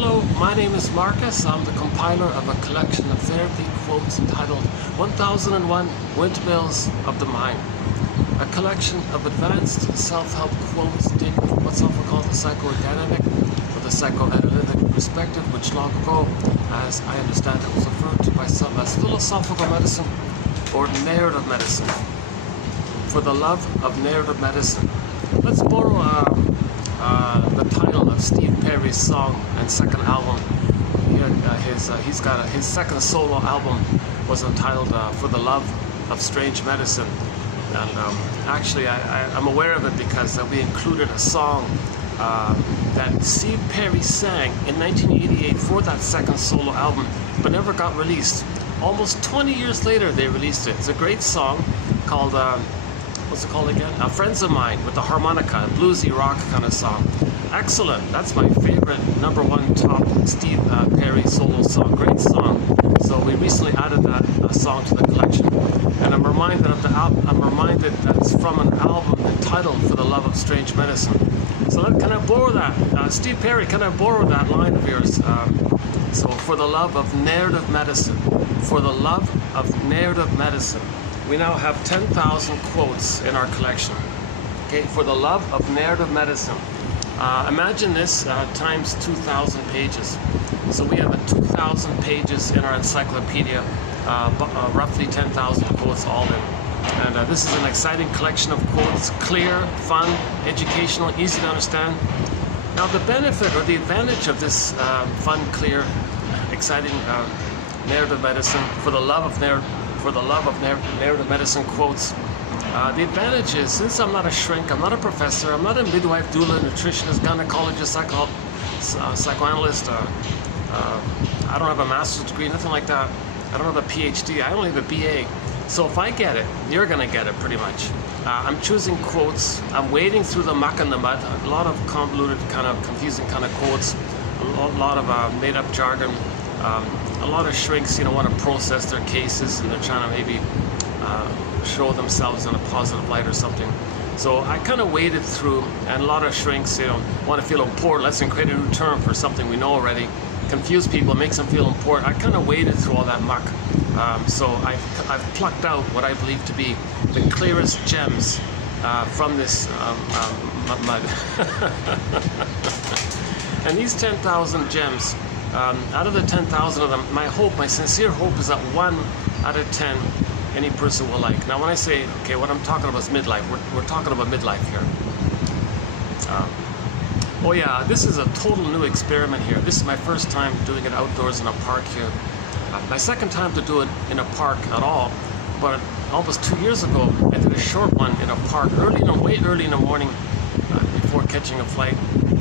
Hello, my name is Marcus. I'm the compiler of a collection of therapy quotes entitled 1001 Windmills of the Mind. A collection of advanced self-help quotes taken from what's often called the psychodynamic or the psychoanalytic perspective, which long ago, as I understand it, was referred to by some as philosophical medicine or narrative medicine. For the love of narrative medicine. Let's borrow the title of Steve Perry's song and second album. His second solo album was entitled For the Love of Strange Medicine. And actually I'm aware of it because we included a song that Steve Perry sang in 1988 for that second solo album, but never got released. Almost 20 years later they released it. It's a great song called what's it called again? Friends of Mine, with the harmonica, a bluesy rock kind of song. Excellent. That's my favorite #1 top Steve Perry solo song. Great song. So we recently added that song to the collection, and I'm reminded of the album. I'm reminded that it's from an album entitled "For the Love of Strange Medicine." So can I borrow that? Steve Perry, can I borrow that line of yours? So for the love of narrative medicine. For the love of narrative medicine. We now have 10,000 quotes in our collection. Okay, for the love of narrative medicine. Imagine this times 2,000 pages. So we have 2,000 pages in our encyclopedia, roughly 10,000 quotes all in. And this is an exciting collection of quotes, clear, fun, educational, easy to understand. Now the benefit or the advantage of this fun, clear, exciting narrative medicine, for the love of narrative medicine quotes. The advantage is, since I'm not a shrink, I'm not a professor, I'm not a midwife, doula, nutritionist, gynecologist, psychoanalyst, I don't have a master's degree, nothing like that. I don't have a PhD, I only have a BA. So if I get it, you're going to get it pretty much. I'm choosing quotes, I'm wading through the muck and the mud, a lot of convoluted, kind of confusing kind of quotes, a lot of made-up jargon. A lot of shrinks, want to process their cases, and they're trying to maybe show themselves in a positive light or something. So I kind of waded through, and a lot of shrinks, want to feel important. Let's create a new term for something we know already. Confuse people, makes them feel important. I kind of waded through all that muck. So I've plucked out what I believe to be the clearest gems from this mud. And these 10,000 gems, out of the 10,000 of them, my sincere hope is that 1 out of 10 any person will like. Now when I say, okay, what I'm talking about is midlife, we're talking about midlife here. Oh yeah, this is a total new experiment here. This is my first time doing it outdoors in a park here. My second time to do it in a park at all, but almost 2 years ago I did a short one in a park way early in the morning before catching a flight.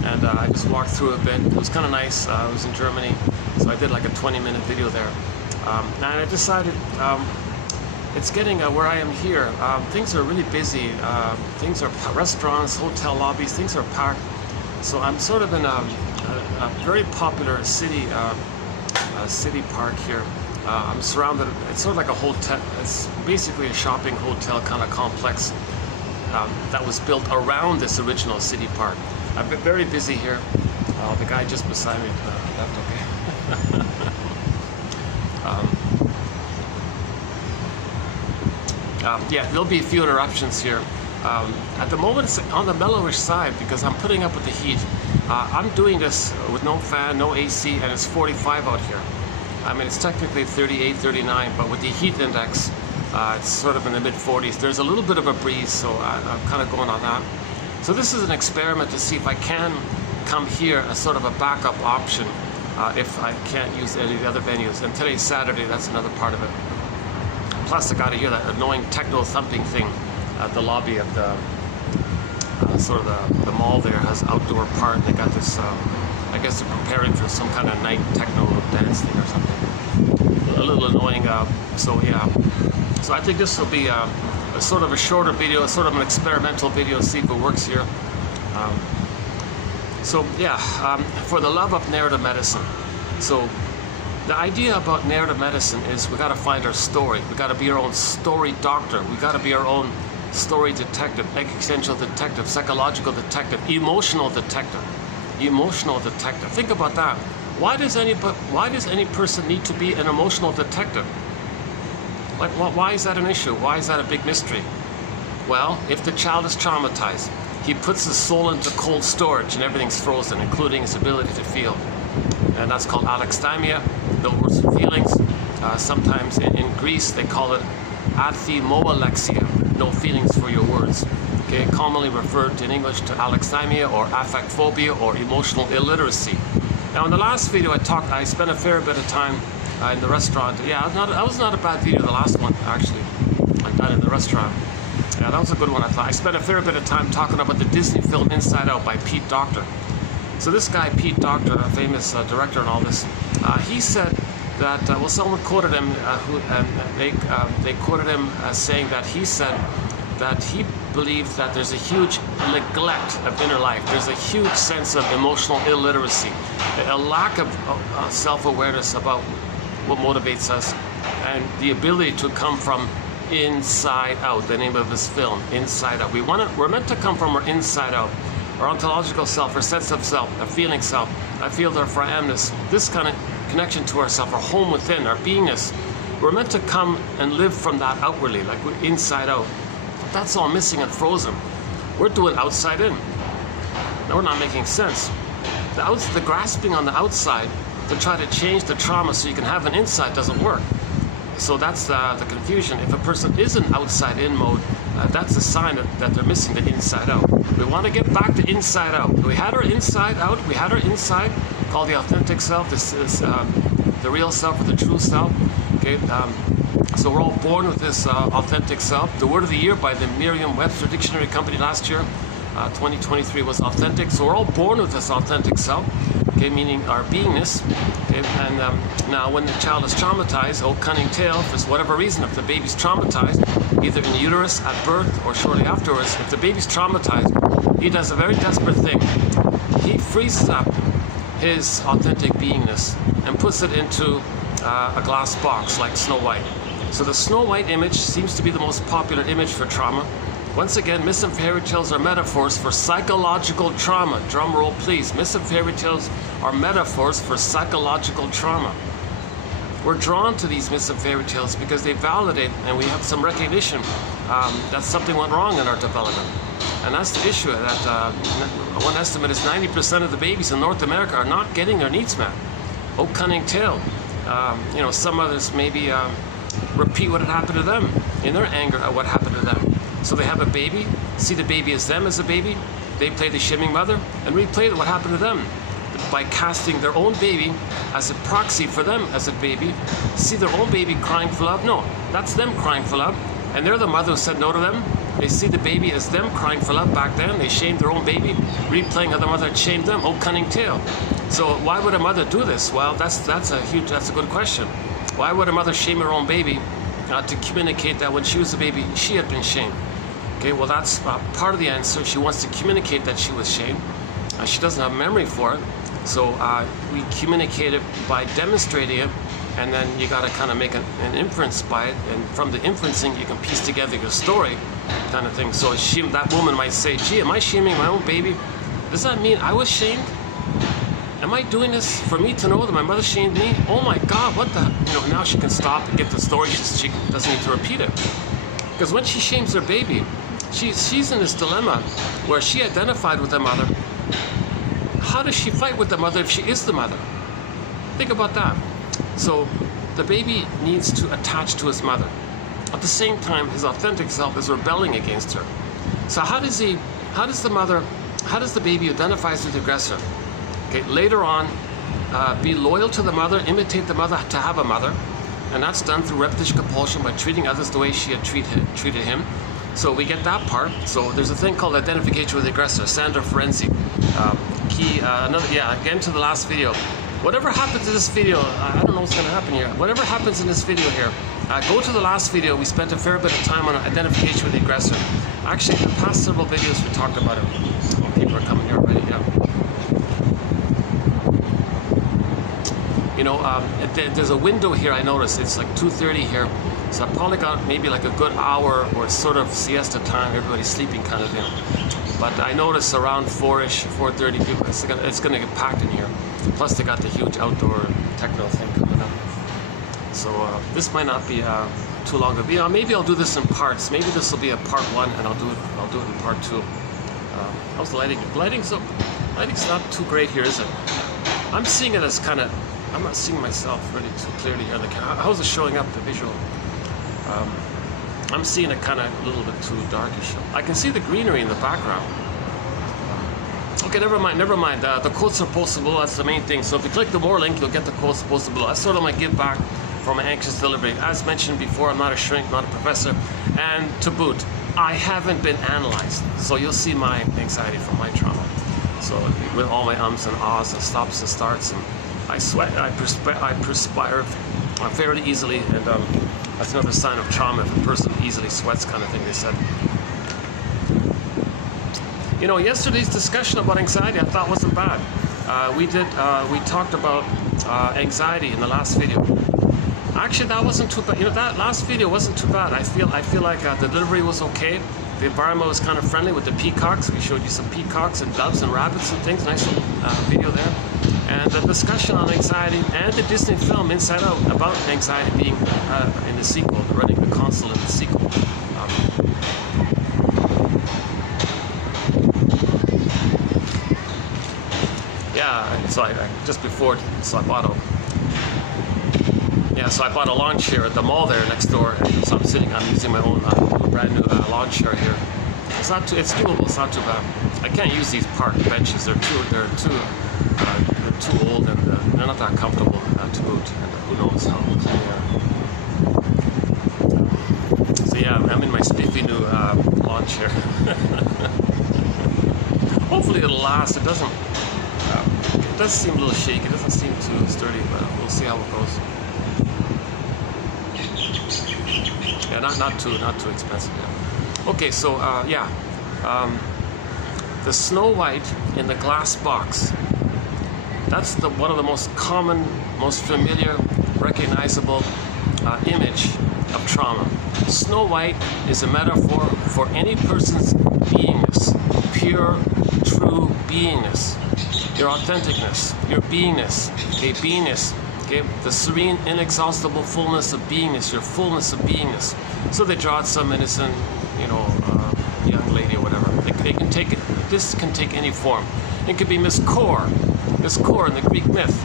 And I just walked through a bit. It was kind of nice. I was in Germany, so I did like a 20-minute video there. And I decided it's getting where I am here. Things are really busy. Things are restaurants, hotel lobbies. Things are packed. So I'm sort of in a very popular city park here. I'm surrounded. It's sort of like a hotel. It's basically a shopping hotel kind of complex that was built around this original city park. I've been very busy here. The guy just beside me left, okay. Yeah, there'll be a few interruptions here. At the moment it's on the mellowish side because I'm putting up with the heat. I'm doing this with no fan, no AC, and it's 45 out here. I mean, it's technically 38, 39, but with the heat index, it's sort of in the mid-40s. There's a little bit of a breeze, so I'm kind of going on that. So this is an experiment to see if I can come here as sort of a backup option if I can't use any of the other venues. And today's Saturday, that's another part of it. Plus I got to hear that annoying techno thumping thing at the lobby of the the mall there has outdoor part. They got this, I guess they're preparing for some kind of night techno dance thing or something. A little annoying, so yeah. So I think this will be a sort of a shorter video, sort of an experimental video, see if it works here. So yeah, for the love of narrative medicine. So the idea about narrative medicine is we got to find our story. We got to be our own story doctor. We got to be our own story detective, existential detective, psychological detective, emotional detective. Think about that. Why does any person need to be an emotional detective? Why is that an issue? Why is that a big mystery? Well, if the child is traumatized, he puts his soul into cold storage and everything's frozen, including his ability to feel. And that's called alexithymia, no words and feelings. Sometimes in Greece they call it athimoalexia, no feelings for your words. Okay, commonly referred in English to alexithymia or affect phobia or emotional illiteracy. Now in the last video I spent a fair bit of time in the restaurant. Yeah, that was not a bad video, the last one actually. I done in the restaurant. Yeah, that was a good one, I thought. I spent a fair bit of time talking about the Disney film Inside Out by Pete Docter. So this guy, Pete Docter, a famous director and all this, he said that, well, someone quoted him, they quoted him as saying that he said that he believes that there's a huge neglect of inner life. There's a huge sense of emotional illiteracy, a lack of self-awareness about what motivates us, and the ability to come from inside out, the name of this film, Inside Out. We're meant to come from our inside out, our ontological self, our sense of self, our feeling self, our field of I amness, this kind of connection to ourself, our home within, our beingness. We're meant to come and live from that outwardly, like we're inside out. That's all missing and frozen. We're doing outside in. Now we're not making sense. The grasping on the outside to try to change the trauma so you can have an inside doesn't work. So that's the confusion. If a person is in outside-in mode, that's a sign that they're missing the inside out. We want to get back to inside out. We had our inside out. We had our inside, called the authentic self. This is the real self or the true self. Okay. So we're all born with this authentic self. The word of the year by the Merriam-Webster Dictionary Company last year, 2023, was authentic. So we're all born with this authentic self. Okay, meaning our beingness. Okay, and now when the child is traumatized, oh cunning tale, for whatever reason, if the baby's traumatized, either in the uterus at birth or shortly afterwards, if the baby's traumatized, he does a very desperate thing. He freezes up his authentic beingness and puts it into a glass box like Snow White. So the Snow White image seems to be the most popular image for trauma. Once again, myths and fairy tales are metaphors for psychological trauma. Drum roll, please. Myths and fairy tales are metaphors for psychological trauma. We're drawn to these myths and fairy tales because they validate, and we have some recognition that something went wrong in our development. And that's the issue. That one estimate is 90% of the babies in North America are not getting their needs met. Oh, cunning tale. Some others maybe repeat what had happened to them in their anger at what happened to them. So they have a baby, see the baby as them as a baby, they play the shaming mother, and replay what happened to them by casting their own baby as a proxy for them as a baby, see their own baby crying for love. No, that's them crying for love, and they're the mother who said no to them. They see the baby as them crying for love back then. They shamed their own baby, replaying how the mother had shamed them. Oh, cunning tale. So why would a mother do this? Well, that's a good question. Why would a mother shame her own baby to communicate that when she was a baby, she had been shamed? Okay, well, that's part of the answer. She wants to communicate that she was shamed. She doesn't have memory for it. So we communicate it by demonstrating it, and then you got to kind of make an inference by it. And from the inferencing, you can piece together your story, kind of thing. So that woman might say, gee, am I shaming my own baby? Does that mean I was shamed? Am I doing this for me to know that my mother shamed me? Oh my God, what the? Now she can stop and get the story. She doesn't need to repeat it. Because when she shames her baby, she's in this dilemma where she identified with the mother. How does she fight with the mother if she is the mother? Think about that. So the baby needs to attach to his mother. At the same time, his authentic self is rebelling against her. So how does the baby identify with the aggressor? Okay, later on, be loyal to the mother, imitate the mother to have a mother, and that's done through repetition compulsion by treating others the way she had treated him. So we get that part. So there's a thing called identification with the aggressor. Sandra Ferenczi, again to the last video. Whatever happens in this video, I don't know what's going to happen here. Whatever happens in this video here, go to the last video. We spent a fair bit of time on identification with the aggressor. Actually, in the past several videos, we talked about it. Oh, people are coming here already, yeah. There's a window here, I noticed. It's like 2:30 here. So I probably got maybe like a good hour or sort of siesta time, everybody's sleeping kind of thing. But I noticed around 4-ish, 4:30 people, it's going to get packed in here. Plus they got the huge outdoor techno thing coming up. So this might not be too long a video. Maybe I'll do this in parts. Maybe this will be a part 1, and I'll do it in part 2. How's the lighting? Lighting's not too great here, is it? I'm seeing it as kind of, I'm not seeing myself really too clearly here. How's it showing up, the visual? I'm seeing it kind of a little bit too darkish. I can see the greenery in the background. Okay, never mind. The quotes are postable, that's the main thing. So if you click the more link, you'll get the quotes posted below. That's sort of my give back for my anxious delivery. As mentioned before, I'm not a shrink, not a professor. And to boot, I haven't been analyzed. So you'll see my anxiety from my trauma. So with all my ums and ahs and stops and starts, and I sweat, I perspire fairly easily, and that's another sign of trauma if a person easily sweats, kind of thing, they said. You know, yesterday's discussion about anxiety I thought wasn't bad. We talked about anxiety in the last video. Actually, that wasn't too bad. You know, that last video wasn't too bad. I feel like the delivery was okay. The environment was kind of friendly with the peacocks. We showed you some peacocks and doves and rabbits and things. Nice little video there. And the discussion on anxiety and the Disney film Inside Out about anxiety being in the sequel, running the console in the sequel. Yeah, so I just before, so I bought a lawn chair at the mall there next door. So I'm using my own brand new lawn chair here. It's doable. It's not too bad. I can't use these park benches. They're too old, and they're not that comfortable to boot. And who knows how clean they are. So yeah, I'm in my spiffy new lawn chair. Hopefully it'll last. It doesn't. It does seem a little shaky. It doesn't seem too sturdy, but we'll see how it goes. Yeah, not too expensive. Yeah. Okay, so the Snow White in the glass box. That's one of the most common, most familiar, recognizable image of trauma. Snow White is a metaphor for any person's beingness, pure, true beingness, your authenticness, your beingness, okay, beingness, okay, the serene, inexhaustible fullness of beingness, your fullness of beingness. So they draw out some innocent, young lady or whatever. They can take it. This can take any form. It could be Miss Core in the Greek myth.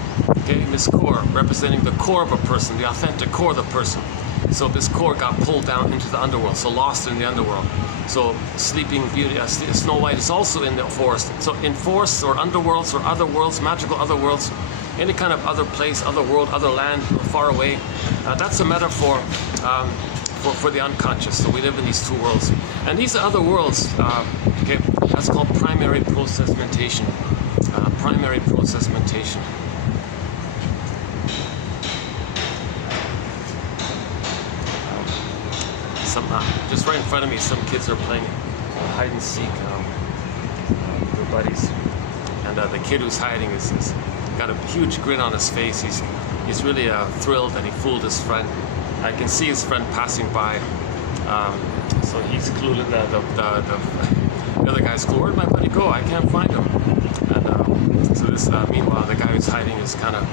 Okay, Miss Core representing the core of a person, the authentic core of the person. So this core got pulled down into the underworld, so lost in the underworld. So Sleeping Beauty, Snow White is also in the forest. So in forests or underworlds or other worlds, magical other worlds, any kind of other place, other world, other land, far away, that's a metaphor for the unconscious. So we live in these two worlds. And these other worlds, okay, that's called primary process mentation. Primary process mentation. Just right in front of me, some kids are playing hide and seek with their buddies, and the kid who's hiding is got a huge grin on his face. He's really thrilled that he fooled his friend. I can see his friend passing by, so he's clueless. The other guy's clueless. Where'd my buddy go? I can't find him. And so this, meanwhile, the guy who's hiding is kind of.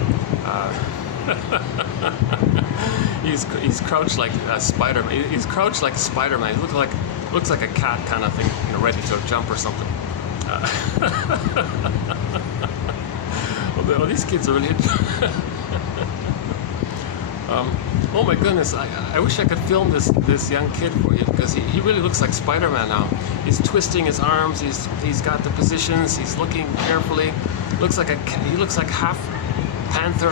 He's crouched like a Spider-Man. He's crouched like a Spider-Man. He looks like a cat kind of thing, ready to jump or something. Oh, these kids are really. Oh my goodness! I wish I could film this young kid for you, because he really looks like Spider-Man now. He's twisting his arms. He's got the positions. He's looking carefully. He looks like half panther,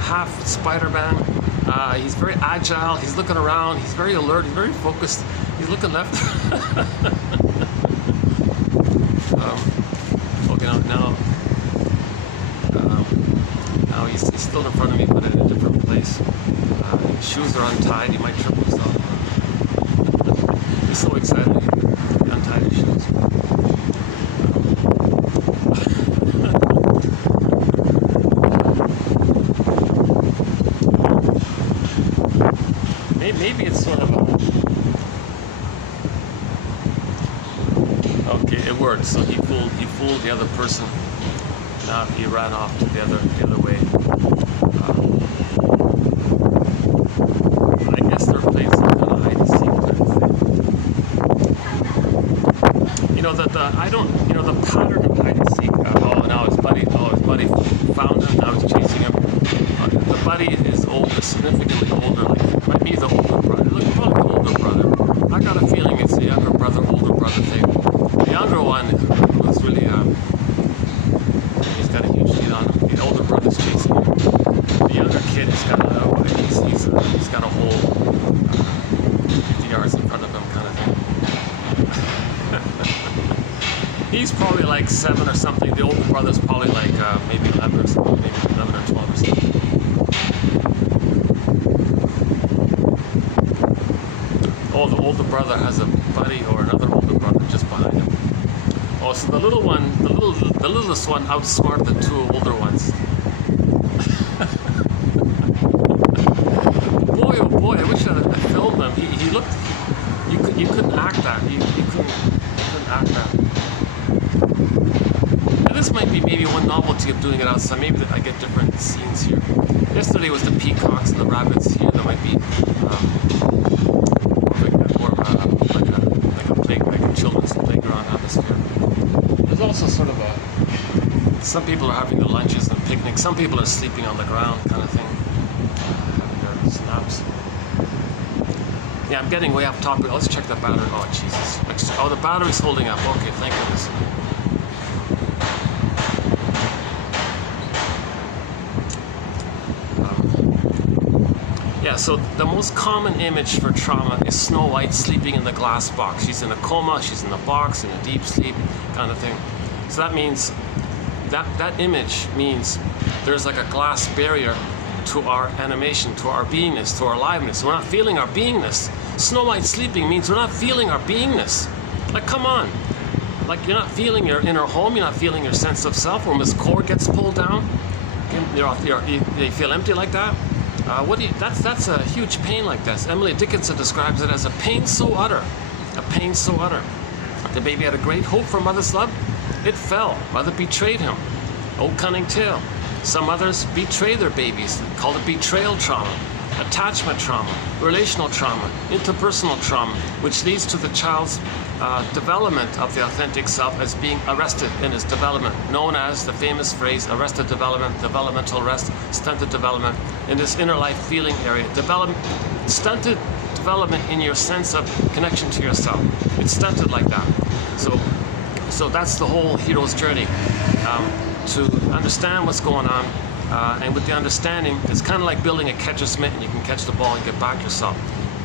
half Spider-Man. He's very agile. He's looking around. He's very alert. He's very focused. He's looking left. Okay, now he's still in front of me, but in a different place. His shoes are untied. He might trip himself. He's so excited. He untied his shoes. Maybe it's sort of okay, it worked. So he fooled the other person. now he ran off to the other way. I guess they're playing some kind of hide and seek type of thing. You know that the pattern of hide and seek. Now his buddy found him. Now he's chasing him. The buddy is older, significantly older. Like might be the older brother. Look, probably the older brother. I got a feeling it's the younger brother, older brother thing. The younger one was really he's got a huge lead on him. The older brother's chasing him. The younger kid has got he's got a whole 50 yards in front of him kind of thing. He's probably like 7 or something. The older brother's probably like maybe 11 or something, maybe 11 or 12 or something. Oh, the older brother has a buddy or another older brother just behind him. Oh, so the littlest one outsmarted the two older ones. Boy, I wish I had filmed him. He looked. You couldn't act that. You couldn't act that. And this might be maybe one novelty of doing it outside. Maybe I get different scenes here. Yesterday was the peacocks and the rabbits. Here there might be like a children's playground atmosphere. There's also sort of some people are having their lunches and picnics. Some people are sleeping on the ground, kind of thing, having their snaps. Yeah, I'm getting way off topic. Let's check the battery. Oh, Jesus. Oh, the battery's holding up. Okay, thank goodness. Yeah, so the most common image for trauma is Snow White sleeping in the glass box. She's in a coma, she's in a box, in a deep sleep kind of thing. So that means, that image means there's like a glass barrier to our animation, to our beingness, to our aliveness. We're not feeling our beingness. Snow White sleeping means we're not feeling our beingness. Like, come on. Like, you're not feeling your inner home, you're not feeling your sense of self, or Miss Core gets pulled down. You feel empty like that? That's a huge pain like this. Emily Dickinson describes it as a pain so utter. A pain so utter. The baby had a great hope for mother's love. It fell. Mother betrayed him. Oh, cunning tale. Some others betray their babies, called it betrayal trauma, attachment trauma, relational trauma, interpersonal trauma, which leads to the child's development of the authentic self as being arrested in its development, known as the famous phrase arrested development, developmental arrest, stunted development in this inner life feeling area. Stunted development in your sense of connection to yourself. It's stunted like that. So that's the whole hero's journey. To understand what's going on, and with the understanding, it's kind of like building a catcher's mitt, and you can catch the ball and get back yourself.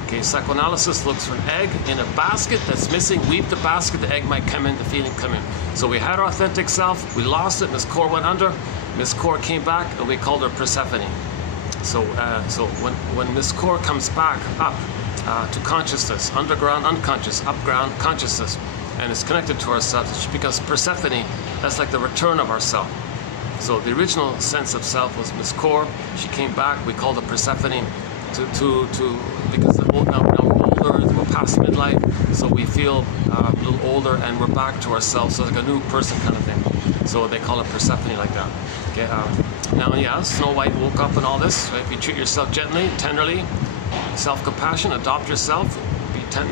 Okay, psychoanalysis looks for an egg in a basket that's missing. Weave the basket, the egg might come in, the feeling come in. So we had our authentic self, we lost it, Miss Core went under, Miss Core came back, and we called her Persephone. So when Miss Core comes back up to consciousness, underground unconscious, upground consciousness, and is connected to ourselves, because Persephone, that's like the return of ourself. So the original sense of self was Miss Core. She came back. We called her Persephone because now we're older, we're past midlife, so we feel a little older, and we're back to ourselves. So like a new person kind of thing. So they call it Persephone like that. Okay. Now, yeah, Snow White woke up and all this. Right? If you treat yourself gently, tenderly, self-compassion, adopt yourself.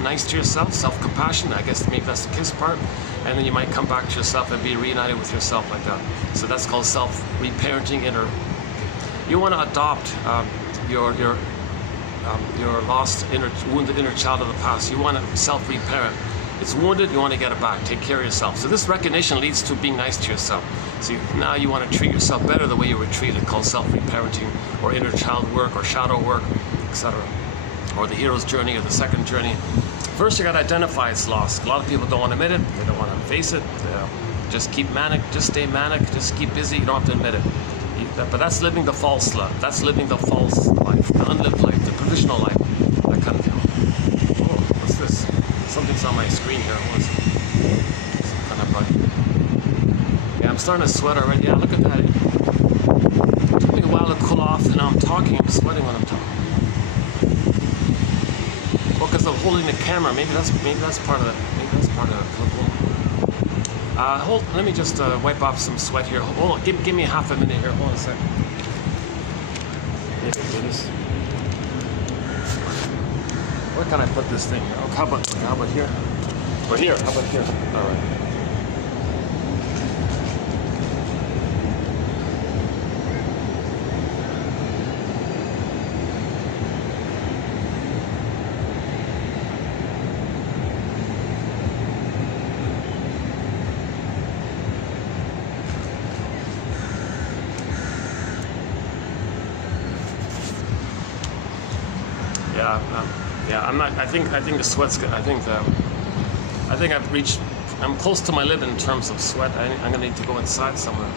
Nice to yourself, self-compassion, I guess maybe that's the kiss part, and then you might come back to yourself and be reunited with yourself like that. So that's called self-reparenting inner. You want to adopt your lost wounded inner child of the past. You want to self-reparent. It's wounded, you want to get it back, take care of yourself. So this recognition leads to being nice to yourself. So now you want to treat yourself better the way you were treated, called self-reparenting, or inner child work, or shadow work, etc. Or the hero's journey, or the second journey. First, you got to identify it's lost. A lot of people don't want to admit it. They don't want to face it. Just keep manic. Just stay manic. Just keep busy. You don't have to admit it. But that's living the false love. That's living the false life, the unlived life, the provisional life. That kind of thing. Oh, what's this? Something's on my screen here. What is it? Some kind of bug. Yeah, I'm starting to sweat already. Yeah, look at that. It took me a while to cool off, and now I'm talking. I'm sweating when I'm talking. Well, because I'm holding the camera, maybe that's part of it. Maybe that's part of it. Let me just wipe off some sweat here. Hold on, give me half a minute here. Hold on a second. Where can I put this thing? Oh, how about here? Or here? How about here? All right. Yeah, I'm not. I think the sweat's good. I think I've reached. I'm close to my limit in terms of sweat. I'm gonna need to go inside somewhere.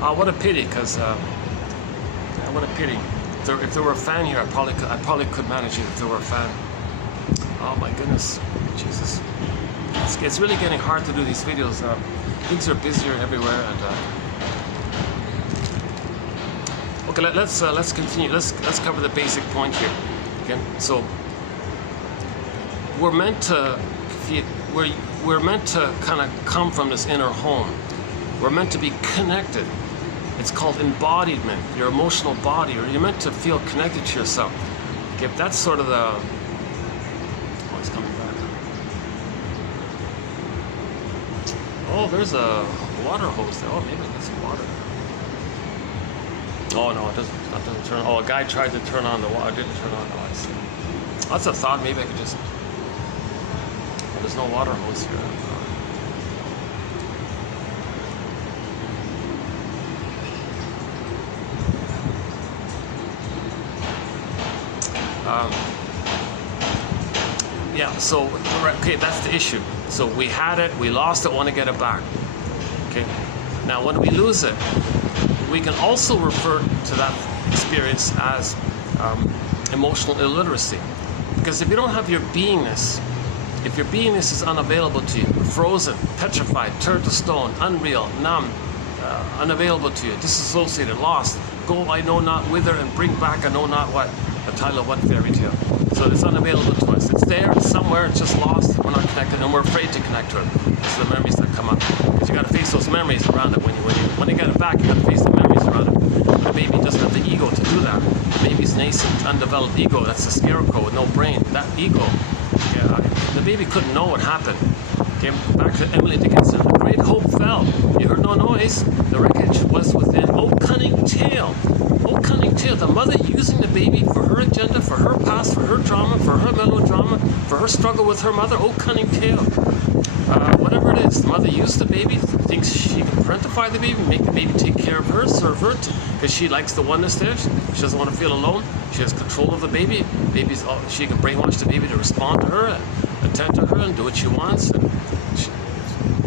Oh, what a pity, because yeah, what a pity. If there were a fan here, I probably could manage it if there were a fan. Oh my goodness, Jesus! It's really getting hard to do these videos. Things are busier everywhere, and okay, let's continue. Let's cover the basic point here. Okay, so we're meant to kind of come from this inner home. We're meant to be connected. It's called embodiment, your emotional body, or you're meant to feel connected to yourself. Okay, that's sort of the. Oh, it's coming back. Oh, there's a water hose there. Oh, maybe that's water. Oh no, it doesn't turn. Oh, a guy tried to turn on the water. It didn't turn on. Oh, I see. That's a thought. Maybe I could just. Oh, there's no water hose here. Yeah. So okay, that's the issue. So we had it, we lost it, want to get it back. Okay. Now, when we lose it, we can also refer to that experience as emotional illiteracy. Because if you don't have your beingness, if your beingness is unavailable to you, frozen, petrified, turned to stone, unreal, numb, unavailable to you, disassociated, lost, go I know not whither and bring back I know not what, the title of what fairy tale. So it's unavailable to us. It's there, it's somewhere, it's just lost, we're not connected, and we're afraid to connect to it. It's the memories that come up. Because you got to face those memories around it. When you get it back, you got to face the memories around it. The baby doesn't have the ego to do that. The baby's nascent, undeveloped ego, that's a scarecrow with no brain. That ego, the baby couldn't know what happened. Okay, back to Emily Dickinson. A great hope fell. You heard no noise. The wreckage was within. Oh, cunning tale. Oh, cunning tale. The mother using the baby for her agenda, for her past, for her drama, for her melodrama, for her struggle with her mother. Oh, cunning tale. Whatever it is, the mother used the baby, thinks she can parentify the baby, make the baby take care of her, serve her, because she likes the oneness there. She doesn't want to feel alone. She has control of the baby. She can brainwash the baby to respond to her, and attend to her, and do what she wants. And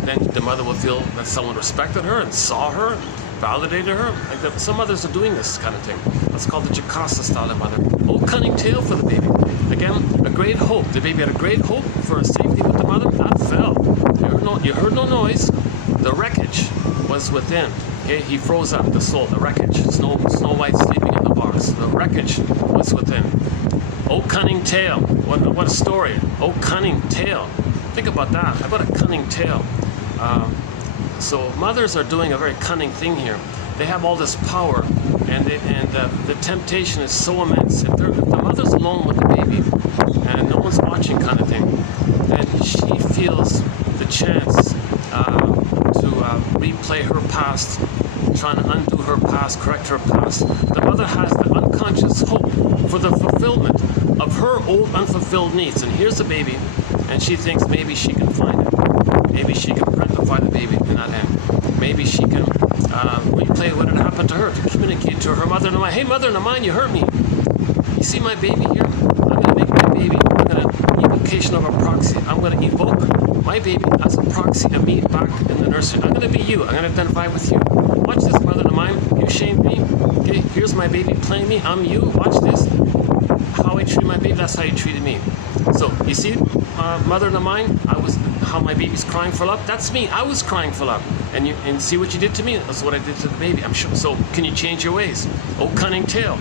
then the mother will feel that someone respected her and saw her, validated her. Like that. Some mothers are doing this kind of thing. That's called the Jocasta style of mother. Oh, cunning tale for the baby. Again, a great hope. The baby had a great hope for a safety with the mother. That fell. You heard no noise. The wreckage was within. Okay, he froze up the soul. The wreckage. Snow White sleeping in the box. The wreckage was within. Oh, cunning tale. What a story. Oh, cunning tale. Think about that. How about a cunning tale? So mothers are doing a very cunning thing here. They have all this power, and the temptation is so immense. If the mother's alone with the baby, and no one's watching kind of thing, then she feels the chance to replay her past, trying to undo her past, correct her past. The mother has the unconscious hope for the fulfillment of her old unfulfilled needs. And here's the baby, and she thinks maybe she can find it. Maybe she can parentify the baby in that end. Maybe she can replay what had happened to her, to communicate to her mother in law. Hey, mother in mind, you hurt me. You see my baby here? I'm going to make my baby. I'm going to evocation of a proxy. I'm going to evoke my baby as a proxy of me back in the nursery. I'm going to be you. I'm going to identify with you. Watch this, mother in mind. You shamed me. Okay, here's my baby playing me. I'm you. Watch this. How I treat my baby, that's how you treated me. So, you see, mother in mind, how my baby's crying for love. That's me. I was crying for love. And see what you did to me? That's what I did to the baby. I'm sure. So, can you change your ways? Oh, cunning tale.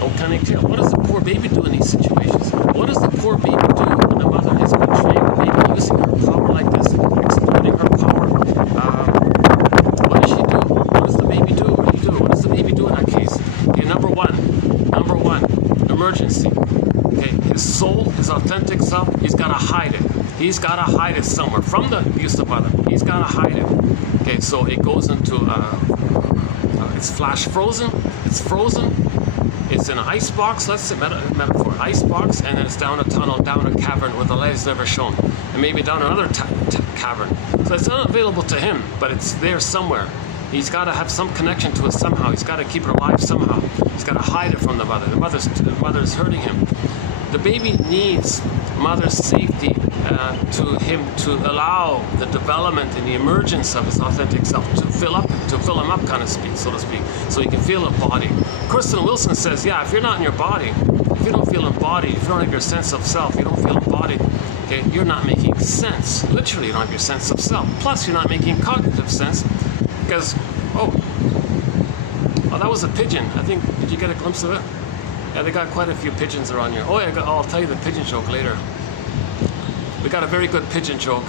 Oh, cunning tale. What does the poor baby do in these situations? What does the poor baby do when the mother is betraying the baby, using her power like this, exploiting her power, emergency. Okay, his soul, his authentic self, he's got to hide it. He's got to hide it somewhere from the abusive mother. He's got to hide it. Okay, so it goes into, it's flash frozen, it's frozen, it's in an ice box, let's say, metaphor, ice box, and then it's down a tunnel, down a cavern where the light is never shown, and maybe down another cavern. So it's not available to him, but it's there somewhere. He's got to have some connection to it somehow. He's got to keep it alive somehow. He's got to hide it from the mother. The mother's hurting him. The baby needs mother's safety to him to allow the development and the emergence of his authentic self to fill him up, kind of speak, so to speak, so he can feel a body. Kristen Wilson says, yeah, if you're not in your body, if you don't feel embodied, if you don't have your sense of self, you don't feel embodied, okay, you're not making sense. Literally, you don't have your sense of self. Plus, you're not making cognitive sense because, oh, that was a pigeon. I think, did you get a glimpse of it? Yeah, they got quite a few pigeons around here. Oh, yeah, I'll tell you the pigeon joke later. We got a very good pigeon joke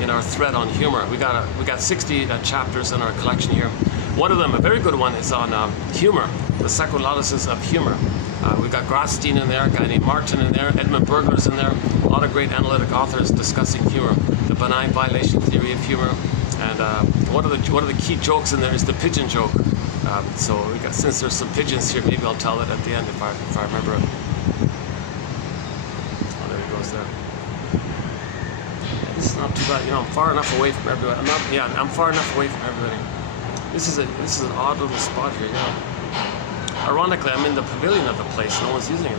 in our thread on humor. We got 60 chapters in our collection here. One of them, a very good one, is on humor, the psychoanalysis of humor. We got Grotstein in there, a guy named Martin in there, Edmund Berger's in there, a lot of great analytic authors discussing humor, the benign violation theory of humor, and one of the key jokes in there is the pigeon joke. So we got, since there's some pigeons here, maybe I'll tell it at the end if I remember it. Oh, there he goes there. Yeah, this is not too bad. You know, I'm far enough away from everybody. I'm far enough away from everybody. This is an odd little spot here. Yeah. Ironically, I'm in the pavilion of the place. No one's using it.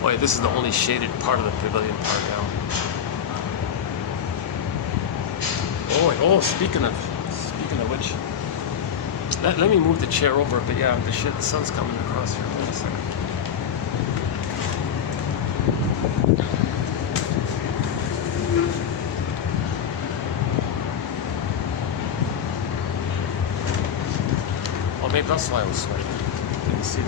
Boy, this is the only shaded part of the pavilion part now. Oh, speaking of which, let me move the chair over, but yeah, the sun's coming across here. Wait a second. Oh, maybe that's why I was sweating. Didn't see it.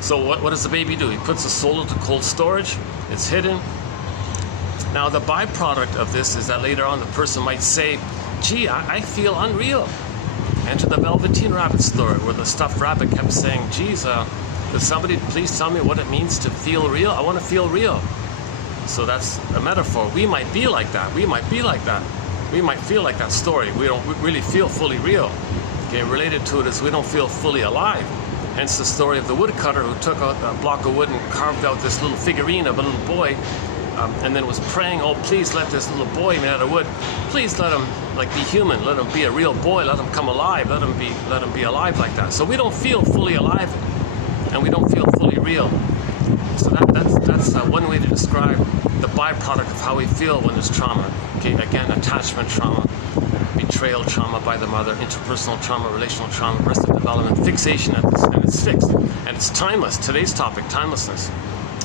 So what does the baby do? He puts the soul into cold storage. It's hidden. Now the byproduct of this is that later on the person might say, gee, I feel unreal. Enter the Velveteen Rabbit story where the stuffed rabbit kept saying, geez, could somebody please tell me what it means to feel real? I want to feel real. So that's a metaphor. We might be like that. We might be like that. We might feel like that story. We don't really feel fully real. Okay, related to it is we don't feel fully alive. Hence the story of the woodcutter who took out a block of wood and carved out this little figurine of a little boy, and then was praying, oh, please let this little boy made out of wood, please let him be human, let him be a real boy, let him come alive, let him be alive like that. So we don't feel fully alive, and we don't feel fully real. So that's one way to describe the byproduct of how we feel when there's trauma. Okay, again, attachment trauma, betrayal trauma by the mother, interpersonal trauma, relational trauma, arrested development, fixation at this, and it's fixed. And it's timeless. Today's topic, timelessness.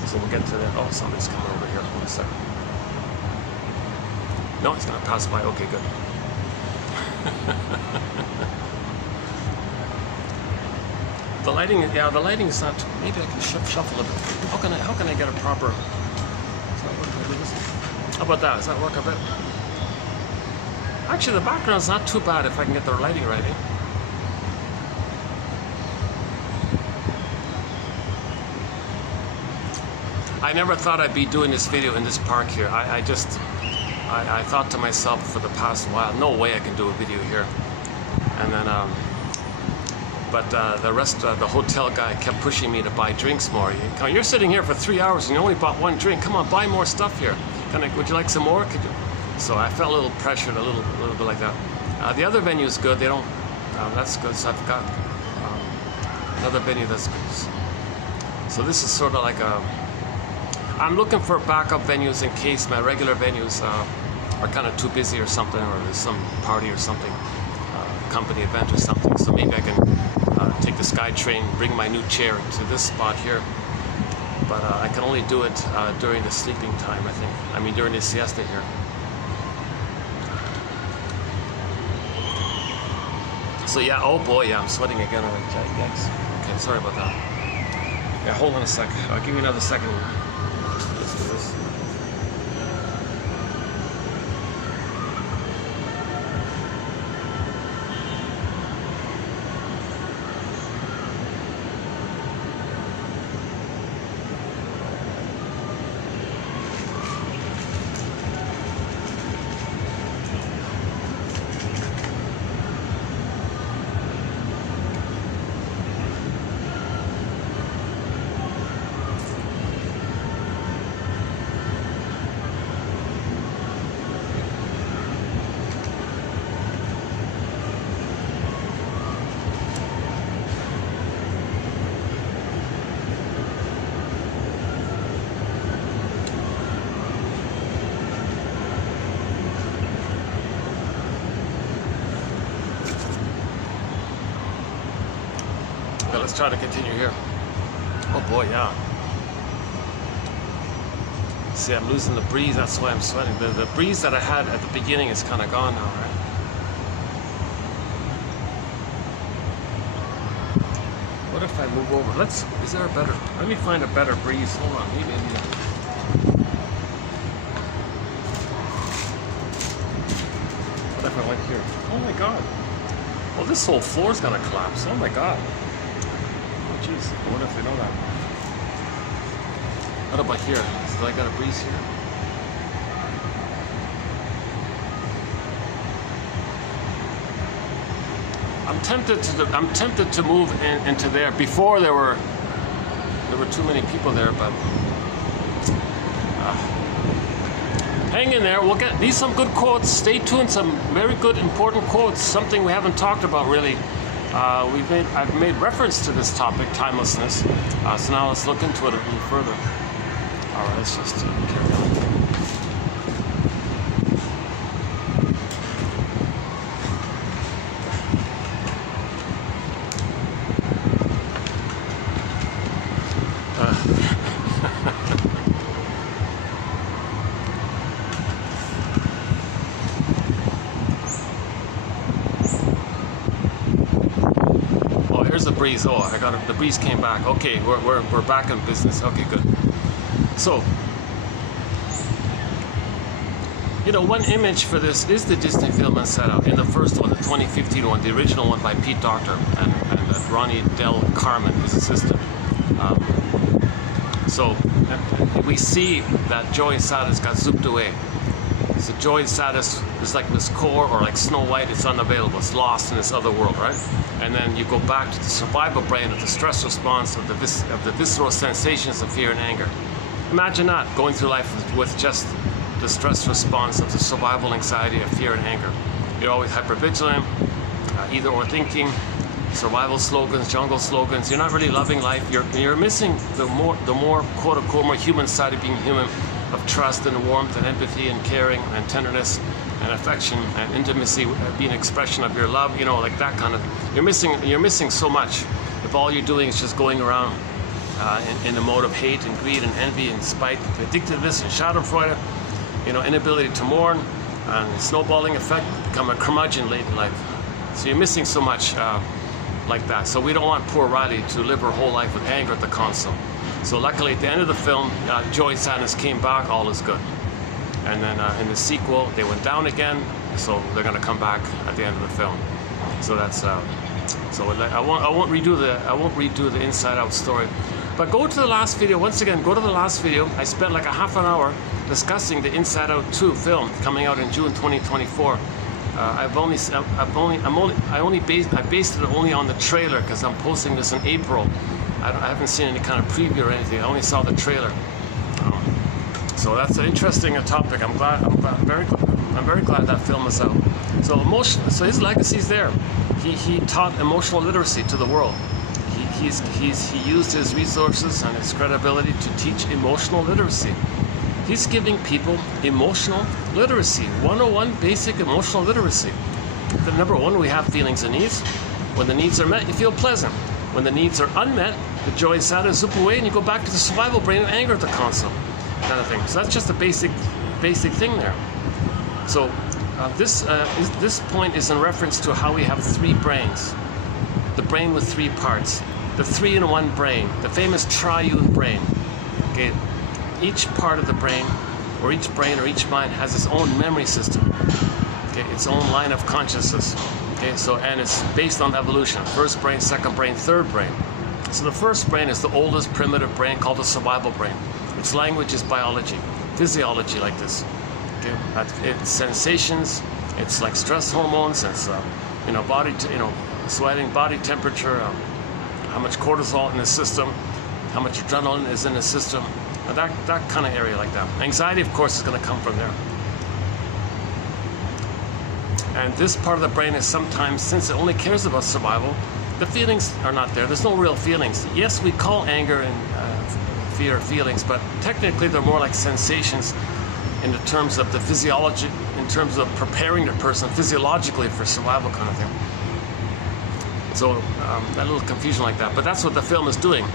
So we'll get to that. Oh, somebody's coming over here. Hold on a second. No, it's gonna pass by. Okay, good. The lighting is not, maybe I can shuffle a bit. How can I get a proper, does that work? How about that? Does that work a bit? Actually, the background's not too bad if I can get the lighting right. I never thought I'd be doing this video in this park here. I thought to myself for the past while, no way I can do a video here. And then, but the hotel guy kept pushing me to buy drinks more. You're sitting here for 3 hours and you only bought one drink. Come on, buy more stuff here. Would you like some more? Could you? So I felt a little pressured, a little bit like that. The other venue is good. They don't. That's good. So I've got another venue that's good. So this is sort of like a. I'm looking for backup venues in case my regular venues are kind of too busy or something, or there's some party or something, company event or something. So maybe I can take the SkyTrain, bring my new chair to this spot here. But I can only do it during the sleeping time, I think. I mean, during the siesta here. So yeah, oh boy, yeah, I'm sweating again. Yikes. Okay, sorry about that. Yeah, hold on a sec. I'll give you another second. Let's do this. let's try to continue here. Oh boy, yeah. See, I'm losing the breeze, that's why I'm sweating. The breeze that I had at the beginning is kind of gone now, right? What if I move over? Is there a better, let me find a better breeze. Hold on, maybe. What if I went here? Oh my God. Well, this whole floor is gonna collapse. Oh my God. Oh jeez, what if they know that? What about here? So I got a breeze here. I'm tempted to move into there. Before there were too many people there, but hang in there. We'll get these some good quotes. Stay tuned. Some very good important quotes. Something we haven't talked about really. I've made reference to this topic, timelessness. So now let's look into it a little further. All right, let's just carry on. Oh, here's the breeze. Oh, I got it. The breeze came back. Okay, we're back in business. Okay, good. So, you know, one image for this is the Disney film Inside Out. In the first one, the 2015 one, the original one by Pete Docter and Ronnie Del Carmen, his assistant. So we see that joy and sadness got zooped away. So joy and sadness is like this core, or like Snow White, it's unavailable, it's lost in this other world, right? And then you go back to the survival brain of the stress response of the visceral sensations of fear and anger. Imagine that, going through life with just the stress response of the survival anxiety of fear and anger. You're always hypervigilant, either or thinking, survival slogans, jungle slogans. You're not really loving life. You're missing the more quote unquote more human side of being human, of trust and warmth and empathy and caring and tenderness and affection and intimacy, being an expression of your love. You know, like that kind of. You're missing so much if all you're doing is just going around in a mode of hate and greed and envy and spite, addictiveness and schadenfreude, you know, inability to mourn, and snowballing effect, become a curmudgeon late in life. So you're missing so much like that. So we don't want poor Riley to live her whole life with anger at the console. So luckily at the end of the film, joy and sadness came back, all is good. And then in the sequel, they went down again, so they're going to come back at the end of the film. So that's so I won't redo the Inside Out story. But go to the last video. Once again, go to the last video. I spent like a half an hour discussing the Inside Out 2 film coming out in June 2024. I based it only on the trailer because I'm posting this in April. I haven't seen any kind of preview or anything. I only saw the trailer. So that's an interesting topic. I'm very glad that film is out. So his legacy is there. He taught emotional literacy to the world. He used his resources and his credibility to teach emotional literacy. He's giving people emotional literacy, 101 basic emotional literacy. The number one, we have feelings and needs. When the needs are met, you feel pleasant. When the needs are unmet, the joy and sadness zoop away and you go back to the survival brain and anger at the console, kind of thing. So that's just a basic thing there. So this point is in reference to how we have three brains. The brain with three parts. The 3-in-1 brain, the famous triune brain. Okay, each part of the brain, or each mind has its own memory system. Okay, its own line of consciousness. Okay, so and it's based on evolution. First brain, second brain, third brain. So the first brain is the oldest primitive brain called the survival brain. Its language is biology, physiology, like this. Okay, it's sensations. It's like stress hormones. It's sweating, body temperature. How much cortisol in the system, how much adrenaline is in the system, that kind of area like that. Anxiety, of course, is going to come from there. And this part of the brain is sometimes, since it only cares about survival, the feelings are not there. There's no real feelings. Yes, we call anger and fear feelings, but technically they're more like sensations in the terms of the physiology, in terms of preparing the person physiologically for survival kind of thing. So a little confusion like that. But that's what the film is doing,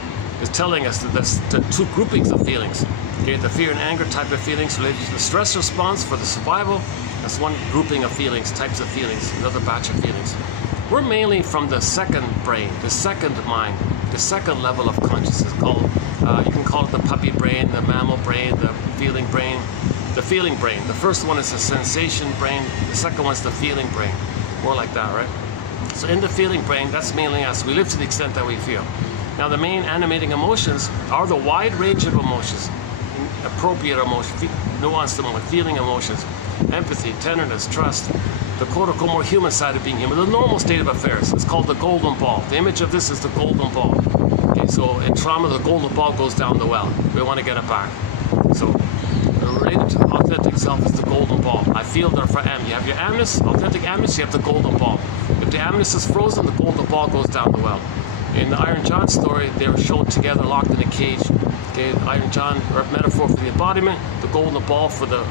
is telling us that there's the two groupings of feelings. Okay, the fear and anger type of feelings related to the stress response for the survival. That's one grouping of feelings, types of feelings, another batch of feelings. We're mainly from the second brain, the second mind, the second level of consciousness called, you can call it the puppy brain, the mammal brain, the feeling brain. The feeling brain. The first one is the sensation brain, the second one is the feeling brain. More like that, right? So in the feeling brain, that's mainly us. We live to the extent that we feel. Now the main animating emotions are the wide range of emotions, appropriate emotions, nuanced emotions, feeling emotions, empathy, tenderness, trust, the quote-unquote more human side of being human, the normal state of affairs. It's called the golden ball. The image of this is the golden ball. Okay, so in trauma, the golden ball goes down the well. We want to get it back. So related to authentic self is the golden ball. I feel, therefore am. You have your amness, authentic amness, you have the golden ball. If the amness is frozen, the golden ball goes down the well. In the Iron John story, they were shown together, locked in a cage. Okay, Iron John, metaphor for the embodiment, the golden ball for the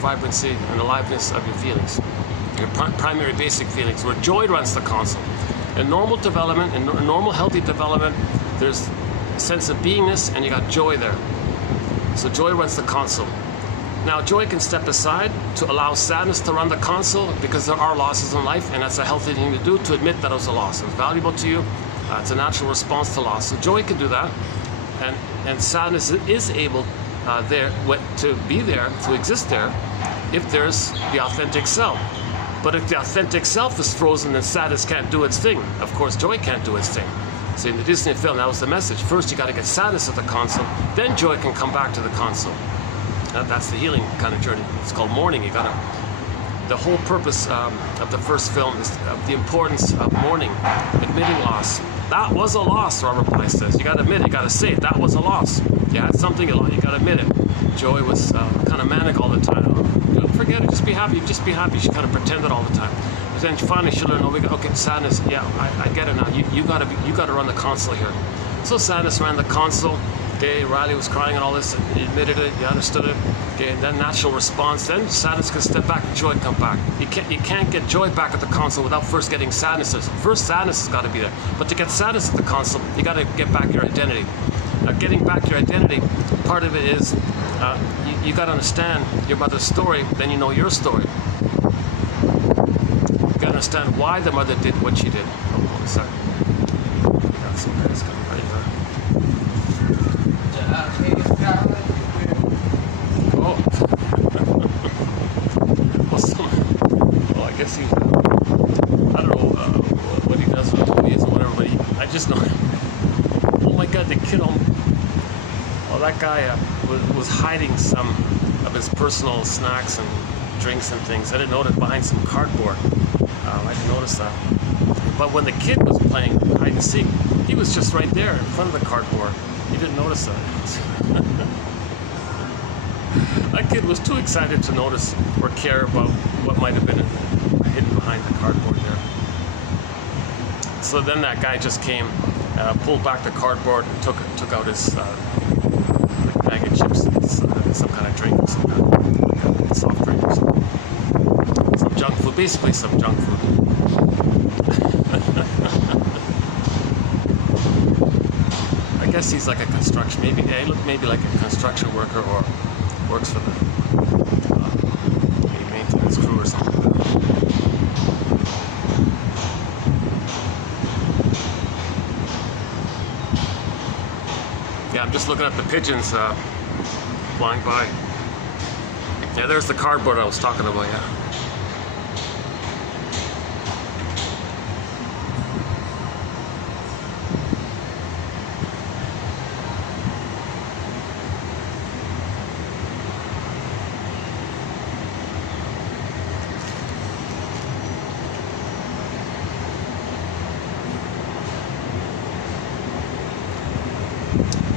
vibrancy and aliveness of your feelings. Your primary basic feelings, where joy runs the console. In normal development, in normal healthy development, there's a sense of beingness and you got joy there. So joy runs the console. Now joy can step aside to allow sadness to run the console because there are losses in life, and that's a healthy thing to do, to admit that it was a loss. It was valuable to you. It's a natural response to loss. So joy can do that, and sadness is able to be there, to exist there, if there's the authentic self. But if the authentic self is frozen, then sadness can't do its thing. Of course, joy can't do its thing. So in the Disney film, that was the message. First, you got to get sadness at the console, then joy can come back to the console. That's the healing kind of journey. It's called mourning. The whole purpose of the first film is the importance of mourning, admitting loss. That was a loss, Robert Bly says. You got to admit it, you got to say it. That was a loss. You had something, you got to admit it. Joy was kind of manic all the time. Don't forget it, just be happy, just be happy. She kind of pretended all the time. But then finally she learned, okay, sadness, yeah, I get it now. You got to run the console here. So sadness ran the console. Okay, Riley was crying and all this, and he admitted it, he understood it. Okay, and then natural response, then sadness can step back and joy come back. You can't get joy back at the console without first getting sadness. First sadness has got to be there. But to get sadness at the console, you got to get back your identity. Getting back your identity, part of it is you got to understand your mother's story, then you know your story. You got to understand why the mother did what she did. Oh, sorry. We got some guys coming right there. Oh. Well, I guess he's, I don't know what he does with toys or whatever, but I just know, oh my God, the kid, that guy was hiding some of his personal snacks and drinks and things. I didn't notice behind some cardboard. I didn't notice that. But when the kid was playing hide and seek, he was just right there in front of the cardboard. He didn't notice that. That kid was too excited to notice or care about what might have been hidden behind the cardboard there. So then that guy just came, pulled back the cardboard and took out his bag of chips, some kind of drink, some kind of soft drink or something. Some junk food, basically some junk food. I guess he's like a construction, maybe like a construction worker or works for the maintenance crew or something like that. Yeah, I'm just looking at the pigeons flying by. Yeah, there's the cardboard I was talking about, yeah.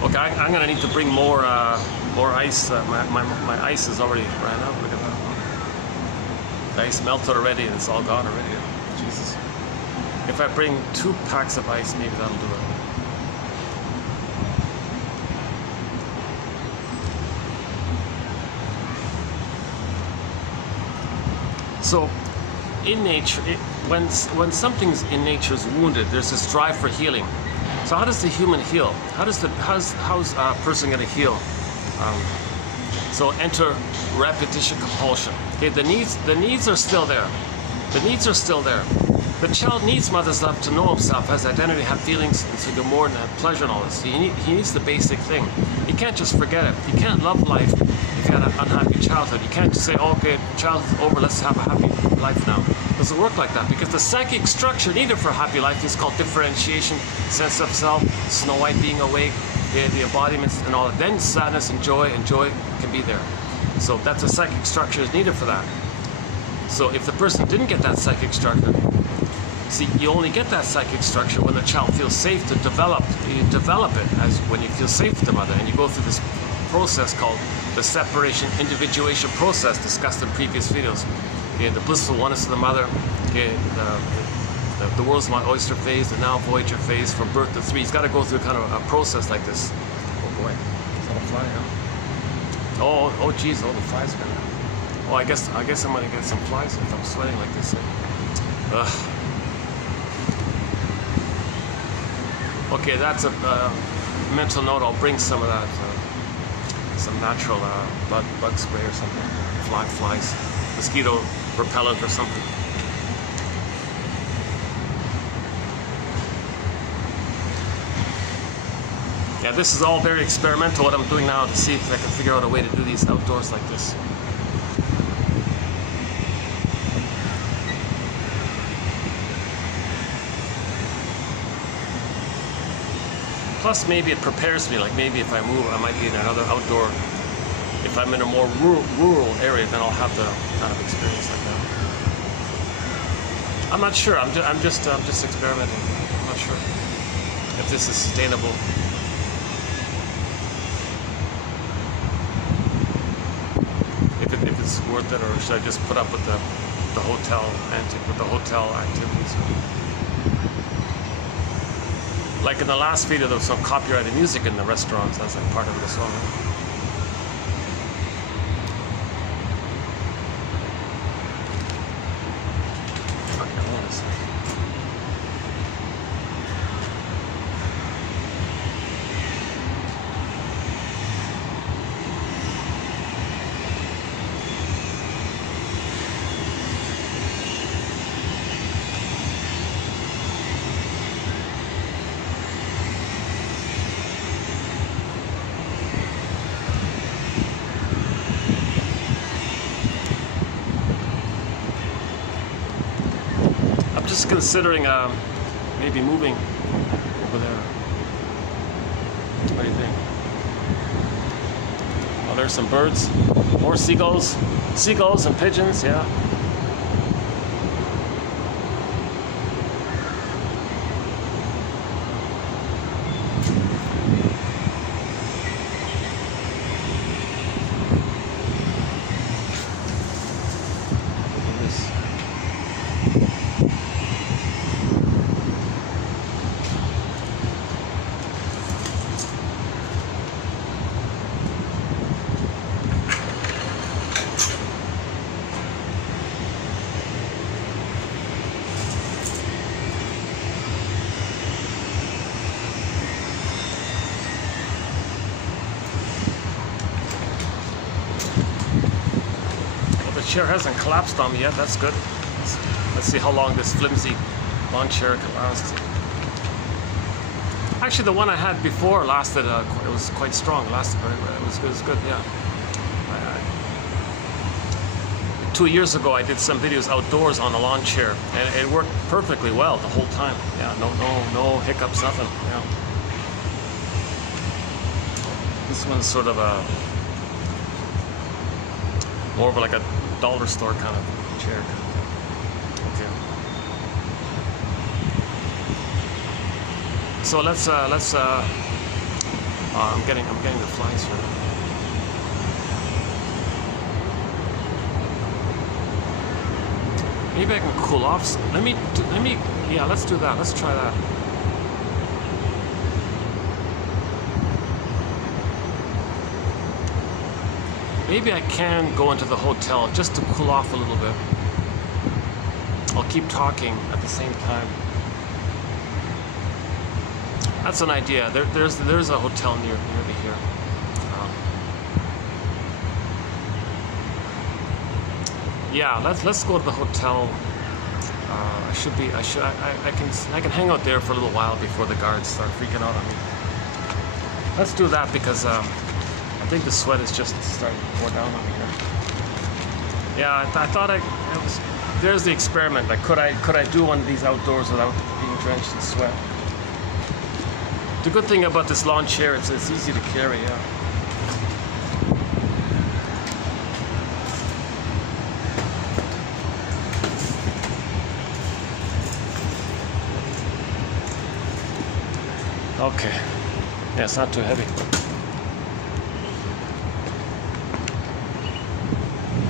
Okay, I'm gonna need to bring more ice. My ice is already ran out. Look at that. The ice melted already, and it's all gone already. Jesus. If I bring 2 packs of ice, maybe that'll do it. So, in nature, when something's in nature is wounded, there's this drive for healing. So how does the human heal? How's a person going to heal? So enter repetition compulsion. Okay, the needs are still there. The needs are still there. The child needs mother's love to know himself, has identity, have feelings, and so get more than have pleasure and all this. He needs the basic thing. You can't just forget it. You can't love life if you had an unhappy childhood. You can't just say, oh, okay, childhood's over, let's have a happy life now. It doesn't work like that, because the psychic structure needed for a happy life is called differentiation, sense of self, Snow White being awake, the embodiments and all that. Then sadness and joy can be there. So that's a psychic structure is needed for that. So if the person didn't get that psychic structure, see, you only get that psychic structure when the child feels safe to develop. You develop it as when you feel safe with the mother, and you go through this process called the separation individuation process discussed in previous videos. Okay, the blissful oneness of the mother, okay, the world's my oyster phase, the now voyager phase, from birth to 3. He's got to go through kind of a process like this. Oh boy, is that a fly? Huh? Oh geez, all the flies are gonna. Oh, I guess I'm gonna get some flies if I'm sweating like this. Ugh. Okay, that's a mental note. I'll bring some of that, some natural bug spray or something. Flies, mosquito repellent or something. Yeah, this is all very experimental, what I'm doing now, to see if I can figure out a way to do these outdoors like this. Plus, maybe it prepares me, like maybe if I move, I might be in another outdoor. If I'm in a more rural area, then I'll have the kind of experience like that. I'm not sure. I'm just experimenting. I'm not sure if this is sustainable. If it's worth it, or should I just put up with the hotel activities? Like in the last video, there was some copyrighted music in the restaurants. That's like part of it as well. Just considering maybe moving over there. What do you think? Oh, there's some birds, more seagulls and pigeons. Yeah. The chair hasn't collapsed on me yet. That's good. Let's see how long this flimsy lawn chair can last. Actually, the one I had before lasted. It was quite strong. It lasted very well. It was good. It was good. Yeah. 2 years ago, I did some videos outdoors on a lawn chair, and it worked perfectly well the whole time. Yeah. No hiccups. Nothing. Yeah. This one's sort of more of like a dollar store kind of chair. Okay. So let's I'm getting the flies here. Maybe I can cool off. Let me yeah, let's do that. Let's try that. Maybe I can go into the hotel just to cool off a little bit. I'll keep talking at the same time. That's an idea. There's a hotel near me here. Yeah, let's go to the hotel. I can hang out there for a little while before the guards start freaking out on me. Let's do that because I think the sweat is just starting to pour down on me here. Yeah, I thought there's the experiment. Like, could I do one of these outdoors without being drenched in sweat? The good thing about this lawn chair, it's easy to carry. Yeah. Okay. Yeah, it's not too heavy.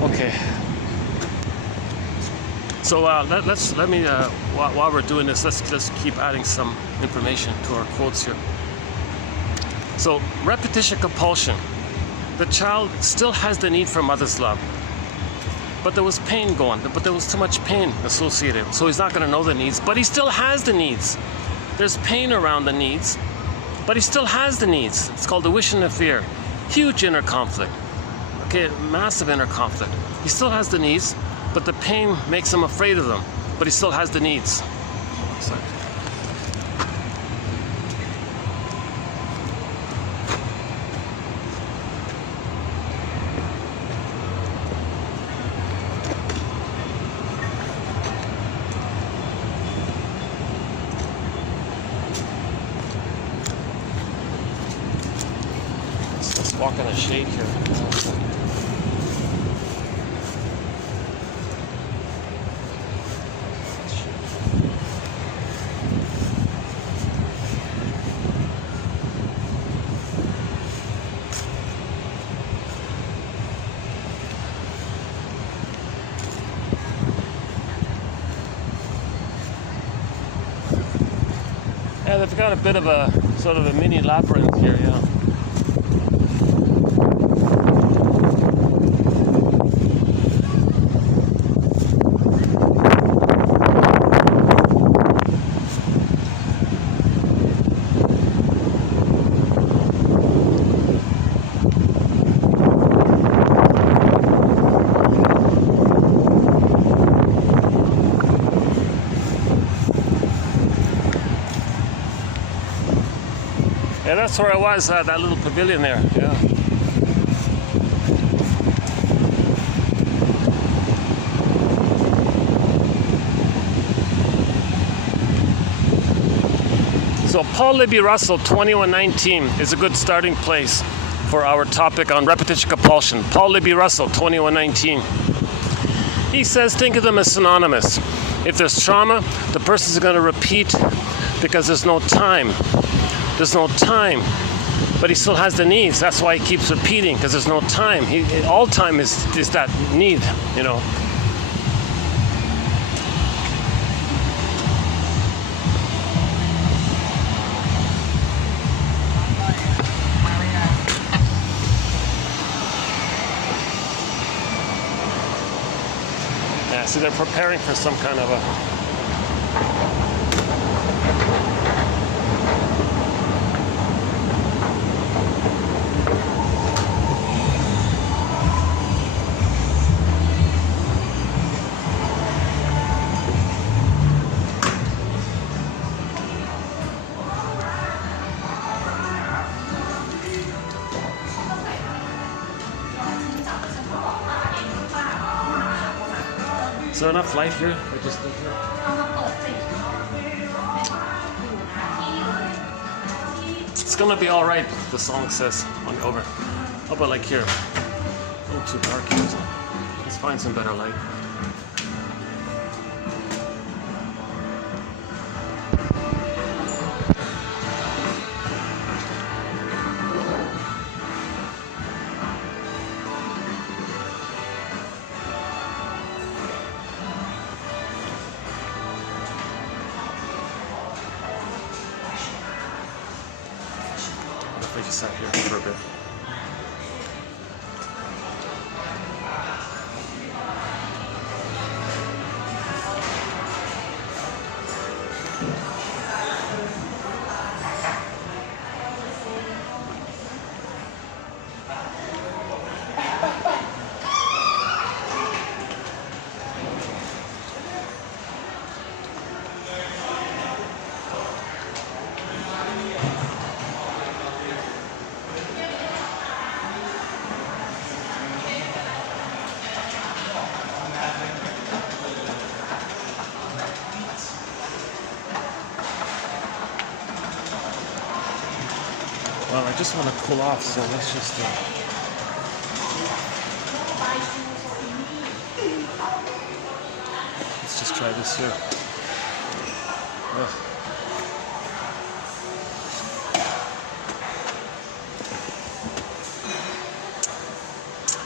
Okay. So let me while we're doing this, let's keep adding some information to our quotes here. So repetition compulsion. The child still has the need for mother's love, but there was pain going. But there was too much pain associated, so he's not going to know the needs. But he still has the needs. There's pain around the needs, but he still has the needs. It's called the wish and the fear. Huge inner conflict. Okay, massive inner conflict. He still has the needs, but the pain makes him afraid of them. But he still has the needs. Sorry. Let's walk in the shade here. Yeah, they've got a bit of a sort of a mini labyrinth here, yeah. Yeah, that's where I was, that little pavilion there, yeah. So Paul Libby Russell, 2119, is a good starting place for our topic on repetition compulsion. Paul Libby Russell, 2119. He says, think of them as synonymous. If there's trauma, the person's going to repeat because there's no time. There's no time, but he still has the needs. That's why he keeps repeating, because there's no time. All time is that need, you know. Yeah, see, they're preparing for some kind of a... Is there enough light here? I just think here. It's gonna be all right, the song says on over. How about like here? A little too dark here. So let's find some better light. I just sat here for a bit. just want to cool off, so let's just try this here. Ugh.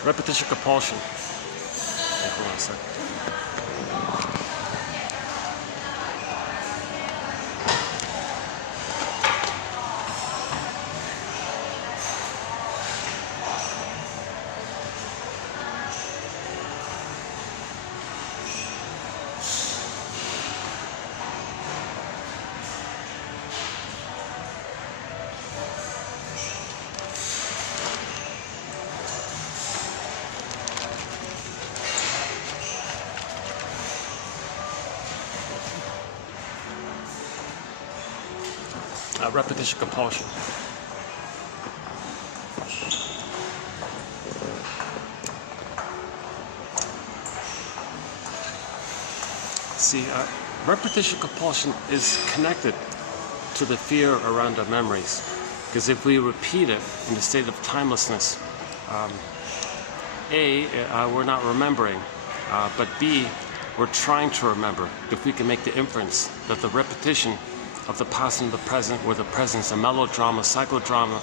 Repetition compulsion. Okay, hold on a second. Repetition compulsion. See, repetition compulsion is connected to the fear around our memories, because if we repeat it in the state of timelessness, we're not remembering, but B, we're trying to remember. If we can make the inference that the repetition of the past and the present, where the present is a melodrama, psychodrama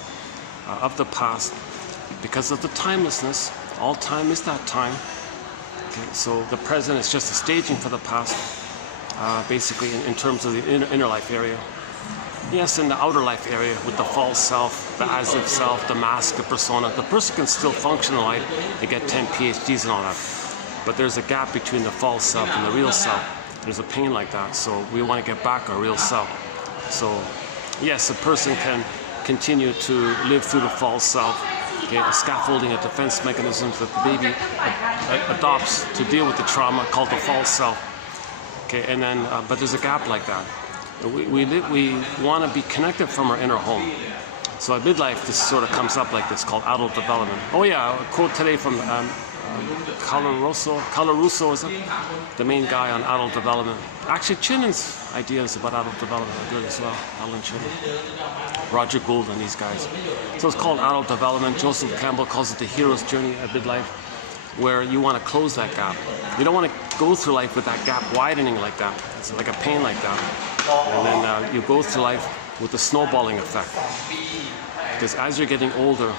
of the past, because of the timelessness. All time is that time. Okay, so the present is just a staging for the past, basically in terms of the inner life area. Yes, in the outer life area with the false self, the as-if self, the mask, the persona. The person can still function in life and get 10 PhDs and all that. But there's a gap between the false self and the real self. There's a pain like that, so we want to get back our real self. So, yes, a person can continue to live through the false self, okay, a scaffolding of defense mechanisms that the baby adopts to deal with the trauma called the false self. Okay, and then, but there's a gap like that. We want to be connected from our inner home. So at midlife, this sort of comes up like this, called adult development. Oh yeah, a quote today from Calaruso, is it? The main guy on adult development. Actually, Chinan's ideas about adult development are good as well. Alan Chinan, Roger Gould, and these guys. So it's called adult development. Joseph Campbell calls it the hero's journey at midlife, where you want to close that gap. You don't want to go through life with that gap widening like that. It's like a pain like that. And then you go through life with the snowballing effect. Because as you're getting older,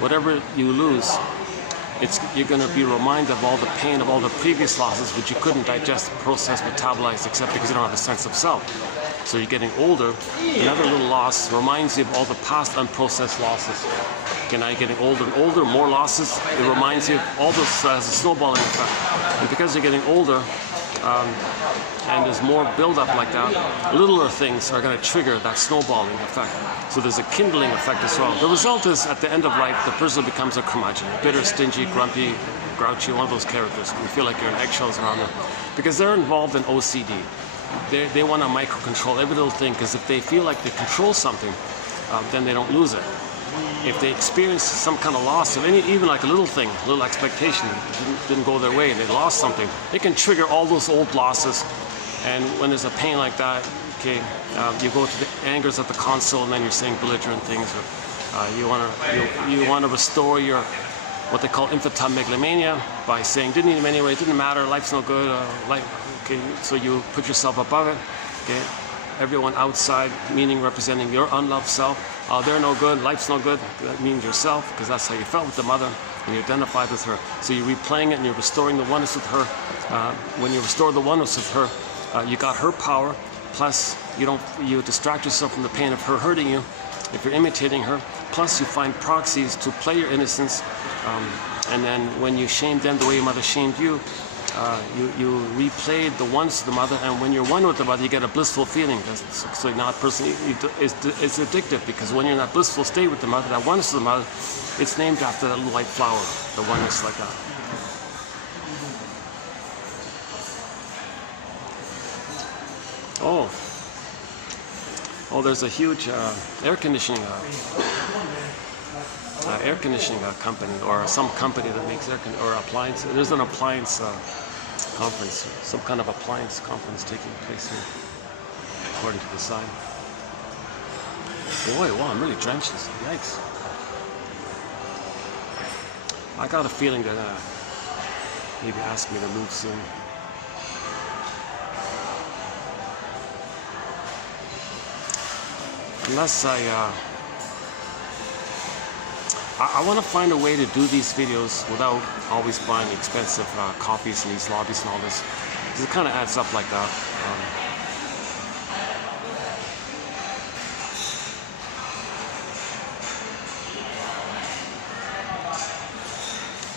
whatever you lose, you're going to be reminded of all the pain of all the previous losses, which you couldn't digest, process, metabolize, except because you don't have a sense of self. So you're getting older, another little loss reminds you of all the past unprocessed losses. Okay, now you're getting older and older, more losses, it reminds you of all those as a snowballing effect. And because you're getting older, and there's more build-up like that, littler things are going to trigger that snowballing effect. So there's a kindling effect as well. The result is, at the end of life, the person becomes a curmudgeon, bitter, stingy, grumpy, grouchy, one of those characters. You feel like you're in eggshells around them. Because they're involved in OCD. They want to micro-control every little thing, because if they feel like they control something, then they don't lose it. If they experience some kind of loss of even like a little thing, a little expectation didn't go their way and they lost something, they can trigger all those old losses. And when there's a pain like that, okay, you go to the angers at the console, and then you're saying belligerent things. Or, you want to restore your what they call infantile megalomania by saying didn't need him anyway, it didn't matter, life's no good. Okay, so you put yourself above it. Okay, everyone outside, meaning representing your unloved self. They're no good, life's no good. That means yourself, because that's how you felt with the mother, and you identified with her. So you're replaying it and you're restoring the oneness with her. When you restore the oneness with her, you got her power, plus you distract yourself from the pain of her hurting you if you're imitating her, plus you find proxies to play your innocence, and then when you shamed them the way your mother shamed you, you replayed the oneness of the mother, and when you're one with the mother, you get a blissful feeling. So now a person is addictive, because when you're in that blissful state with the mother, that oneness of the mother, it's named after that little white flower, the oneness like that. Oh, there's a huge air conditioning company, or some company that makes or appliance. There's an appliance conference, some kind of appliance conference taking place here, according to the sign. Boy, wow, I'm really drenched. Yikes. I got a feeling that maybe ask me to move soon. Unless I want to find a way to do these videos without always buying expensive coffees in these lobbies and all this. Because it kind of adds up like that.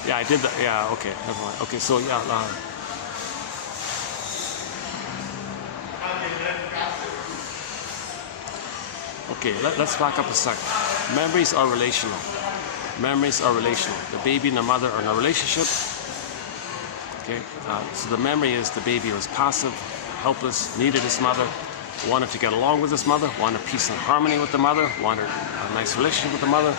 Yeah, I did that. Yeah, okay, never mind. Okay, so yeah. Okay, let's back up a sec. Memories are relational. Memories are relational. The baby and the mother are in a relationship. Okay, so the memory is the baby was passive, helpless, needed his mother, wanted to get along with his mother, wanted peace and harmony with the mother, wanted a nice relationship with the mother,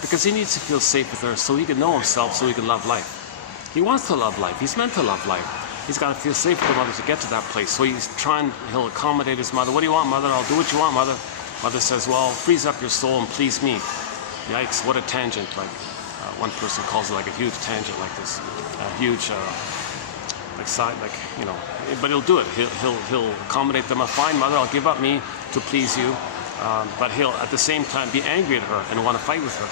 because he needs to feel safe with her so he can know himself, so he can love life. He wants to love life. He's meant to love life. He's got to feel safe with the mother to get to that place. So he'll accommodate his mother. What do you want, mother? I'll do what you want, mother. Mother says, well, freeze up your soul and please me. Yikes, what a tangent. Like one person calls it like a huge tangent like this. A huge, but he'll do it. He'll accommodate them. Fine, mother, I'll give up me to please you. But he'll at the same time be angry at her and want to fight with her.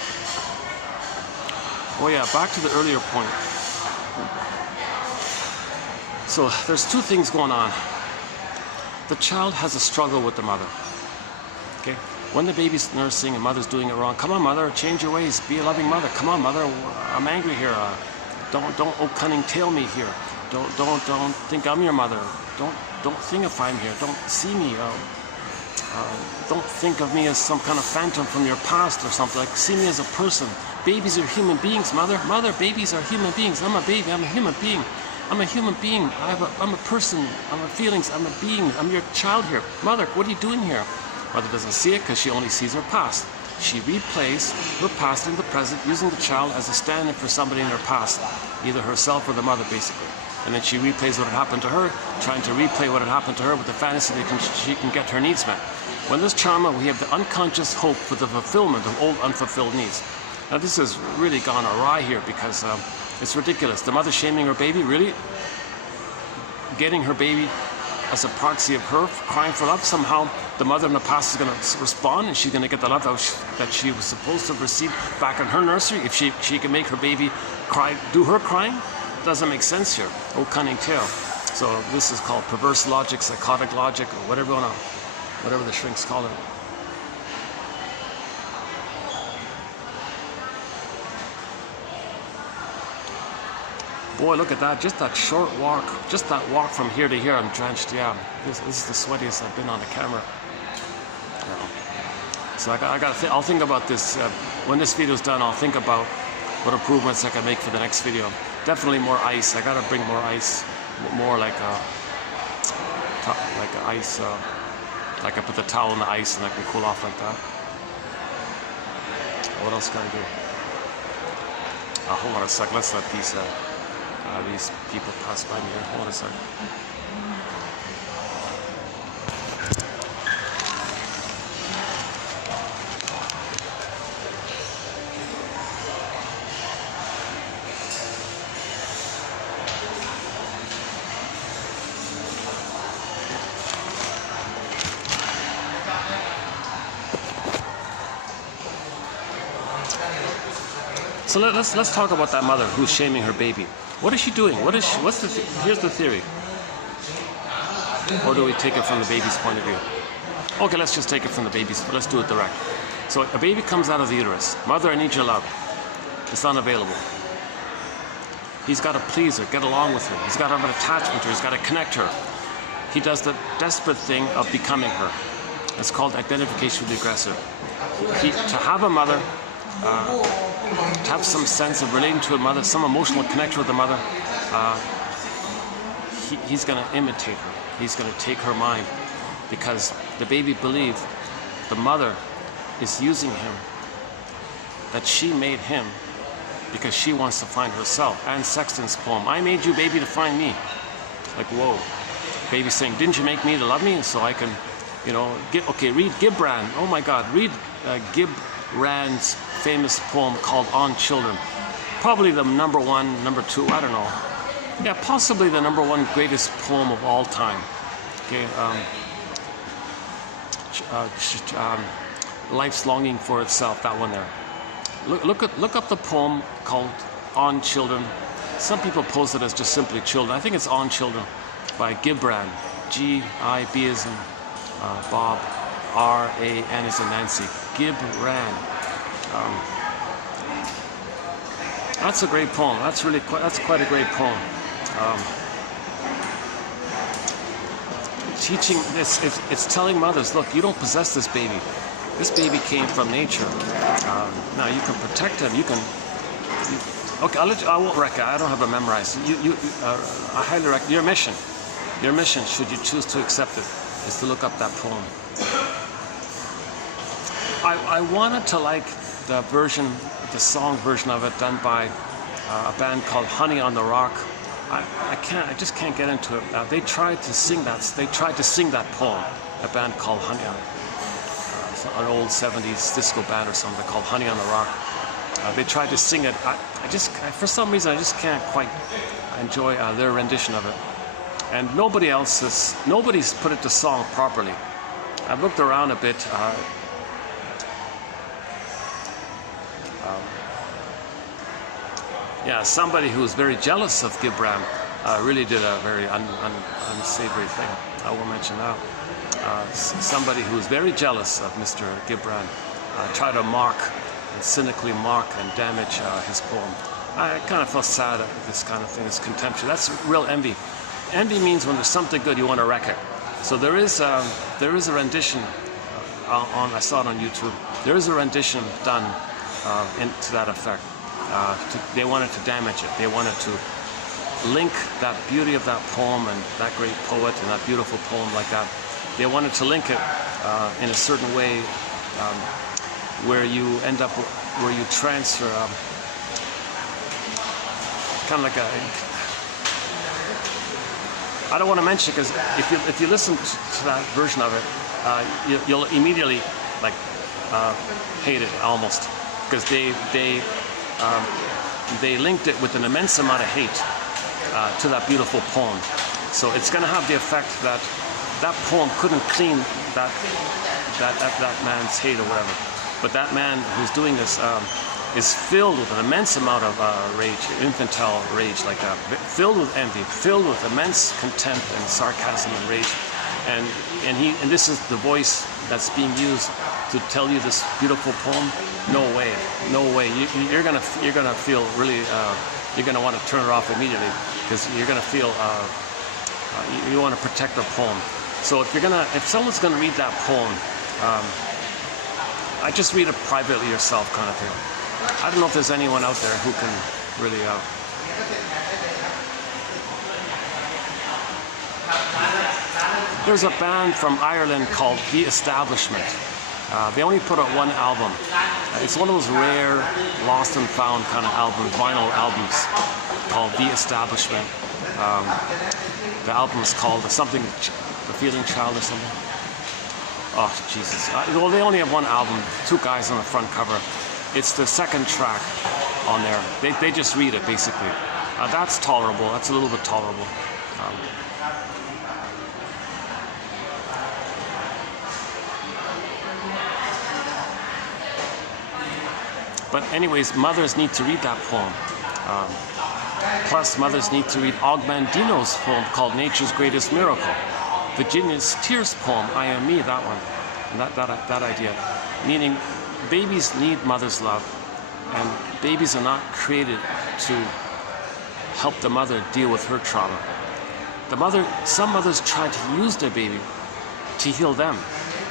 Oh yeah, back to the earlier point. So there's two things going on. The child has a struggle with the mother. Okay? When the baby's nursing and mother's doing it wrong, come on, mother, change your ways, be a loving mother. Come on, mother, I'm angry here. Don't oh cunning tail me here. Don't think I'm your mother. Don't think if I'm here. Don't see me. Don't think of me as some kind of phantom from your past or something. Like, see me as a person. Babies are human beings, mother. Mother, babies are human beings. I'm a baby. I'm a human being. I'm a human being. I'm a person. I'm a feelings. I'm a being. I'm your child here. Mother, what are you doing here? Mother doesn't see it because she only sees her past. She replays her past in the present, using the child as a stand-in for somebody in her past, either herself or the mother, basically. And then she replays what had happened to her, trying to replay what had happened to her with the fantasy that she can get her needs met. When there's trauma, we have the unconscious hope for the fulfillment of old unfulfilled needs. Now this has really gone awry here because it's ridiculous. The mother shaming her baby, really? Getting her baby as a proxy of her crying for love. Somehow the mother in the past is going to respond and she's going to get the love that she was supposed to have received back in her nursery. If she can make her baby cry, do her crying, it doesn't make sense here. Oh, cunning tale. So this is called perverse logic, psychotic logic, or whatever the shrinks call it. Boy, look at that, just that short walk, just that walk from here to here, I'm drenched, yeah. This is the sweatiest I've been on the camera. Yeah. So I'll think about this, when this video's done, I'll think about what improvements I can make for the next video. Definitely more ice, I gotta bring more ice, more like ice, like I put the towel in the ice and I can cool off like that. What else can I do? Hold on a sec, let's let these people pass by me here. Hold on a sec. So let's talk about that mother who's shaming her baby. What is she doing? Here's the theory. Or do we take it from the baby's point of view? Okay, let's just take it from the baby's, let's do it direct. So a baby comes out of the uterus. Mother, I need your love. It's unavailable. He's got to please her, get along with her. He's got to have an attachment to her. He's got to connect her. He does the desperate thing of becoming her. It's called identification with the aggressor. To have a mother, to have some sense of relating to a mother, some emotional connection with the mother, he's going to imitate her. He's going to take her mind because the baby believes the mother is using him, that she made him because she wants to find herself. Anne Sexton's poem, I made you, baby, to find me. Like, whoa. Baby saying, didn't you make me to love me? So I can, read Gibran. Oh my God, read Gib Rand's famous poem called On Children. Probably the number one, number two, I don't know. Yeah, possibly the number one greatest poem of all time. Okay, Life's Longing for Itself, that one there. Look up the poem called On Children. Some people post it as just simply Children. I think it's On Children by Gib Rand. G-I-B as in Bob, R-A-N as in Nancy. Gib Rand. That's a great poem. That's quite a great poem. Teaching this, it's telling mothers, look, you don't possess this baby. This baby came from nature. Now you can protect him. Okay, I won't wreck it. I don't have it memorized. I highly recommend your mission. Your mission, should you choose to accept it, is to look up that poem. I wanted to like the version, the song version of it done by a band called Honey on the Rock. I just can't get into it. They tried to sing that. They tried to sing that poem. A band called Honey on an old 70s disco band or something called Honey on the Rock. They tried to sing it. For some reason, I just can't quite enjoy their rendition of it. And nobody's put it to song properly. I've looked around a bit. Yeah, somebody who was very jealous of Gib Rand really did a very unsavory thing. I will mention that. Somebody who was very jealous of Mr. Gib Rand tried to mock and cynically mock and damage his poem. I kind of felt sad at this kind of thing, this contemptuous. That's real envy. Envy means when there's something good, you want to wreck it. So there is a rendition I saw it on YouTube. There is a rendition done to that effect. They wanted to damage it. They wanted to link that beauty of that poem and that great poet and that beautiful poem like that. They wanted to link it in a certain way where you end up, where you transfer, kind of like a, I don't want to mention it because if you listen to that version of it, you'll immediately like hate it almost, because they linked it with an immense amount of hate to that beautiful poem. So it's going to have the effect that that poem couldn't clean that man's hate or whatever. But that man who's doing this is filled with an immense amount of rage, infantile rage like that, filled with envy, filled with immense contempt and sarcasm and rage. And this is the voice that's being used to tell you this beautiful poem. No way, no way. You're gonna feel really. You're gonna want to turn it off immediately, because you're gonna feel you want to protect the poem. So if someone's gonna read that poem, I just read it privately yourself, kind of thing. I don't know if there's anyone out there who can really. There's a band from Ireland called The Establishment. They only put out one album. It's one of those rare, lost and found kind of albums, vinyl albums, called The Establishment. The album is called something, The Feeling Child or something. Oh, Jesus. Well, they only have one album, two guys on the front cover. It's the second track on there. They just read it, basically. That's tolerable. That's a little bit tolerable. But anyways, mothers need to read that poem. Plus, mothers need to read Og Mandino's poem called Nature's Greatest Miracle. Virginia Steele's poem, I Am Me, that one. And that idea. Meaning, babies need mother's love. And babies are not created to help the mother deal with her trauma. Some mothers try to use their baby to heal them.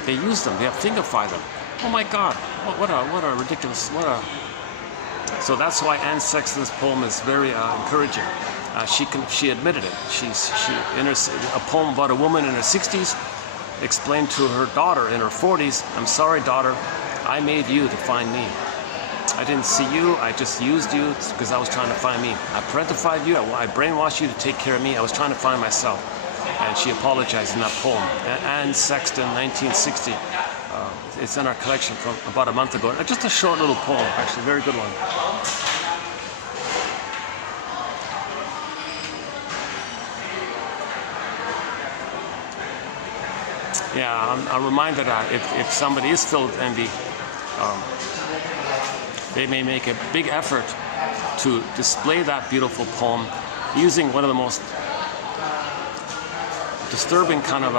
They use them, they fingerfy them. Oh my God, what a ridiculous, So that's why Anne Sexton's poem is very encouraging. She admitted it. A poem about a woman in her 60s explained to her daughter in her 40s, I'm sorry, daughter, I made you to find me. I didn't see you, I just used you because I was trying to find me. I parentified you, I brainwashed you to take care of me, I was trying to find myself. And she apologized in that poem. Anne Sexton, 1960. It's in our collection from about a month ago. Just a short little poem, actually, very good one. Yeah, I'm reminded that if somebody is filled with envy, they may make a big effort to display that beautiful poem using one of the most disturbing kind of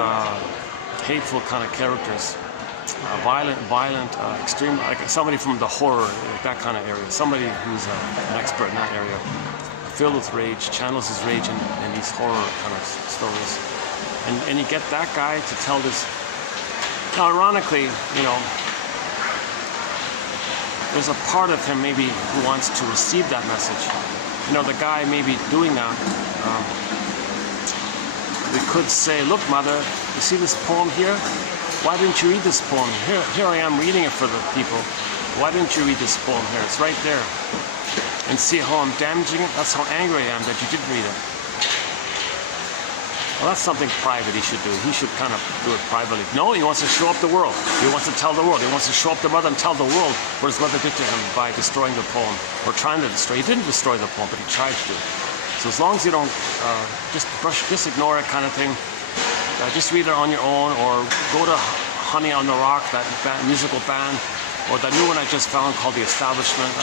hateful kind of characters, violent, extreme, like somebody from the horror, like that kind of area, somebody who's an expert in that area, filled with rage, channels his rage in these horror kind of stories. And you get that guy to tell this. Now, ironically, you know, there's a part of him maybe who wants to receive that message. You know, the guy maybe doing that. We could say, look, mother, you see this poem here? Why didn't you read this poem? Here I am reading it for the people. Why didn't you read this poem here? It's right there. And see how I'm damaging it? That's how angry I am that you didn't read it. Well, that's something private he should do. He should kind of do it privately. No, he wants to show up the world. He wants to tell the world. He wants to show up to mother and tell the world what his mother did to him by destroying the poem, or trying to destroy. He didn't destroy the poem, but he tried to. So as long as you don't just ignore it kind of thing, just read it on your own, or go to Honey on the Rock, that musical band, or that new one I just found called The Establishment.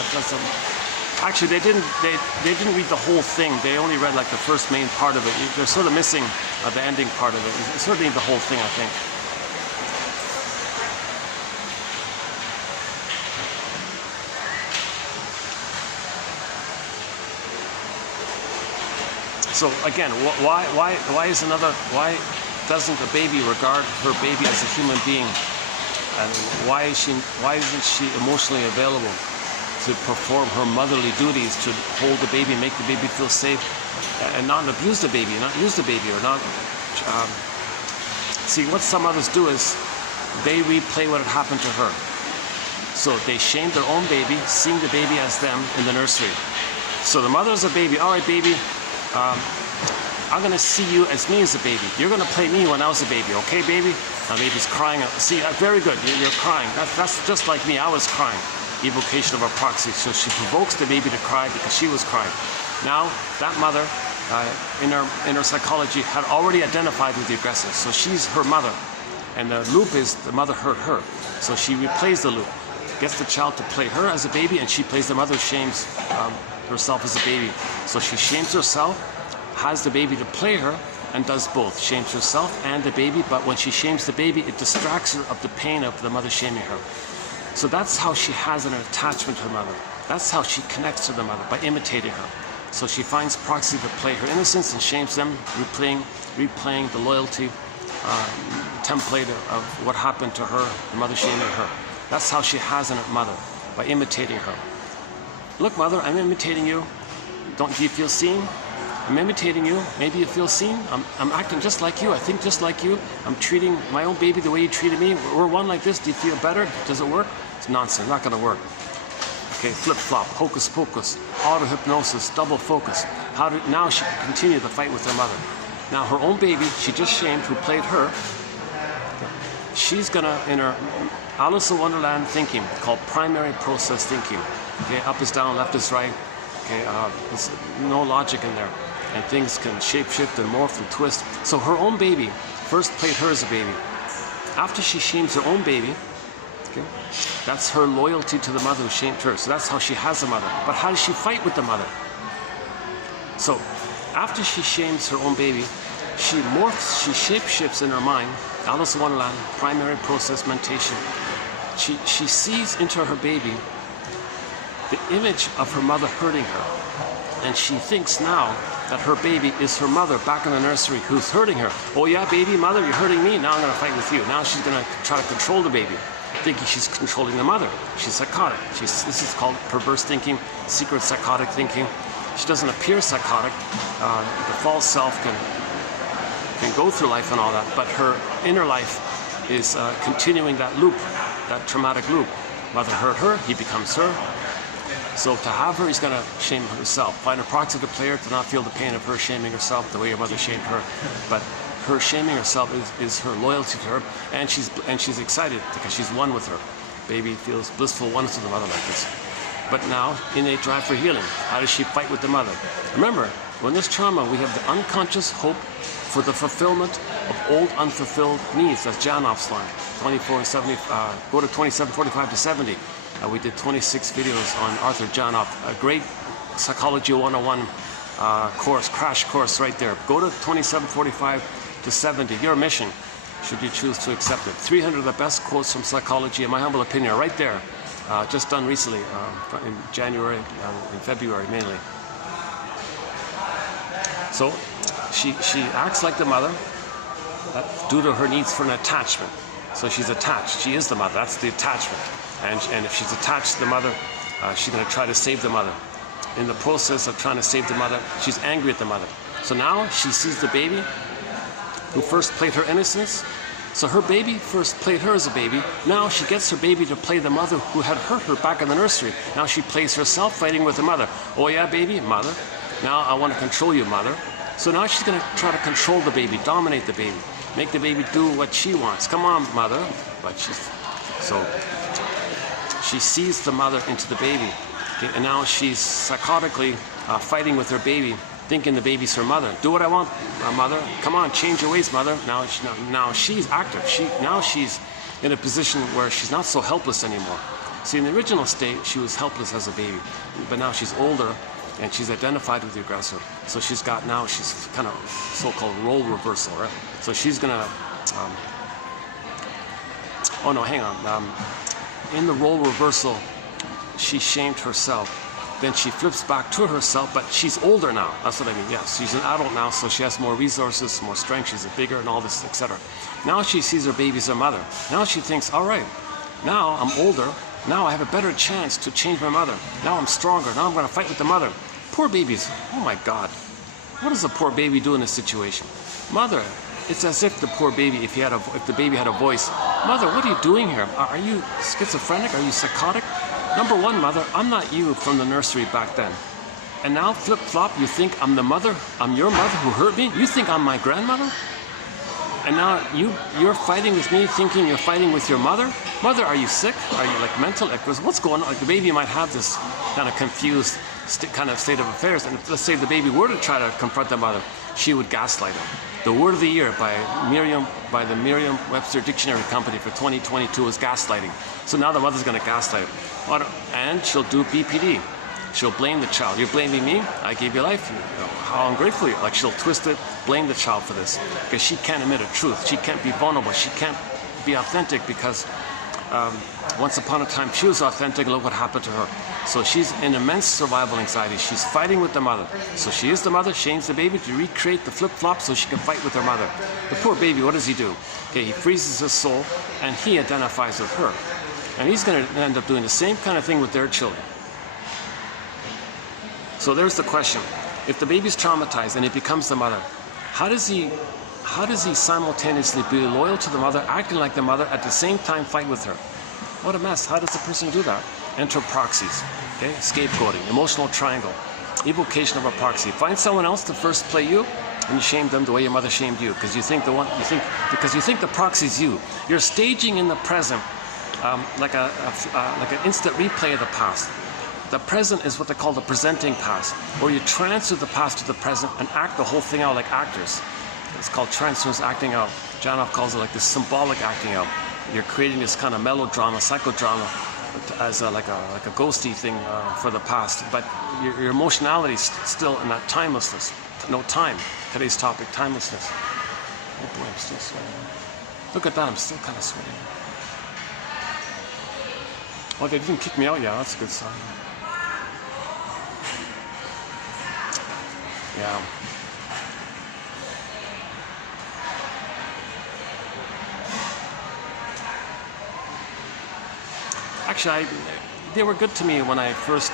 Actually, they didn't read the whole thing. They only read like the first main part of it. They're sort of missing the ending part of it. You sort of need the whole thing, I think. So again, why doesn't a baby regard her baby as a human being, and why isn't she emotionally available to perform her motherly duties, to hold the baby, make the baby feel safe, and not abuse the baby, not use the baby, or not. See, what some mothers do is they replay what had happened to her. So they shame their own baby, seeing the baby as them in the nursery. So the mother is a baby. All right, baby, I'm going to see you as me as a baby. You're going to play me when I was a baby, okay, baby? Now, baby's crying. See, very good. You're crying. That's just like me. I was crying. Evocation of a proxy. So she provokes the baby to cry because she was crying. Now, that mother, in her psychology, had already identified with the aggressor. So she's her mother. And the loop is the mother hurt her. So she replays the loop. Gets the child to play her as a baby, and she plays the mother who shames herself as a baby. So she shames herself, has the baby to play her, and does both. Shames herself and the baby, but when she shames the baby, it distracts her of the pain of the mother shaming her. So that's how she has an attachment to her mother. That's how she connects to the mother, by imitating her. So she finds proxy to play her innocence and shames them, replaying the loyalty template of what happened to her, the mother shaming her. That's how she has a mother, by imitating her. Look, mother, I'm imitating you. Do you feel seen? I'm imitating you. Maybe you feel seen. I'm acting just like you. I think just like you. I'm treating my own baby the way you treated me. We're one like this. Do you feel better? Does it work? It's nonsense. Not going to work. Okay, flip-flop, hocus pocus, auto-hypnosis, double focus. Now she can continue the fight with her mother. Now her own baby, she just shamed, who played her, she's going to, in her Alice in Wonderland thinking, called primary process thinking. Okay, up is down, left is right. Okay, there's no logic in there. And things can shape-shift and morph and twist. So her own baby first played her as a baby. After she shames her own baby, okay, that's her loyalty to the mother who shamed her. So that's how she has a mother. But how does she fight with the mother? So after she shames her own baby, she morphs, she shape-shifts in her mind. Alice in Wonderland, primary process mentation. She sees into her baby the image of her mother hurting her. And she thinks now that her baby is her mother back in the nursery who's hurting her. Oh yeah, baby, mother, you're hurting me. Now I'm going to fight with you. Now she's going to try to control the baby, thinking she's controlling the mother. She's psychotic. This is called perverse thinking, secret psychotic thinking. She doesn't appear psychotic. The false self can go through life and all that, but her inner life is continuing that loop, that traumatic loop. Mother hurt her, he becomes her. So to have her, he's going to shame herself. Find a proxy to play her to not feel the pain of her shaming herself the way your mother shamed her. But her shaming herself is her loyalty to her, and she's excited because she's one with her. Baby feels blissful oneness with the mother like this. But now, innate drive for healing. How does she fight with the mother? Remember, when there's trauma, we have the unconscious hope for the fulfillment of old unfulfilled needs. That's Janoff's line. 2470. Go to 2745 to 70. We did 26 videos on Arthur Janoff. A great Psychology 101 course, crash course right there. Go to 2745 to 70. Your mission, should you choose to accept it. 300 of the best quotes from psychology, in my humble opinion, are right there. Just done recently, in January, in February mainly. So she acts like the mother due to her needs for an attachment. So she's attached. She is the mother. That's the attachment. And if she's attached to the mother, she's going to try to save the mother. In the process of trying to save the mother, she's angry at the mother. So now she sees the baby who first played her innocence. So her baby first played her as a baby. Now she gets her baby to play the mother who had hurt her back in the nursery. Now she plays herself fighting with the mother. Oh yeah, baby, mother. Now I want to control you, mother. So now she's going to try to control the baby, dominate the baby, make the baby do what she wants. Come on, mother. But so she sees the mother into the baby. Okay, and now she's psychotically fighting with her baby, thinking the baby's her mother. Do what I want, mother. Come on, change your ways, mother. Now she's active. Now she's in a position where she's not so helpless anymore. See, in the original state, she was helpless as a baby, but now she's older and she's identified with the aggressor. So she's kind of so-called role reversal, right? So she's gonna. Oh no, hang on. In the role reversal, she shamed herself. Then she flips back to herself, but she's older now. That's what I mean. Yes, she's an adult now, so she has more resources, more strength. She's bigger and all this, etc. Now she sees her baby as her mother. Now she thinks, all right, now I'm older. Now I have a better chance to change my mother. Now I'm stronger. Now I'm going to fight with the mother. Poor babies. Oh my God. What does a poor baby do in this situation? Mother. It's as if the poor baby, if the baby had a voice, mother, what are you doing here? Are you schizophrenic? Are you psychotic? Number one, mother, I'm not you from the nursery back then. And now, flip-flop, you think I'm the mother? I'm your mother who hurt me? You think I'm my grandmother? And now you're fighting with me, thinking you're fighting with your mother? Mother, are you sick? Are you like mental? What's going on? Like the baby might have this kind of confused kind of state of affairs. And let's say the baby were to try to confront the mother, she would gaslight him. The word of the year by the Merriam-Webster Dictionary Company for 2022 is gaslighting. So now the mother's going to gaslight him. And she'll do BPD. She'll blame the child. You're blaming me? I gave you life. How ungrateful you are. Like she'll twist it, blame the child for this. Because she can't admit a truth. She can't be vulnerable. She can't be authentic because once upon a time she was authentic. Look what happened to her. So she's in immense survival anxiety. She's fighting with the mother. So she is the mother, shames the baby to recreate the flip-flop so she can fight with her mother. The poor baby, what does he do? Okay, he freezes his soul and he identifies with her. And he's going to end up doing the same kind of thing with their children. So there's the question. If the baby's traumatized and he becomes the mother, how does he simultaneously be loyal to the mother, acting like the mother, at the same time fight with her? What a mess. How does the person do that? Enter proxies. Okay? Scapegoating, emotional triangle, evocation of a proxy. Find someone else to first play you, and you shame them the way your mother shamed you, because you think the proxy's you. You're staging in the present like an instant replay of the past. The present is what they call the presenting past, where you transfer the past to the present and act the whole thing out like actors. It's called transference acting out. Janoff calls it like this symbolic acting out. You're creating this kind of melodrama, psychodrama, as like a ghosty thing for the past, but your emotionality is still in that timelessness. No time. Today's topic, timelessness. Oh boy, I'm still sweating. Look at that, I'm still kind of sweating. Oh, they didn't kick me out yet. That's a good sign. Yeah. Actually, they were good to me when I first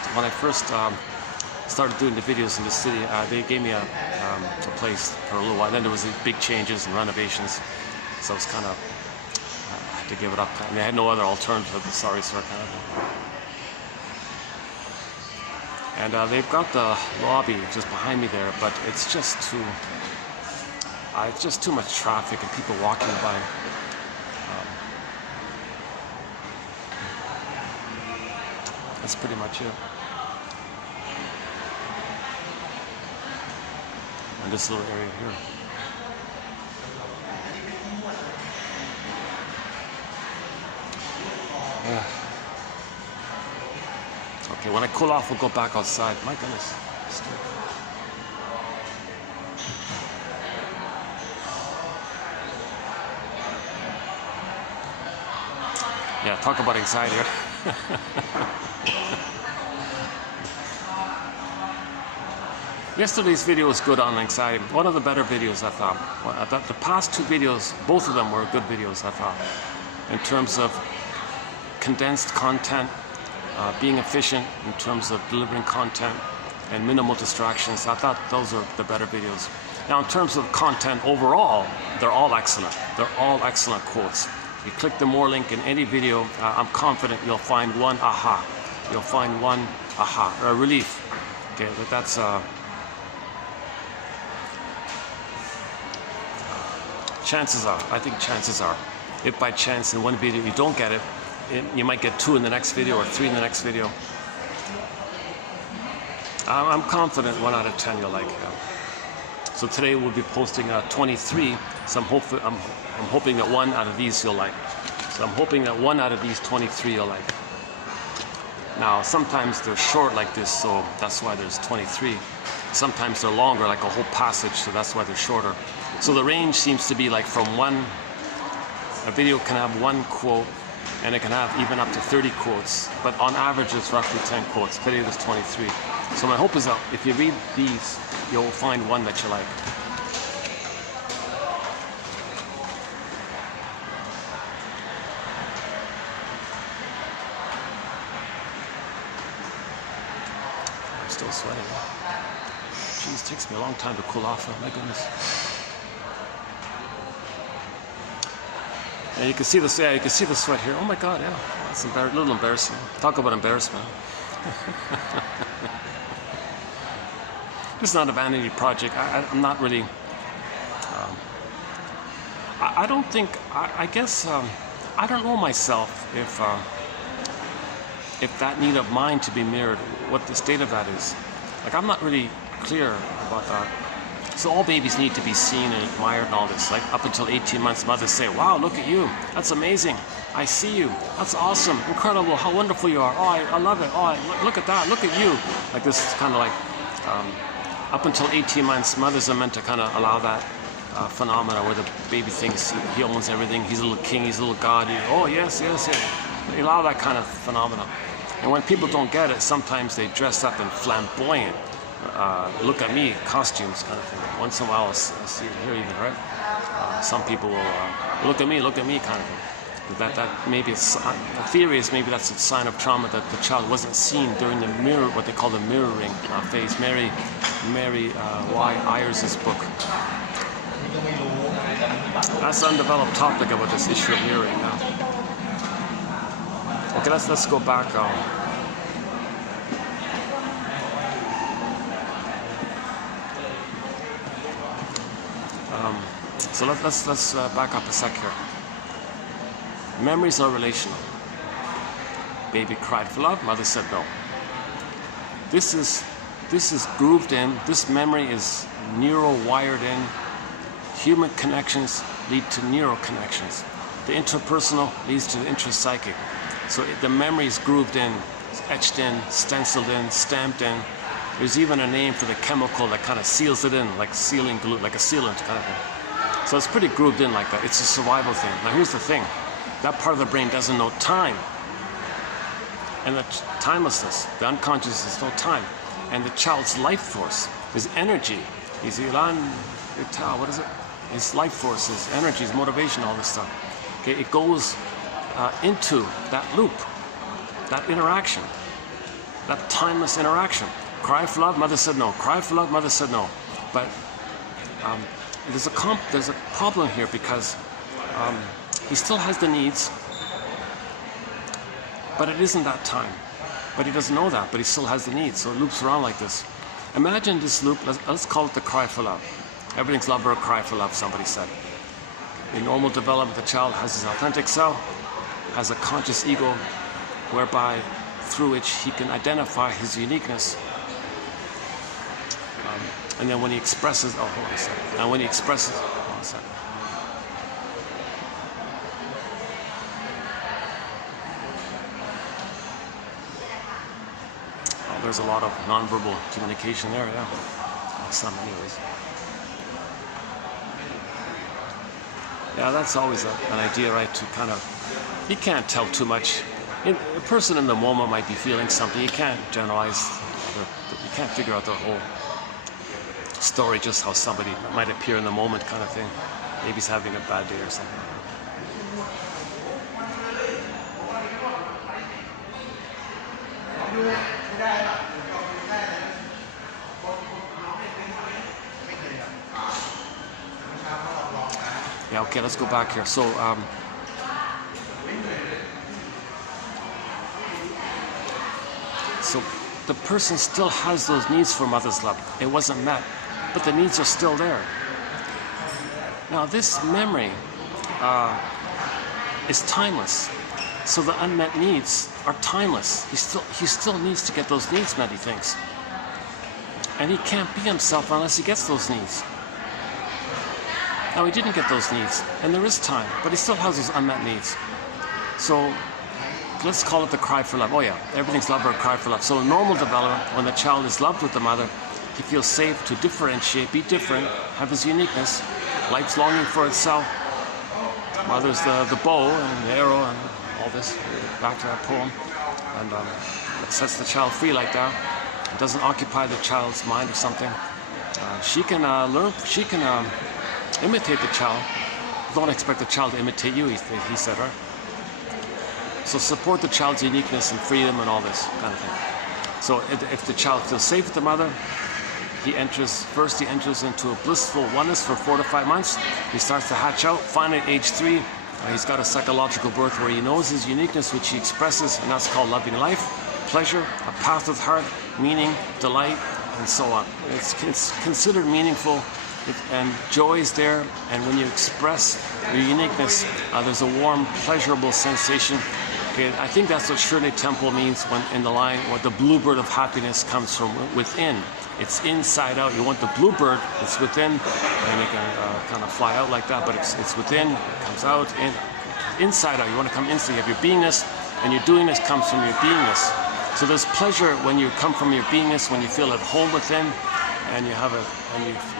started doing the videos in the city. They gave me a place for a little while. Then there was big changes and renovations, so it's kind of I had to give it up. I mean, I had no other alternative. Sorry, sir, kind of. And they've got the lobby just behind me there, but it's just too. It's just too much traffic and people walking by. That's pretty much it. And this little area here. Okay, when I cool off, we'll go back outside. My goodness. Yeah, talk about anxiety. Yesterday's video was good on anxiety. One of the better videos, I thought. The past two videos, both of them were good videos, I thought. In terms of condensed content, being efficient in terms of delivering content, and minimal distractions. I thought those are the better videos. Now, in terms of content overall, they're all excellent. They're all excellent quotes. You click the more link in any video, I'm confident you'll find one aha. You'll find one aha, or a relief. Okay, that's chances are, I think chances are, if by chance in one video you don't get it, you might get 2 in the next video or 3 in the next video. I'm confident 1 out of 10 you'll like it. So today we'll be posting 23, so I'm hoping that 1 out of these you'll like. So I'm hoping that 1 out of these 23 you'll like. Now sometimes they're short like this, so that's why there's 23. Sometimes they're longer, like a whole passage, so that's why they're shorter. So the range seems to be like from a video can have 1 quote, and it can have even up to 30 quotes, but on average it's roughly 10 quotes. Today there's 23. So my hope is that if you read these, you'll find one that you like. I'm still sweating. Jeez, it takes me a long time to cool off. Oh my goodness. Yeah, you can see this. Yeah, you can see the sweat here. Oh my God, yeah, that's a little embarrassing. Talk about embarrassment. This is not a vanity project. I'm not really. I don't think. I guess I don't know myself if that need of mine to be mirrored, what the state of that is. Like, I'm not really clear about that. So all babies need to be seen and admired and all this. Like up until 18 months, mothers say, "Wow, look at you. That's amazing. I see you. That's awesome. Incredible. How wonderful you are. Oh, I love it. Oh, look at that. Look at you." Like this is kind of like up until 18 months, mothers are meant to kind of allow that phenomena where the baby thinks he owns everything. He's a little king. He's a little god. Oh, yes, yes, yes. They allow that kind of phenomena. And when people don't get it, sometimes they dress up in flamboyant, look at me costumes kind of thing. Once in a while, I'll see it here even, right? Some people will look at me kind of thing. That maybe it's, the theory is maybe that's a sign of trauma, that the child wasn't seen during the mirror, what they call the mirroring phase. Mary Y. Ayers' book. That's an undeveloped topic about this issue of mirroring now. Okay, let's go back. So let's back up a sec here. Memories are relational. Baby cried for love, mother said no. This is grooved in. This memory is neuro-wired in. Human connections lead to neural connections. The interpersonal leads to the intrapsychic. So the memory is grooved in, etched in, stenciled in, stamped in. There's even a name for the chemical that kind of seals it in, like sealing glue, like a sealant kind of thing. So it's pretty grooved in like that. It's a survival thing. Now here's the thing. That part of the brain doesn't know time. And the timelessness, the unconscious is no time. And the child's life force, his energy, his what is it? His life force, his energy, his motivation, all this stuff. Okay, it goes into that loop, that interaction, that timeless interaction. Cry for love, mother said no. Cry for love, mother said no. But there's a problem here because he still has the needs, but it isn't that time. But he doesn't know that, but he still has the needs, so it loops around like this. Imagine this loop, let's call it the cry for love. Everything's love or a cry for love, somebody said. In normal development, the child has his authentic self, has a conscious ego, whereby through which he can identify his uniqueness. And then when he expresses, oh, hold on a second. And when he expresses, hold on a second. Oh, there's a lot of nonverbal communication there, yeah. Some anyways. Yeah, that's always an idea, right? To kind of, you can't tell too much. A person in the moment might be feeling something. You can't generalize. You can't figure out the whole story, just how somebody might appear in the moment, kind of thing. Maybe he's having a bad day or something. Yeah, okay, let's go back here. So, so the person still has those needs for mother's love. It wasn't met, but the needs are still there. Now, this memory is timeless. So the unmet needs are timeless. He still needs to get those needs met, he thinks. And he can't be himself unless he gets those needs. Now, he didn't get those needs, and there is time, but he still has those unmet needs. So let's call it the cry for love. Oh yeah, everything's love or a cry for love. So in normal development, when the child is loved with the mother, he feels safe to differentiate, be different, have his uniqueness. Life's longing for itself. Mother's the bow and the arrow and all this. Back to that poem. And it sets the child free like that. It doesn't occupy the child's mind or something. She can learn, she can imitate the child. Don't expect the child to imitate you, he said, right? So support the child's uniqueness and freedom and all this kind of thing. So if the child feels safe with the mother, he enters into a blissful oneness for 4 to 5 months. He starts to hatch out. Finally, at age 3, he's got a psychological birth where he knows his uniqueness, which he expresses, and that's called loving life, pleasure, a path of heart, meaning, delight, and so on. It's considered meaningful, and joy is there, and when you express your uniqueness, there's a warm, pleasurable sensation. Okay, I think that's what Shirley Temple means when in the line, what the bluebird of happiness comes from within. It's inside out. You want the bluebird, it's within, and it can kind of fly out like that, but it's within, it comes out, inside out. You want to come inside. You have your beingness, and your doingness comes from your beingness. So there's pleasure when you come from your beingness, when you feel at home within, and you have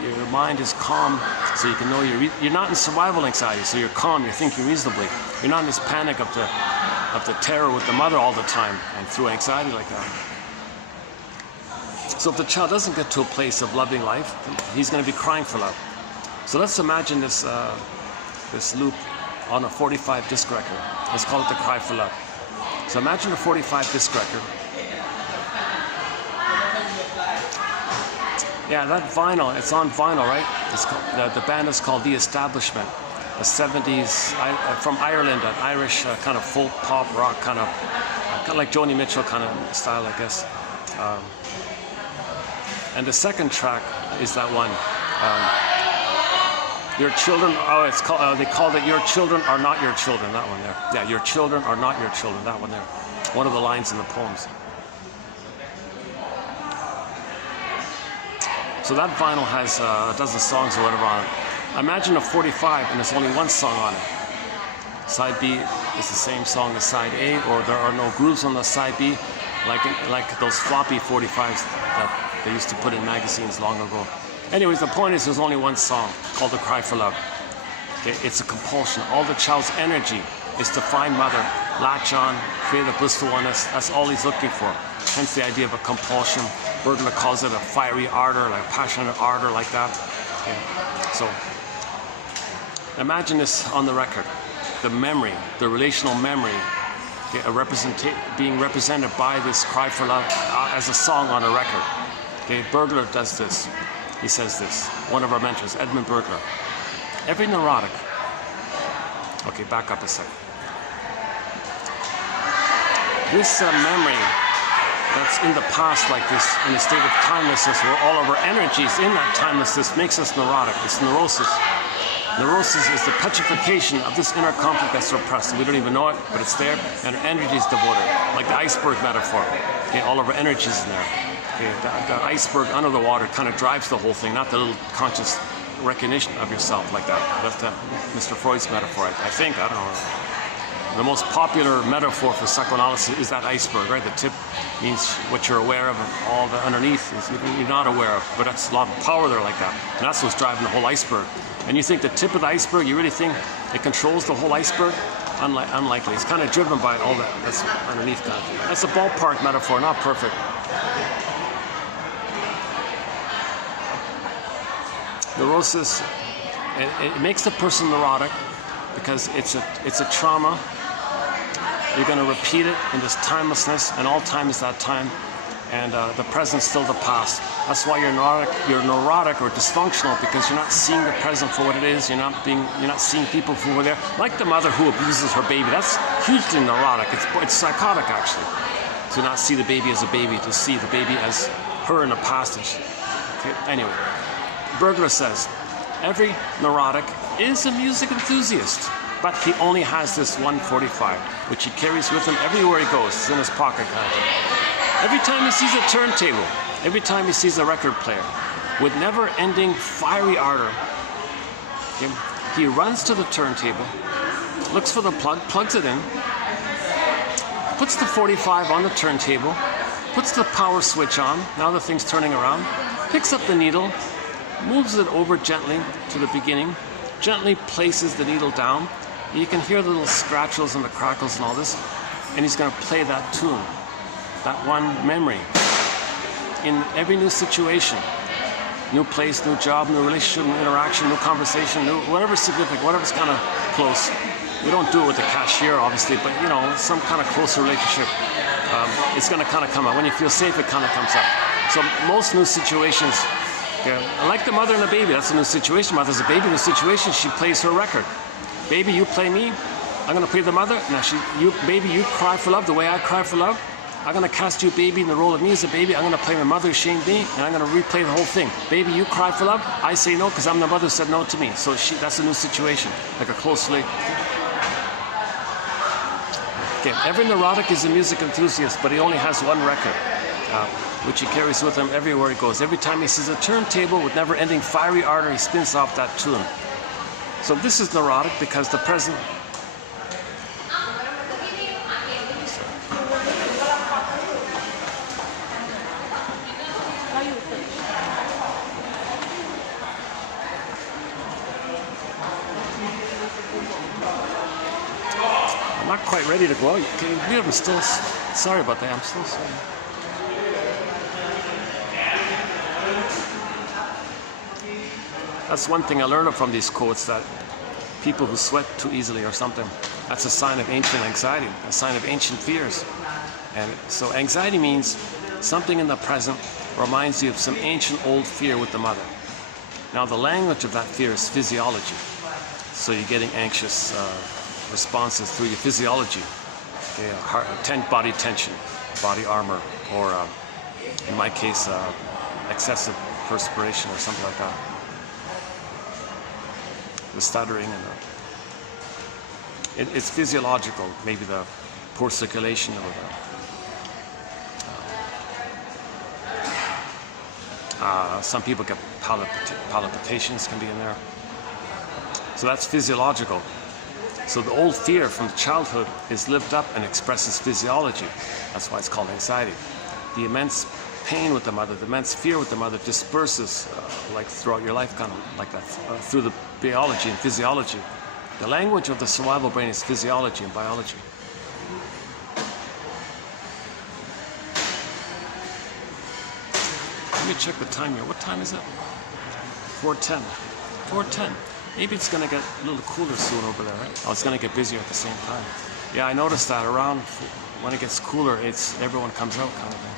your mind is calm, so you can know you're not in survival anxiety, so you're calm, you're thinking reasonably. You're not in this panic of the terror with the mother all the time and through anxiety like that. So if the child doesn't get to a place of loving life, he's going to be crying for love. So let's imagine this loop on a 45 disc record. Let's call it the cry for love. So imagine a 45 disc record. Yeah, that vinyl, it's on vinyl, right? It's called, the band is called The Establishment. The 70s, from Ireland, an Irish kind of folk pop rock kind of like Joni Mitchell kind of style, I guess. And the second track is that one. Your children, it's called, they called it Your Children Are Not Your Children, that one there. Yeah, Your Children Are Not Your Children, that one there. One of the lines in the poems. So that vinyl has a dozen songs or whatever on it. Imagine a 45 and there's only one song on it. Side B is the same song as side A, or there are no grooves on the side B, like those floppy 45s that they used to put in magazines long ago. Anyways, the point is there's only one song called The Cry for Love. Okay, it's a compulsion. All the child's energy is to find mother, latch on, create a blissful oneness. That's all he's looking for. Hence the idea of a compulsion. Bergler calls it a fiery ardor, like passionate ardor, like that. Okay. So imagine this on the record. The memory, the relational memory, okay, being represented by this cry for love as a song on a record. Okay, Bergler does this. He says this. One of our mentors, Edmund Bergler. Every neurotic. Okay, back up a second. This memory that's in the past like this, in a state of timelessness, where all of our energies in that timelessness makes us neurotic. It's neurosis. Neurosis is the petrification of this inner conflict that's repressed. We don't even know it, but it's there, and our energy is devoted, like the iceberg metaphor. Okay, all of our energy is in there. Okay, the iceberg under the water kind of drives the whole thing, not the little conscious recognition of yourself like that. That's Mr. Freud's metaphor, I think. I don't know. The most popular metaphor for psychoanalysis is that iceberg, right? The tip means what you're aware of, and all the underneath is you're not aware of. But that's a lot of power there like that. And that's what's driving the whole iceberg. And you think the tip of the iceberg, you really think it controls the whole iceberg? Unlikely. It's kind of driven by all that's underneath kind of thing. That's a ballpark metaphor, not perfect. Neurosis, it makes the person neurotic because it's a trauma. You're going to repeat it in this timelessness, and all time is that time, and the present's still the past. That's why you're neurotic or dysfunctional, because you're not seeing the present for what it is. You're not seeing people for what they're. Like the mother who abuses her baby. That's hugely neurotic. It's psychotic actually. To not see the baby as a baby, to see the baby as her in the past. Okay. Anyway, Berger says every neurotic is a music enthusiast, but he only has this 145, which he carries with him everywhere he goes. It's in his pocket kind of thing. Every time he sees a turntable, every time he sees a record player, with never-ending fiery ardor, okay, he runs to the turntable, looks for the plug, plugs it in, puts the 45 on the turntable, puts the power switch on, now the thing's turning around, picks up the needle, moves it over gently to the beginning, gently places the needle down. You can hear the little scratchels and the crackles and all this, and he's going to play that tune, that one memory, in every new situation, new place, new job, new relationship, new interaction, new conversation, new whatever's significant, whatever's kind of close. We don't do it with the cashier, obviously, but you know, some kind of closer relationship. It's going to kind of come out. When you feel safe, it kind of comes up. So most new situations, like the mother and the baby, that's a new situation. Mother's a baby, new situation, she plays her record. Baby, you play me, I'm going to play the mother. Now, baby, you cry for love the way I cry for love. I'm going to cast you, baby, in the role of me as a baby. I'm going to play my mother who shamed me, and I'm going to replay the whole thing. Baby, you cry for love. I say no because I'm the mother who said no to me. So that's a new situation, like a close relation. Okay, every neurotic is a music enthusiast, but he only has one record, which he carries with him everywhere he goes. Every time he sees a turntable with never-ending fiery ardor, he spins off that tune. So this is neurotic because the present. I'm not quite ready to go out. Can you believe I'm still sorry about that? I'm still sorry. That's one thing I learned from these quotes, that people who sweat too easily or something, that's a sign of ancient anxiety, a sign of ancient fears. And so anxiety means something in the present reminds you of some ancient old fear with the mother. Now the language of that fear is physiology. So you're getting anxious responses through your physiology. Okay, body tension, body armor, or in my case, excessive perspiration or something like that. The stuttering and it's physiological. Maybe the poor circulation or some people get palpitations can be in there. So that's physiological. So the old fear from childhood is lived up and expresses physiology. That's why it's called anxiety. The immense pain with the mother, the immense fear with the mother disperses like throughout your life, kind of like that, through the biology and physiology. The language of the survival brain is physiology and biology. Let me check the time here. What time is it? 4:10. 4:10. Maybe it's going to get a little cooler soon over there, right? Oh, it's going to get busier at the same time. Yeah, I noticed that around when it gets cooler, everyone comes out kind of thing.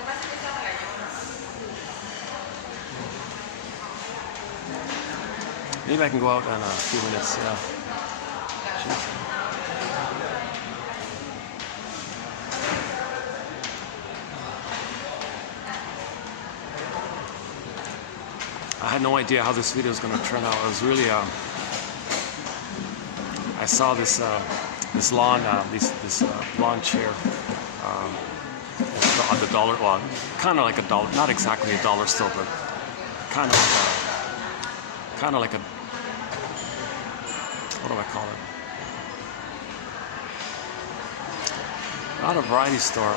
Maybe I can go out in a few minutes, yeah. Jeez. had no idea how this video was going to turn out. It was really, I saw this this lawn lawn chair at the dollar, well, kind of like a dollar, not exactly a dollar store, but kind of like a, what do I call it? Not a variety store.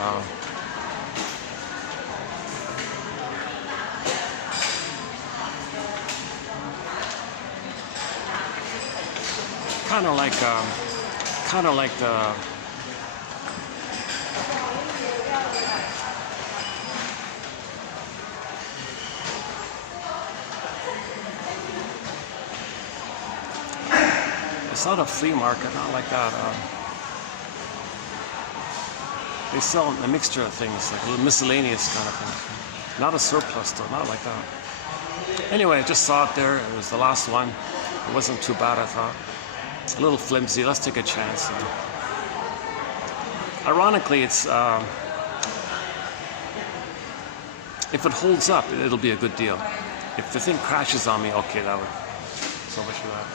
Kind of like the. It's not a flea market, not like that. They sell a mixture of things, like a little miscellaneous kind of thing. Not a surplus store, not like that. Anyway, I just saw it there. It was the last one. It wasn't too bad, I thought. A little flimsy. Let's take a chance. Ironically, it's if it holds up, it'll be a good deal. If the thing crashes on me, okay, that would. So much for that.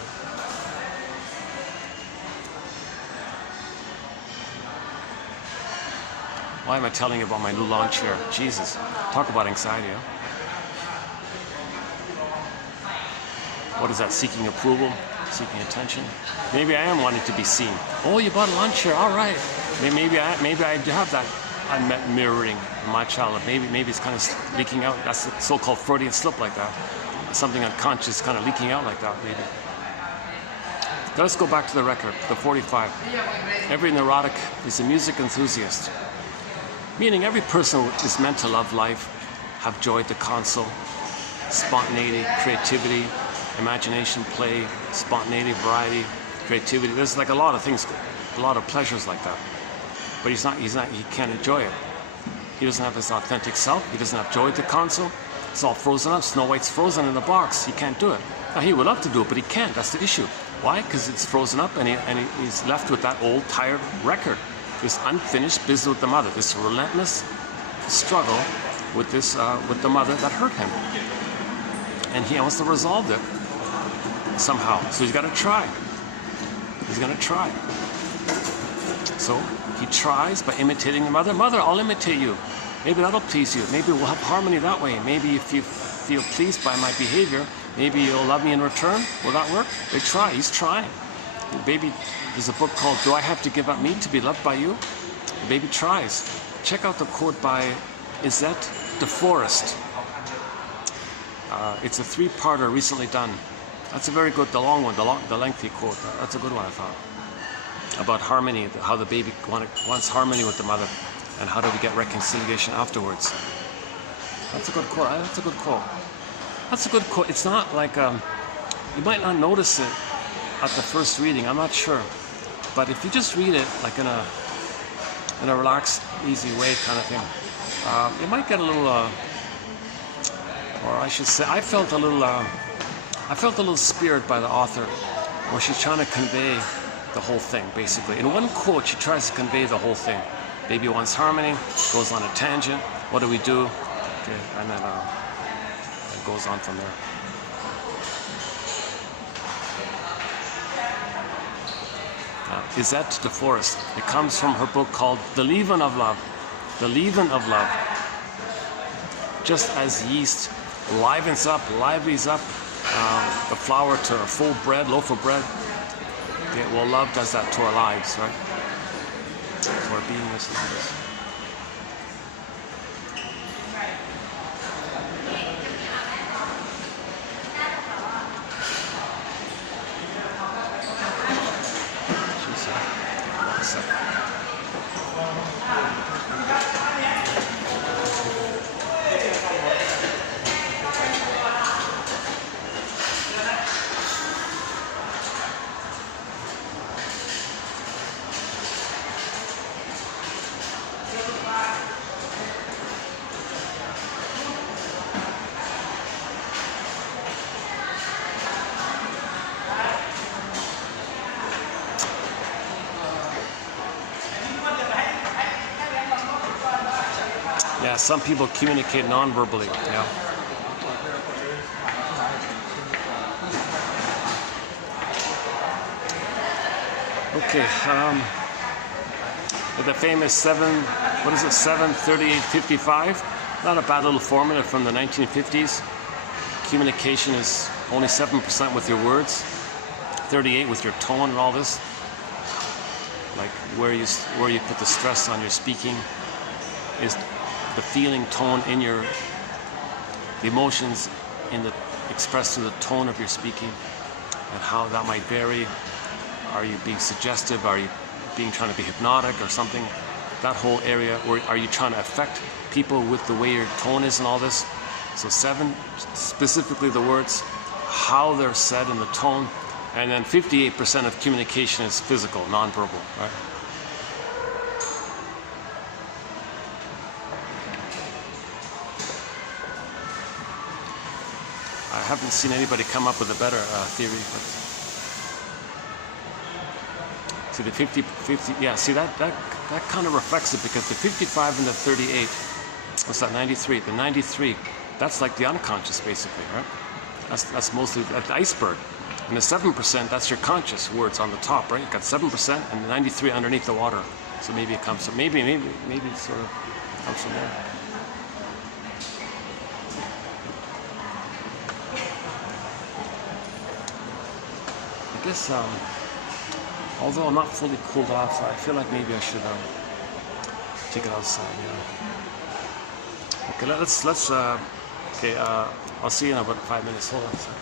Why am I telling you about my new lawn chair? Jesus, talk about anxiety, huh? What is that, seeking approval, seeking attention? Maybe I am wanting to be seen. Oh, you bought a lawn chair, all right. Maybe I do have that unmet mirroring in my child. Maybe it's kind of leaking out. That's the so-called Freudian slip like that. Something unconscious kind of leaking out like that, maybe. Let's go back to the record, the 45. Every neurotic is a music enthusiast. Meaning every person is meant to love life, have joy to console, spontaneity, creativity, imagination, play, spontaneity, variety, creativity. There's like a lot of things, a lot of pleasures like that. But he can't enjoy it. He doesn't have his authentic self. He doesn't have joy to console. It's all frozen up. Snow White's frozen in the box. He can't do it. Now, he would love to do it, but he can't. That's the issue. Why? Because it's frozen up and he's left with that old, tired record. This unfinished business with the mother, this relentless struggle with the mother that hurt him, and he wants to resolve it somehow. So he's got to try. He's going to try. So he tries by imitating the mother. Mother, I'll imitate you. Maybe that'll please you. Maybe we'll have harmony that way. Maybe if you feel pleased by my behavior, maybe you'll love me in return. Will that work? They try. He's trying. The baby. There's a book called Do I Have to Give Up Me to Be Loved by You? The baby tries. Check out the quote by Izette DeForest. It's a 3-parter recently done. That's a very good, the long one, the lengthy quote. That's a good one, I thought. About harmony, how the baby wants harmony with the mother, and how do we get reconciliation afterwards. That's a good quote. That's a good quote. That's a good quote. It's not like, you might not notice it at the first reading, I'm not sure. But if you just read it like in a relaxed, easy way kind of thing, it might get a little, or I should say, I felt a little spirit by the author, where she's trying to convey the whole thing, basically. In one quote, she tries to convey the whole thing. Baby wants harmony, goes on a tangent. What do we do? Okay, and then it goes on from there. Izette DeForest. It comes from her book called The Leaven of Love. The Leaven of Love. Just as yeast livens up, livelies up the flour to a full bread, loaf of bread, well, love does that to our lives, right? To our beingness lives. Yeah, some people communicate non-verbally. Yeah. Okay, with the famous 7:38:55. Not a bad little formula from the 1950s. Communication is only 7% with your words, 38 with your tone and all this. Like where you put the stress on your speaking is the feeling tone in the emotions expressed in the tone of your speaking, and how that might vary. Are you being suggestive? Are you trying to be hypnotic or something? That whole area. Or are you trying to affect people with the way your tone is and all this? So 7, specifically the words, how they're said in the tone, and then 58% of communication is physical, nonverbal, right? I haven't seen anybody come up with a better theory, but see the 50, yeah, see that kind of reflects it, because the 55 and the 38, what's that, 93? The 93, that's like the unconscious, basically, right? That's mostly the iceberg. And the 7%, that's your conscious words on the top, right? You've got 7% and the 93 underneath the water. So maybe it comes from, maybe it sort of comes from there. I guess, although I'm not fully cooled off, I feel like maybe I should take it outside, yeah. Okay, let's okay, I'll see you in about 5 minutes. Hold on a second.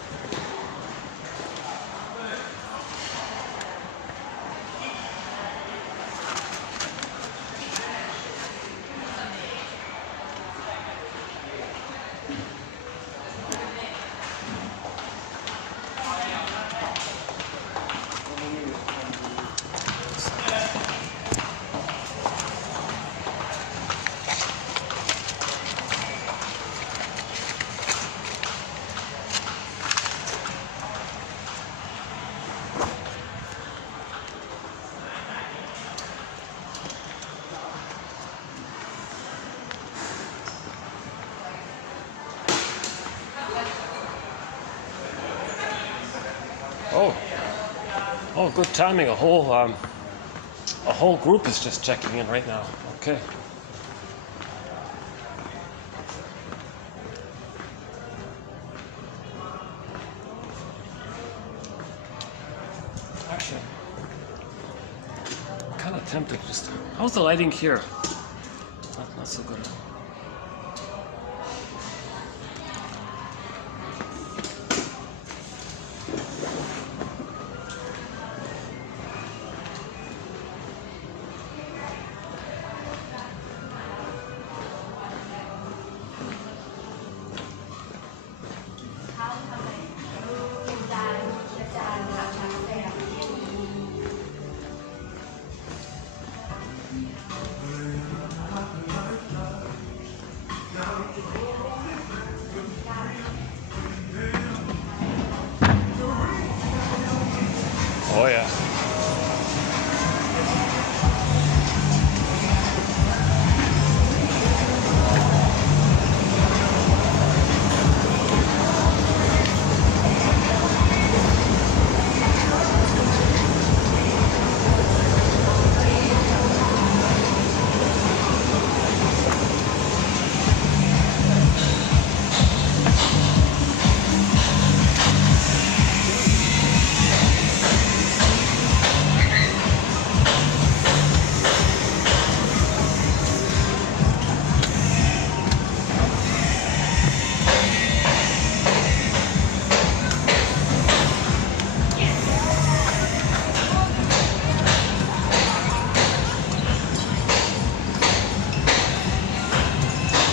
Oh, good timing. A whole group is just checking in right now. Okay. Actually, I'm kind of tempted just. How's the lighting here? Not so good. Oh yeah.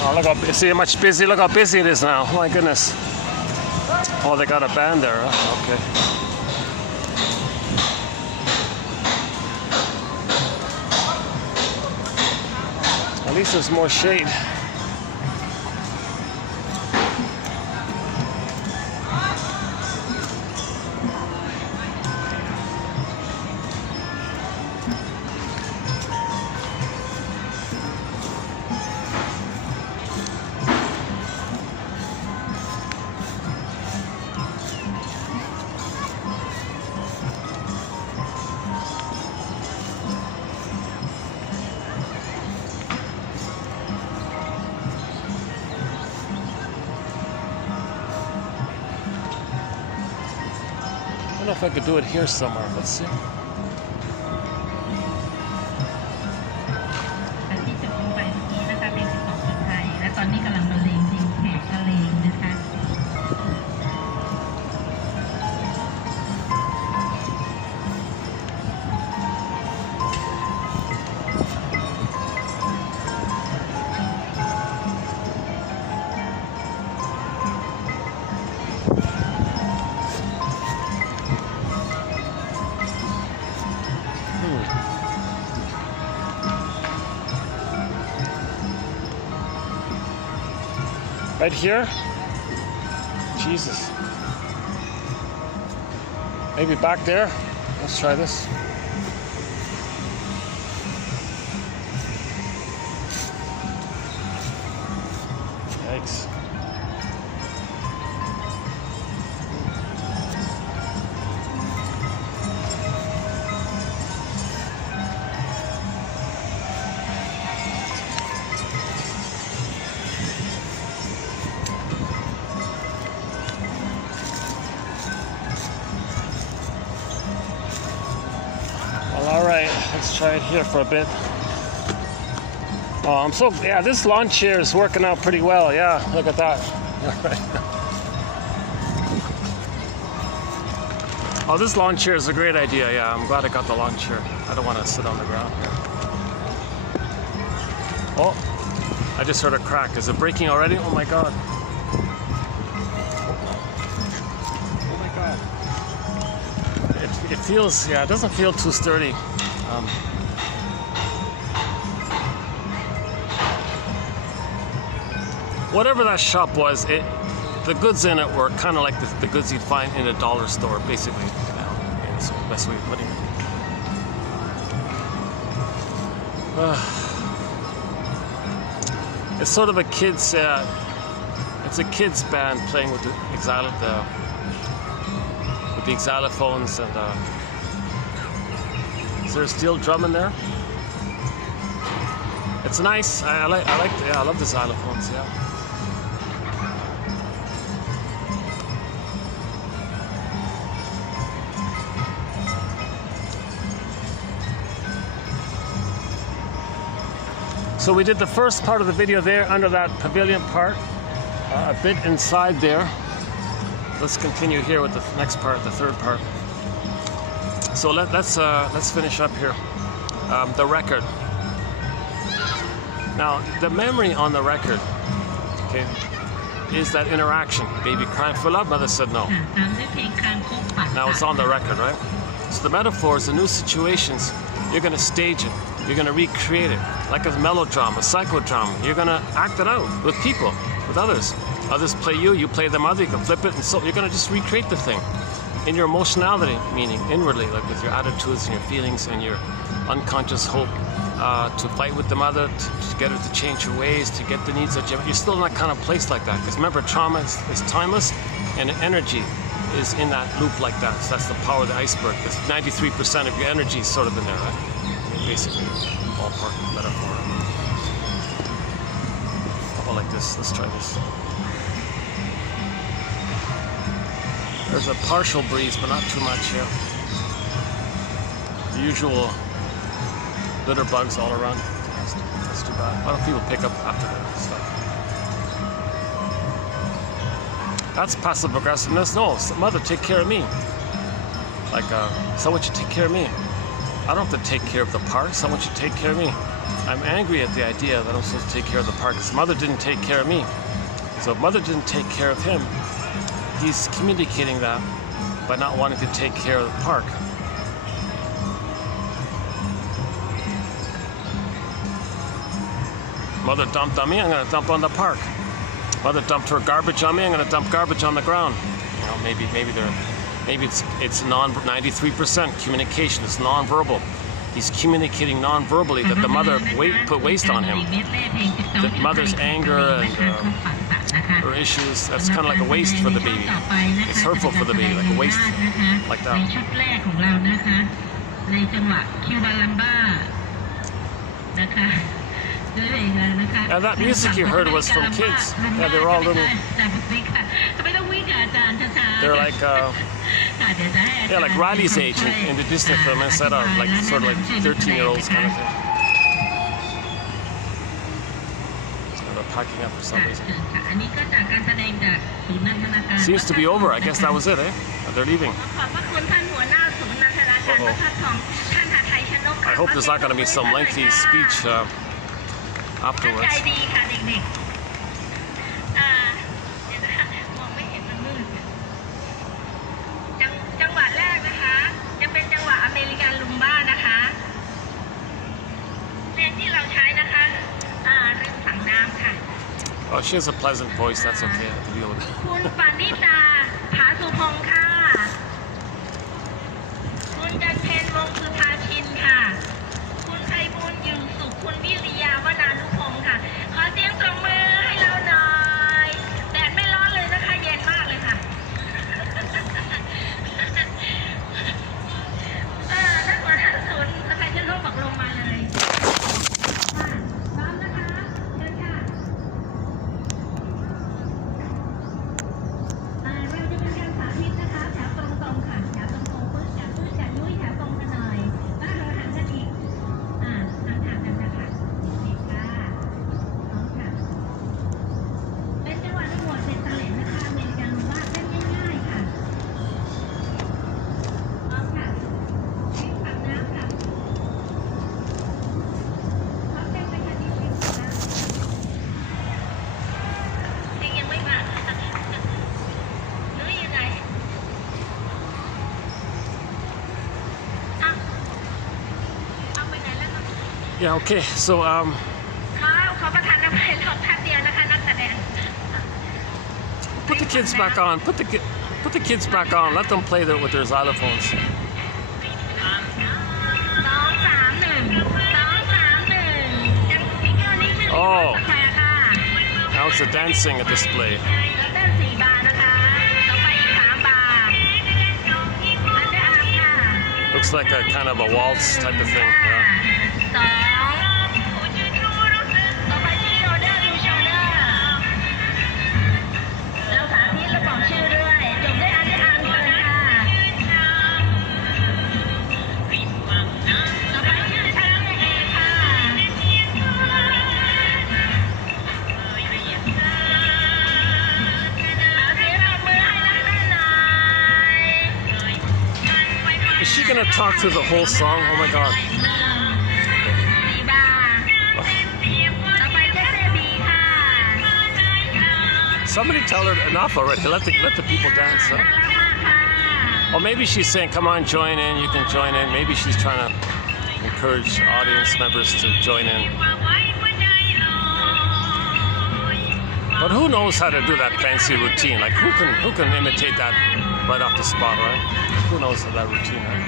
Oh, look how see how much busy. Look how busy it is now. Oh my goodness. Oh, they got a band there. Huh? Okay. At least there's more shade. don't know if I could do it here somewhere. Let's see. และที่จุดลงไปเมื่อกี้นะคะเป็นของคนไทยและตอนนี้กำลังบรรเลงเพลงแขกบรรเลงนะคะ Right here? Jesus. Maybe back there? Let's try this. Yikes. Alright, let's try it here for a bit. Oh, yeah, this lawn chair is working out pretty well. Yeah, look at that. Oh, this lawn chair is a great idea. Yeah, I'm glad I got the lawn chair. I don't want to sit on the ground here. Oh, I just heard a crack. Is it breaking already? Oh my God. Oh my God. It feels, yeah, it doesn't feel too sturdy. Whatever that shop was, the goods in it were kind of like the goods you'd find in a dollar store, basically. That's the best way of putting it. It's sort of a kids, it's a kids band playing with the xylophones, and is there a steel drum in there? It's nice. I love the xylophones. Yeah. So we did the first part of the video there under that pavilion part, a bit inside there. Let's continue here with the next part, the third part. So let's finish up here. The record. Now, the memory on the record, okay, is that interaction. Baby crying for love, mother said no. Now it's on the record, right? So the metaphors, the new situations, you're going to stage it. You're going to recreate it like a melodrama, a psychodrama. You're going to act it out with people, with others. Others play you, you play them other, you can flip it, and so you're going to just recreate the thing in your emotionality, meaning inwardly, like with your attitudes and your feelings and your unconscious hope to fight with the mother, to get her to change her ways, to get the needs that you're still in that kind of place like that. Because remember, trauma is timeless, and energy is in that loop like that. So that's the power of the iceberg. Because 93% of your energy is sort of in there, right? Basically, ballpark metaphor. How about like this? Let's try this. There's a partial breeze, but not too much here. The usual litter bugs all around. That's too bad. Why don't people pick up after that stuff? That's passive aggressiveness. No, mother, take care of me. Like, so would you take care of me? I don't have to take care of the parks. I want you to take care of me. I'm angry at the idea that I'm supposed to take care of the park because mother didn't take care of me. So if mother didn't take care of him, he's communicating that by not wanting to take care of the park. Mother dumped on me, I'm going to dump on the park. Mother dumped her garbage on me, I'm going to dump garbage on the ground. You know, maybe it's 93% communication. It's non-verbal. He's communicating non-verbally that the mother put waste on him. The mother's anger and her issues, that's kind of like a waste for the baby. It's hurtful for the baby, like a waste, like that. ด้วยเพลงแล้วนะคะ And that music you heard was from kids. Yeah, they were all little. จากบิ๊กค่ะไม่ต้องวิ่งกับอาจารย์ช้าๆ They're like ค่ะเดี๋ยวจะให้อาจารย์ yeah, like Riley's age in the Disney film instead of like sort of like 13-year-olds kind of thing. So they're packing up for some reason. ค่ะอันนี้ก็จากการแสดงจากศูนย์นันทนาการ Seems to be over. I guess that was it, eh? They're leaving. ขอบพระคุณท่านหัวหน้าศูนย์นันทนาการวัฒนธรรมท่านหาไทยชนก I hope there's not going to be some lengthy speech ใจ afterwards. ดีค่ะเด็กๆเดี๋ยวนะคะมองไม่เห็นมันมืดจังหวะแรกนะคะจะเป็นจังหวะอเมริกันลุมบ้านะคะเพลงที่เราใช้นะคะริมฝั่งน้ำค่ะ Oh, she has a pleasant voice. That's okay. I have to deal with it. คุณปณิตาผาสุพงศ์ค่ะ คุณจันเพ็ญวงศ์สุธาชินค่ะ คุณไพบูลย์อยู่สุข คุณวิริยาวนานุพงศ์ค่ะ ขอเสียงปรบมือให้เราหน่อย แดดไม่ร้อนเลยนะคะ เย็นมากเลยค่ะนักหัวหน้าศูนย์สถานที่ร่วมบอกลงมาเลยค่ะพร้อมนะคะเชิญค่ะ เราจะเป็นการสาธิตนะคะแถวตรงๆค่ะแถวตรงๆปึ๊ดจากยุ้ยแถวตรงกันหน่อยแล้วเราหันกันอีกห่างๆกันนะคะเด็กค่ะพร้อมค่ะเป็นจังหวะในหมวดเซนตาเลนนะคะอเมริกันว่าเล่นง่ายๆค่ะพร้อมค่ะทิ้งฝั่งน้ำค่ะพร้อมเต้นไปค่ะดิ้นๆนะเพลงยังไม่มาหรือยังไงเอาไปไหนแล้วคะ Yeah, okay. So, ขอประทานอภัยรอแป๊บเดียวนะคะนักแสดง put the kids back on. Put the kids back on. Let them play with their xylophones. 2 3 1 2 3 1 ยังสปีกเกอร์นี่ชื่อ Oh แควค่ะ Now it's a dancing display. แล้วเต้น4 บาร์นะคะต่อไปอีก3 บาร์อันเดอร์อาร์มค่ะ Looks like a kind of a waltz type of thing. 2 Yeah. ต่อไปชื่อโชเดอร์ดูโชเดอร์เราสาธิตและบอกชื่อด้วยจบด้วยอันเดอร์อาร์มเลยค่ะต่อไปชื่อชักเอค่ะเอาเสียงปรบมือให้นักเต้นหน่อย Is she gonna talk through the whole song? Oh my god. 4 บาร์ต่อไปเจสเซบีค่ะ Somebody tell her enough already. Let the people dance. น่า Huh? รักมากค่ะ Or maybe she's saying, "Come on, join in. You can join in." Maybe she's trying to encourage audience members to join in. But who knows how to do that fancy routine? Like who can imitate that right off the spot, right? Who knows that routine, right?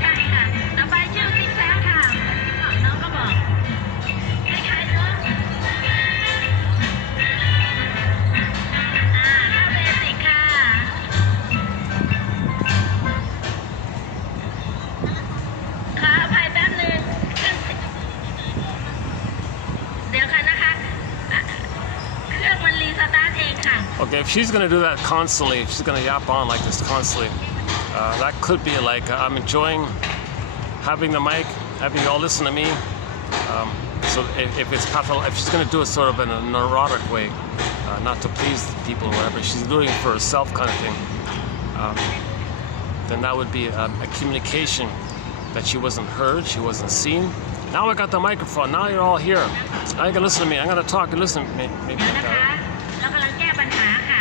ใช่ค่ะ ต่อไปชื่อซิกแซกค่ะ น้องก็บอกคล้ายๆเนอะเข้าเบสิกค่ะ ขออภัยแป๊บนึงเดี๋ยวค่ะนะคะเครื่องมันรีสตาร์ทเองค่ะ Okay, if she's gonna do that constantly, if she's gonna yap on like this constantly, that could be like I'm enjoying having the mic, having you all listen to me. So if it's if she's gonna do it sort of in a neurotic way, not to please people or whatever, she's doing it for herself kind of thing. Then that would be a communication that she wasn't heard, she wasn't seen. Now I got the microphone. Now you're all here. Now you can listen to me. I'm gonna talk and listen to me. Maybe เดี๋ยว like นะคะ that. เรากำลังแก้ปัญหาค่ะ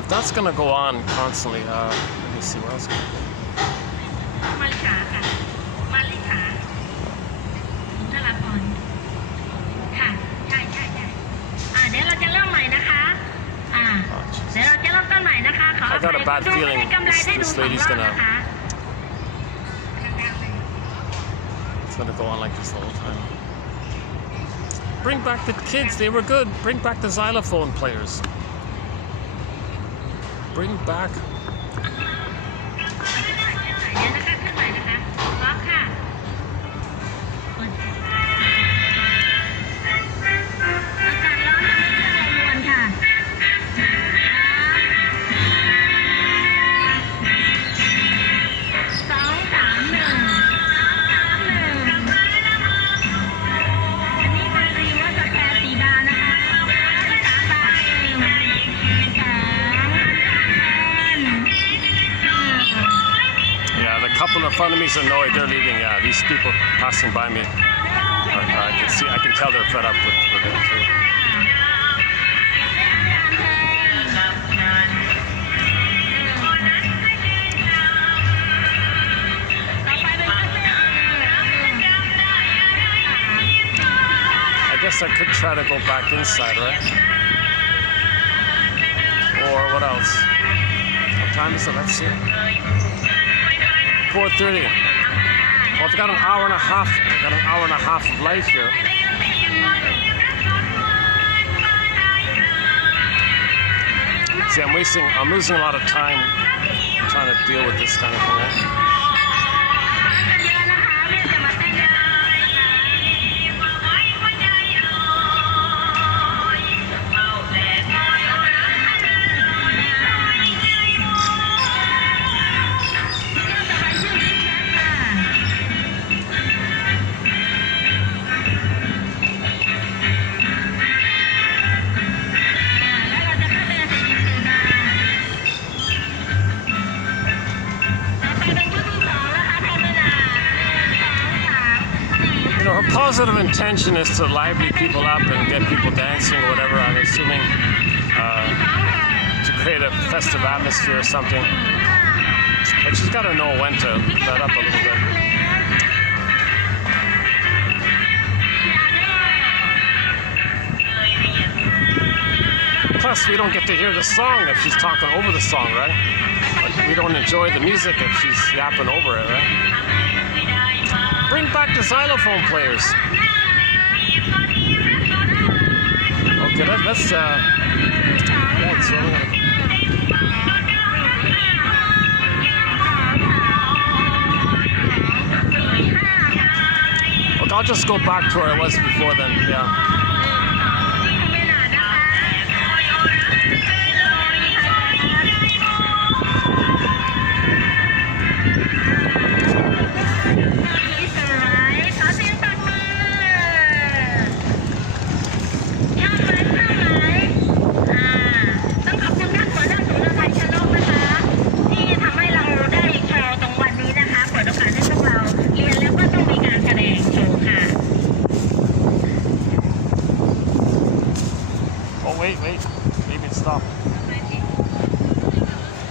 If that's gonna go on constantly, let me see what else. มาริขาค่ะ มาริขาสุนทรภรณ์ค่ะ ใช่เดี๋ยวเราจะเริ่มใหม่นะคะ เดี๋ยวเราจะเริ่มต้นใหม่นะคะ ขออภัย I got a bad ดู feeling ให้กำไรได้ดู this 2 ร lady's อบ gonna นะคะ It's gonna go on like this the whole time. Bring back the kids. They were good. Bring back the xylophone players. Bring back. เดี๋ยวนะคะ เคลื่อนไหวนะคะพร้อมค่ะอากาศร้อนทำให้เครื่องยนต์ค่ะ2 3 1 2 3 1อันนี้เป็นรีเวิร์สสแควร์สีดานะคะ3 บาทYeah, the couple in front of me is annoyed. They're leaving. Yeah, these people passing by me. I can tell they're fed up with it too. I guess I could try to go back inside, right? Or what else? What time is it? Let's see. 4:30. Well, I've got an hour and a half. I've got an hour and a half of life here. See, I'm losing a lot of time trying to deal with this kind of thing. Right? Her positive intention is to lively people up and get people dancing or whatever, I'm assuming, to create a festive atmosphere or something. But she's got to know when to let up a little bit. Plus, we don't get to hear the song if she's talking over the song, right? Like, we don't enjoy the music if she's yapping over it, right? Bring back the xylophone players. Okay, let's yeah, so okay, I'll just go back to where I was before then, yeah. Wait, maybe it stopped.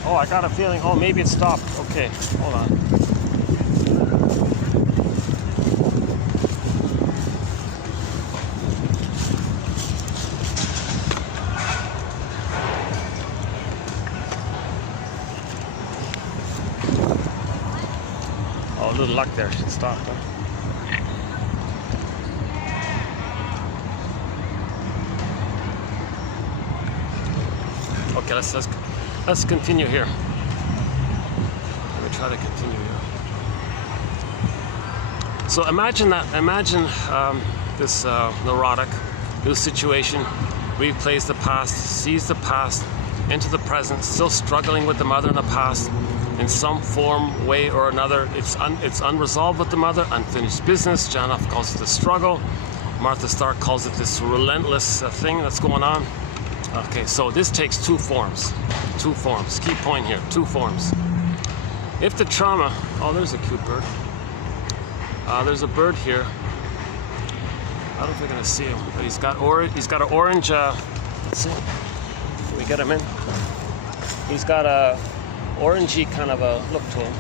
Oh, I got a feeling, oh, maybe it stopped. Okay, hold on. Oh, a little luck there, it stopped, huh? Okay, let's continue here. Let me try to continue here. So imagine this neurotic new situation replays the past, sees the past into the present, still struggling with the mother in the past in some form, way or another. It's unresolved with the mother, unfinished business. Janoff calls it the struggle. Martha Stark calls it this relentless thing that's going on. Okay, so this takes two forms. Key point here, two forms. If the trauma, oh, there's a cute bird. There's a bird here. I don't know if you're gonna see him, but he's got an orange. Let's see. Can we get him in? He's got a orangey kind of a look to him.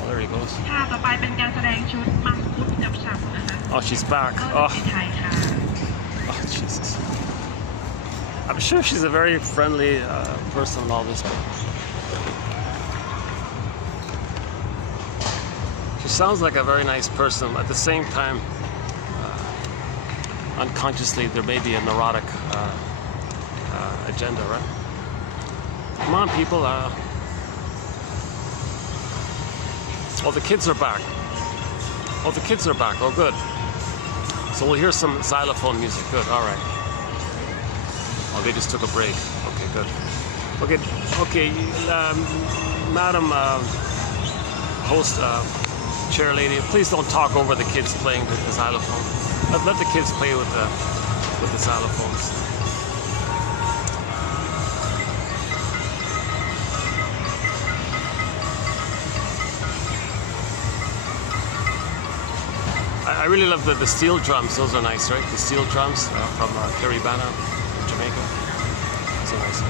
Oh, there he goes. Oh, she's back. Oh, Jesus. I'm sure she's a very friendly person and all this, but she sounds like a very nice person. At the same time, unconsciously, there may be a neurotic agenda, right? Come on, people. Oh, the kids are back. Oh, the kids are back. Oh, good. So we'll hear some xylophone music. Good. All right. Oh, they just took a break. Okay, good. Okay, Madam host, chair lady, please don't talk over the kids playing the xylophone. Let the kids play with the xylophones. I really love the steel drums. Those are nice, right? The steel drums from Caribana, Jamaica. Those are nice.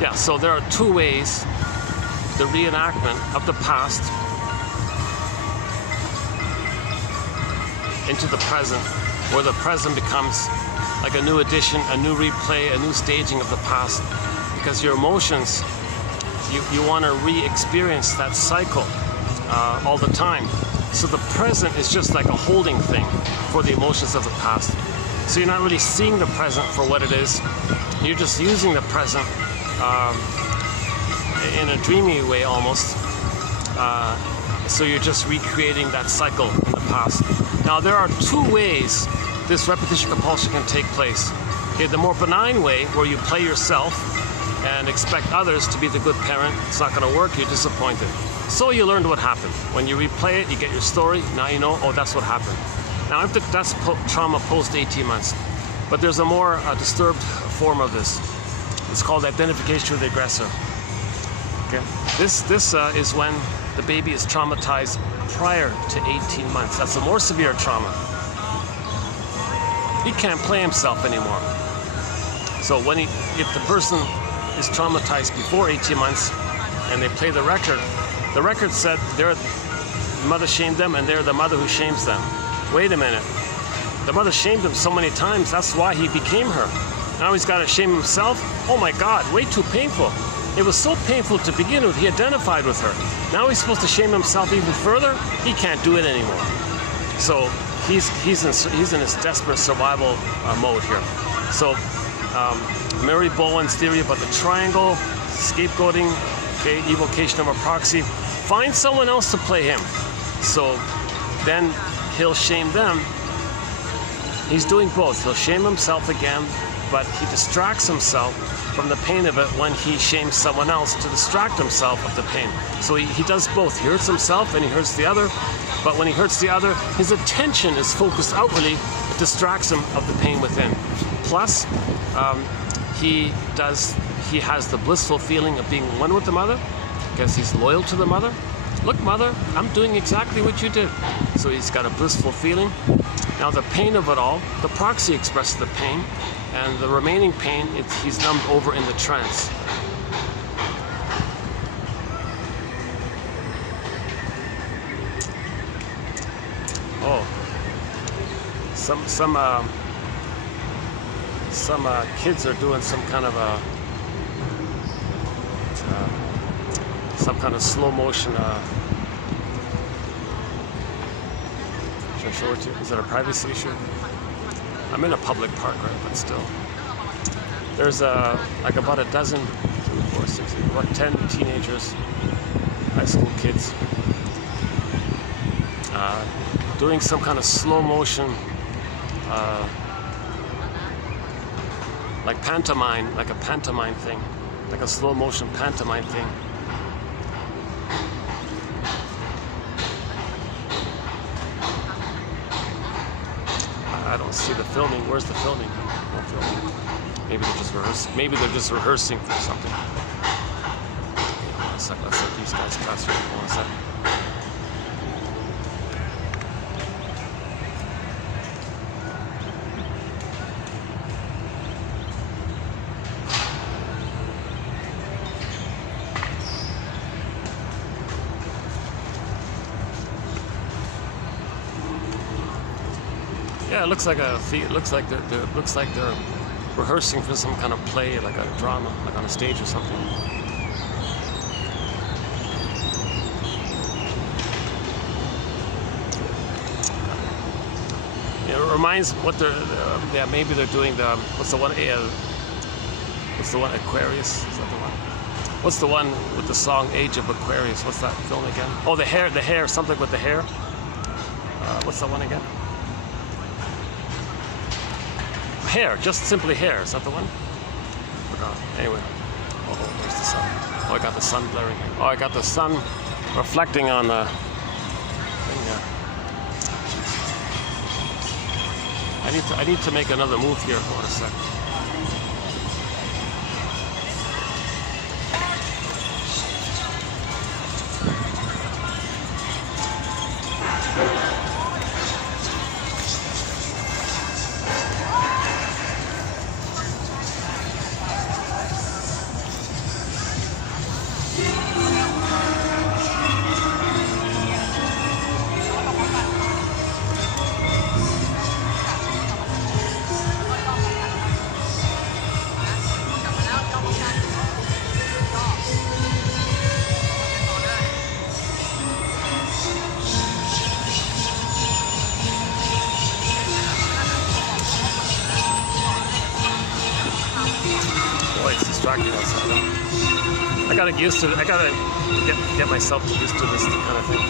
Yeah, so there are two ways the reenactment of the past into the present, where the present becomes like a new edition, a new replay, a new staging of the past, because your emotions, you want to re-experience that cycle all the time. So the present is just like a holding thing for the emotions of the past. So you're not really seeing the present for what it is. You're just using the present in a dreamy way almost. So you're just recreating that cycle in the past. Now there are two ways this repetition compulsion can take place. Okay, the more benign way, where you play yourself and expect others to be the good parent, it's not going to work, you're disappointed. So you learned what happened. When you replay it, you get your story, now you know, oh, that's what happened. Now that's trauma post 18 months. But there's a more disturbed form of this. It's called identification with the aggressor. Okay? This is when the baby is traumatized prior to 18 months. That's a more severe trauma. He can't play himself anymore. So if the person is traumatized before 18 months and they play the record said the mother shamed them and they're the mother who shames them. Wait a minute. The mother shamed him so many times, that's why he became her. Now he's got to shame himself? Oh my God, way too painful. It was so painful to begin with, he identified with her. Now he's supposed to shame himself even further? He can't do it anymore. So he's in his desperate survival mode here. So Mary Bowen's theory about the triangle, scapegoating, okay, evocation of a proxy, find someone else to play him. So then he'll shame them. He's doing both. He'll shame himself again, but he distracts himself from the pain of it when he shames someone else to distract himself of the pain. So he does both. He hurts himself and he hurts the other, but when he hurts the other, his attention is focused outwardly, it distracts him of the pain within. Plus, he has the blissful feeling of being one with the mother, because he's loyal to the mother. Look, mother, I'm doing exactly what you did. So he's got a blissful feeling. Now the pain of it all, the proxy expresses the pain, and the remaining pain, he's numbed over in the trance. Oh, some kids are doing some kind of slow motion. Should I show it to you? Is that a privacy issue? I'm in a public park, right? But still, there's like about a dozen, 2, 4, 6, 8, about 10 teenagers, high school kids, doing some kind of slow motion, like pantomime, like a pantomime thing, like a slow motion pantomime thing. I don't see the filming. Where's the filming? No filming. Maybe they're just rehearsing. Maybe they're just rehearsing for something. One sec. Let's let these guys pass through. One sec. Yeah, it looks like they're rehearsing for some kind of play, like a drama, like on a stage or something. Yeah, reminds what they're yeah, maybe they're doing the what's the one Aquarius, is that the one? What's the one with the song Age of Aquarius? What's that film again? Oh, the hair, something with the hair. What's that one again? Hair, just simply hair. Is that the one? Forgot. Anyway. Oh, there's the sun. Oh, I got the sun blaring. Oh, I got the sun reflecting on the thing there. I need to make another move here. Hold on a sec. I gotta get used to it. I gotta get myself used to this kind of thing.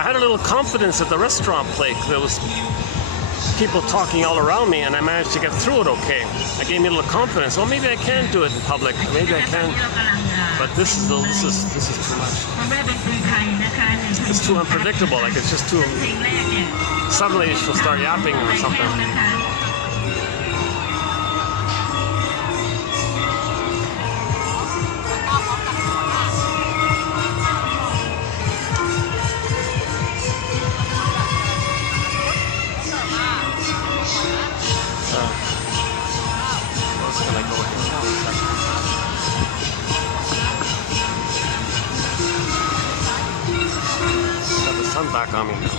I had a little confidence at the restaurant place. There was people talking all around me, and I managed to get through it okay. That gave me a little confidence. Well, maybe I can do it in public. Maybe I can. But this is too much. It's too unpredictable. Like it's just too. Suddenly she'll start yapping or something. Back on me now.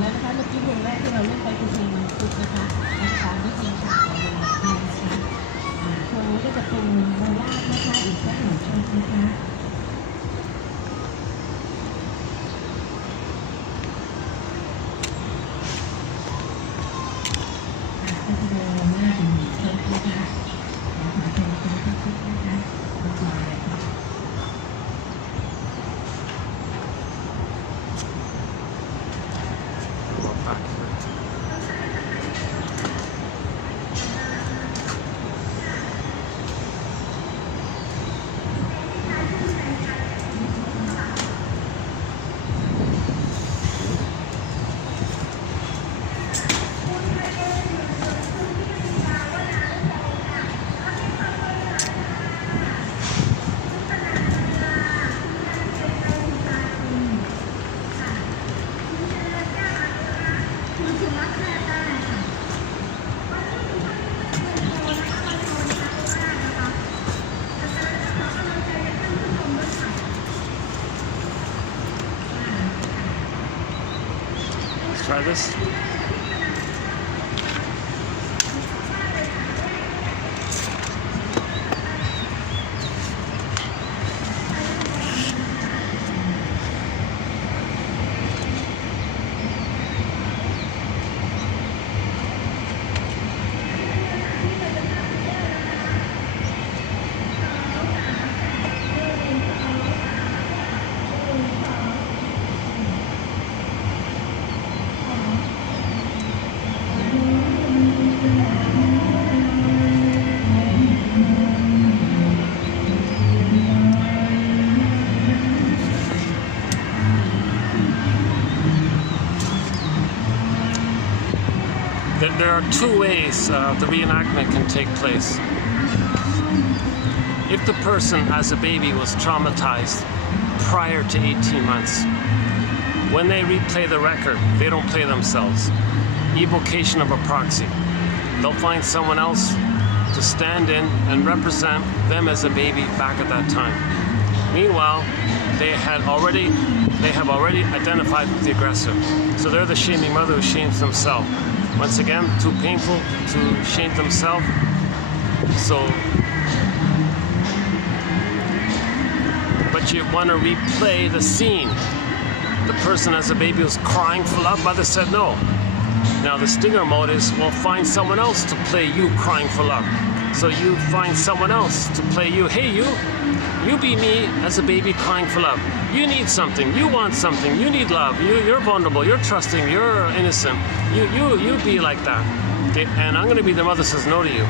แล้วนะคะเมื่อกี้เพลงแรกที่เราเล่นไปคือเพลงชุดนะคะตามด้วยเพลงขาของเรานะคะโชว์ก็จะเป็นโบราณนะคะอีกสักหนึ่งชุดนะคะก็จะเป็นโบราณอีกหนึ่งชุดนะคะเป็นชุดนะคะมาต่อเลยค่ะTry this. are two ways the reenactment can take place. If the person as a baby was traumatized prior to 18 months, when they replay the record, they don't play themselves. Evocation of a proxy. They'll find someone else to stand in and represent them as a baby back at that time. Meanwhile, they have already identified with the aggressor. So they're the shaming mother who shames themselves. Once again, too painful to shame themselves. So, but you want to replay the scene. The person as a baby was crying for love, mother said no. Now the stinger mode is, well, find someone else to play you crying for love. So you find someone else to play you. Hey, you be me as a baby crying for love. You need something, you want something, you need love, you're vulnerable, you're trusting, you're innocent. You be like that. Okay? And I'm gonna be the mother says no to you.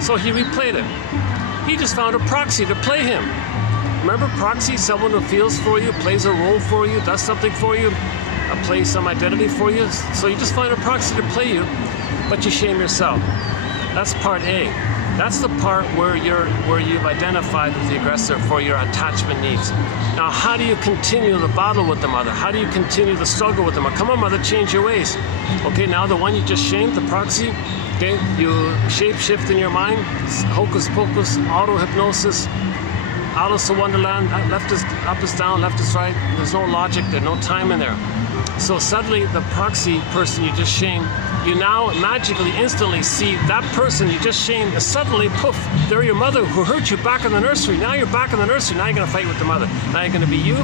So he replayed it. He just found a proxy to play him. Remember proxy, someone who feels for you, plays a role for you, does something for you, plays some identity for you. So you just find a proxy to play you, but you shame yourself. That's part A. That's the part where you've identified with the aggressor for your attachment needs. Now, how do you continue the battle with the mother? How do you continue the struggle with the mother? Come on, mother, change your ways. Okay, now the one you just shamed, the proxy, okay, you shape shift in your mind, hocus pocus, auto hypnosis, Alice in Wonderland, left is up is down, left is right. There's no logic there, no time in there. So suddenly the proxy person you just shamed, you now magically, instantly see that person you just shamed is suddenly, poof, they're your mother who hurt you back in the nursery. Now you're back in the nursery, now you're gonna fight with the mother. Now you're gonna be you,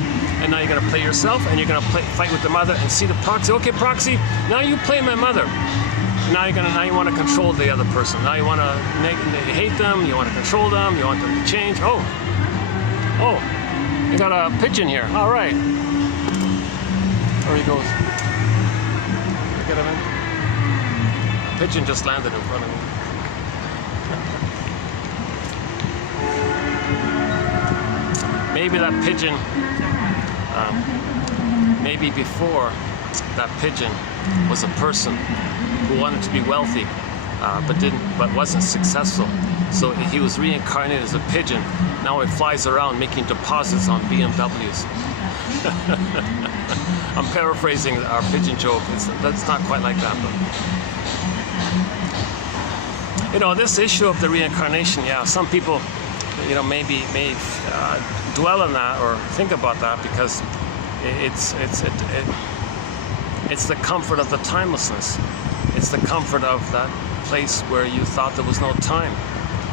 and now you're gonna play yourself, and you're gonna fight with the mother and see the proxy. Okay, proxy, now you play my mother. Now you want to control the other person. Now you want to hate them, you want to control them, you want them to change. Oh, you got a pigeon here. All right. There he goes. Get him in. A pigeon just landed in front of me. Maybe that pigeon, maybe before that pigeon was a person who wanted to be wealthy, but wasn't successful. So he was reincarnated as a pigeon. Now he flies around making deposits on BMWs. I'm paraphrasing our pigeon joke. That's not quite like that, but this issue of the reincarnation. Yeah, some people, may dwell on that or think about that because it's the comfort of the timelessness. It's the comfort of that place where you thought there was no time.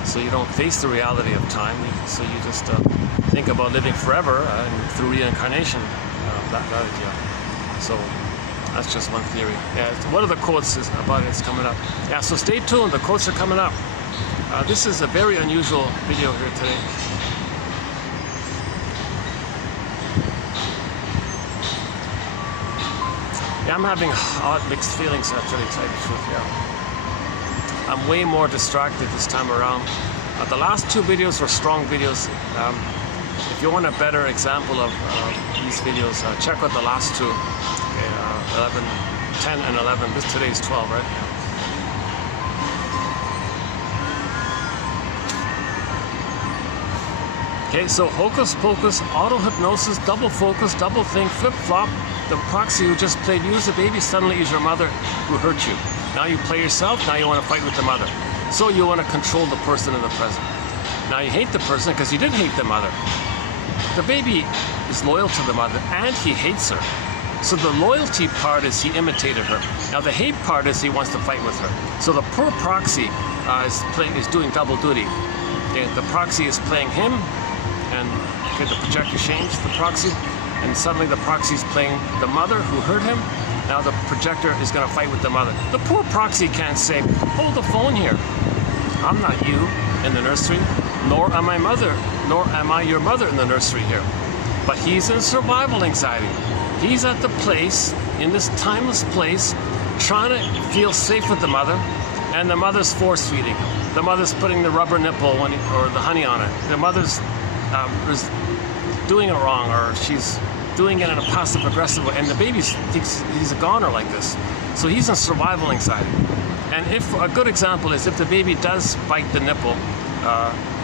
So you don't face the reality of time. So you just think about living forever through reincarnation. That idea. So that's just one theory. Yeah, one of the quotes is about it's coming up. Yeah, so stay tuned. The quotes are coming up. This is a very unusual video here today. Yeah, I'm having odd mixed feelings actually, to tell you the truth, yeah. I'm way more distracted this time around. The last two videos were strong videos. If you want a better example of these videos, check out the last two. Okay, 10 and 11. Today's 12, right? Okay, so hocus pocus, auto hypnosis, double focus, double think, flip flop. The proxy who just played you as a baby suddenly is your mother who hurt you. Now you play yourself, now you want to fight with the mother. So you want to control the person in the present. Now you hate the person because you did hate the mother. The baby is loyal to the mother and he hates her. So the loyalty part is he imitated her. Now the hate part is he wants to fight with her. So the poor proxy is doing double duty. Okay, the proxy is playing him, and the projector changed the proxy, and suddenly the proxy is playing the mother who hurt him. Now the projector is going to fight with the mother. The poor proxy can't say, hold the phone here. I'm not you in the nursery, nor am I your mother in the nursery here. But he's in survival anxiety. He's at the place, in this timeless place, trying to feel safe with the mother, and the mother's force feeding him. The mother's putting the rubber nipple or the honey on it. The mother's is doing it wrong, or she's doing it in a passive-aggressive way, and the baby thinks he's a goner like this. So he's in survival anxiety. And if a good example is if the baby does bite the nipple,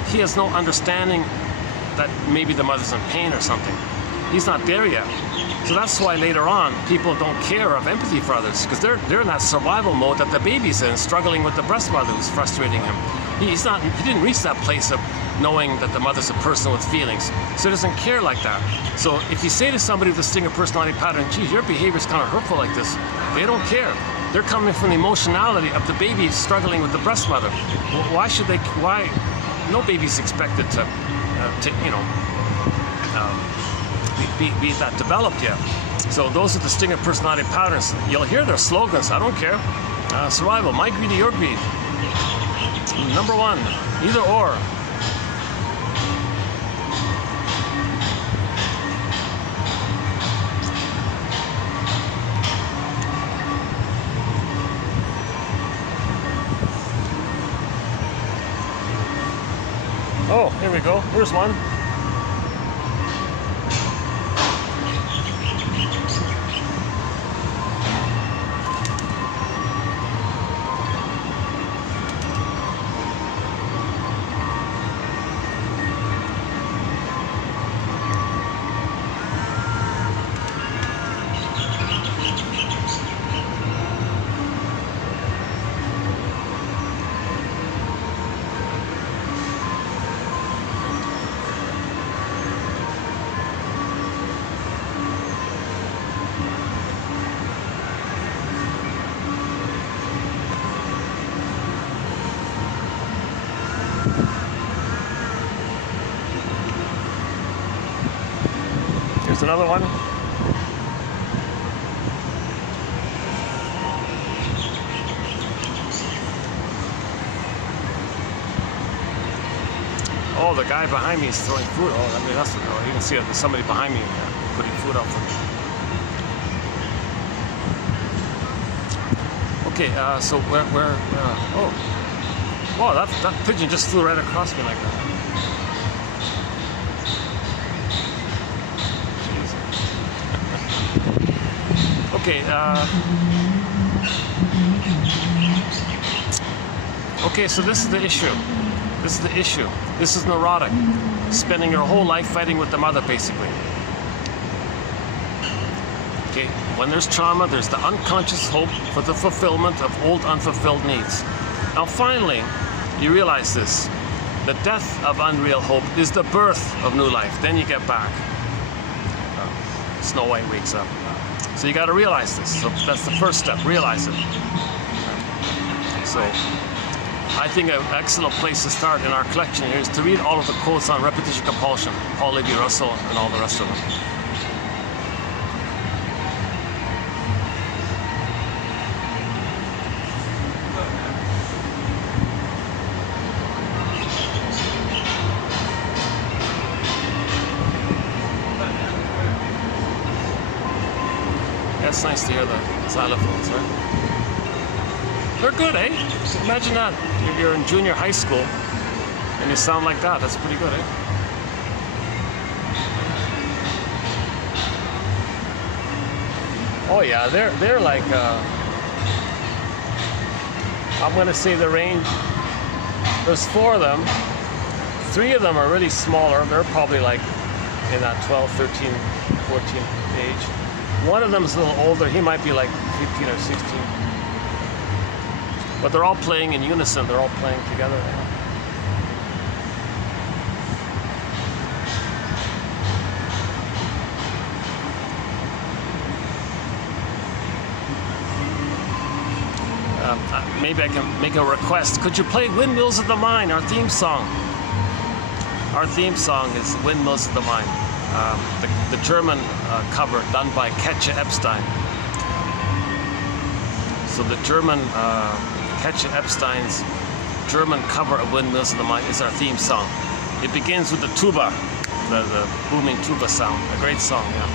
he has no understanding that maybe the mother's in pain or something. He's not there yet. So that's why later on people don't care or have empathy for others, because they're in that survival mode that the baby's in, struggling with the breast mother who's frustrating him. He didn't reach that place of knowing that the mother's a person with feelings, so he doesn't care like that. So if you say to somebody with a stinger personality pattern, geez, your behavior's kind of hurtful like this, they don't care. They're coming from the emotionality of the baby struggling with the breast mother. Why should they? Why? No baby's expected to be that developed yet. So those are the stinger personality patterns. You'll hear their slogans. I don't care. Survival, my greed or your greed. Number one, either or. Oh, here we go. Here's one. Here's another one. Oh, the guy behind me is throwing food. Oh, I mean, that's what, oh, you can see it. There's somebody behind me putting food out for me. Okay, so oh, that pigeon just flew right across me like that. Okay, okay, so this is the issue. This is the issue. This is neurotic. Spending your whole life fighting with the mother, basically. Okay, when there's trauma, there's the unconscious hope for the fulfillment of old unfulfilled needs. Now finally, you realize this. The death of unreal hope is the birth of new life. Then you get back. Snow White wakes up. So you got to realize this. So that's the first step. Realize it. So I think an excellent place to start in our collection here is to read all of the quotes on repetition compulsion, Paul Levi-Russell and all the rest of them. It's nice to hear the xylophones, right? They're good, eh? Imagine that. You're in junior high school and you sound like that. That's pretty good, eh? Oh yeah, they're like I'm gonna say the range. There's 4 of them. 3 of them are really smaller. They're probably like in that 12, 13, 14 age. One of them is a little older. He might be like 15 or 16. But they're all playing in unison. They're all playing together. Maybe I can make a request. Could you play Windmills of the Mind, our theme song? Our theme song is Windmills of the Mind. The German cover done by Katja Epstein. So the German, Katja Epstein's German cover of Windmills of the Mind is our theme song. It begins with the tuba, the booming tuba sound. A great song, yeah.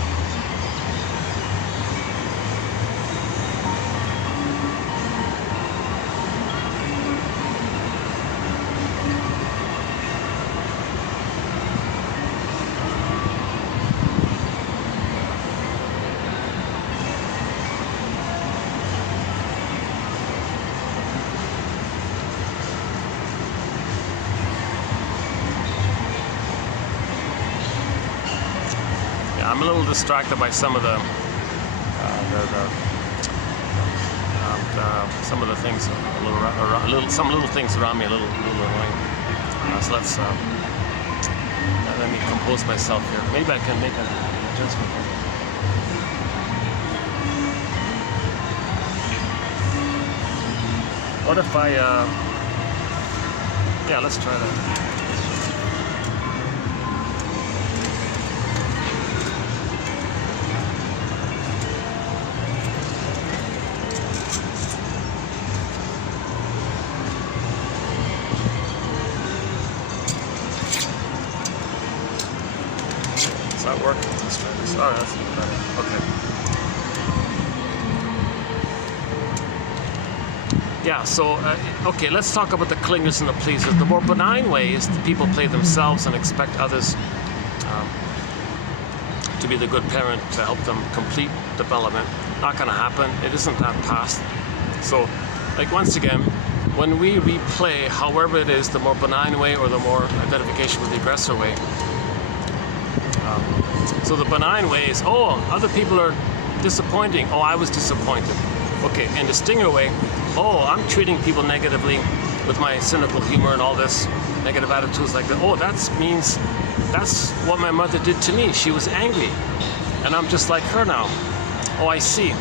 I'm a little distracted by some of the some of the things, some little things around me, a little annoying. So let's let me compose myself here. Maybe I can make an adjustment. What if I, yeah, let's try that. Does that work? Let's try this. Oh, that's even better. Okay. Yeah, so, okay, let's talk about the clingers and the pleasers. The more benign way is that people play themselves and expect others to be the good parent to help them complete development. Not going to happen. It isn't that past. So, like, once again, when we replay, however it is, the more benign way or the more identification with the aggressor way. So the benign way is, oh, other people are disappointing. Oh, I was disappointed. Okay, and the stinger way, oh, I'm treating people negatively with my cynical humor and all this negative attitudes like that. Oh, that means that's what my mother did to me. She was angry. And I'm just like her now. Oh, I see.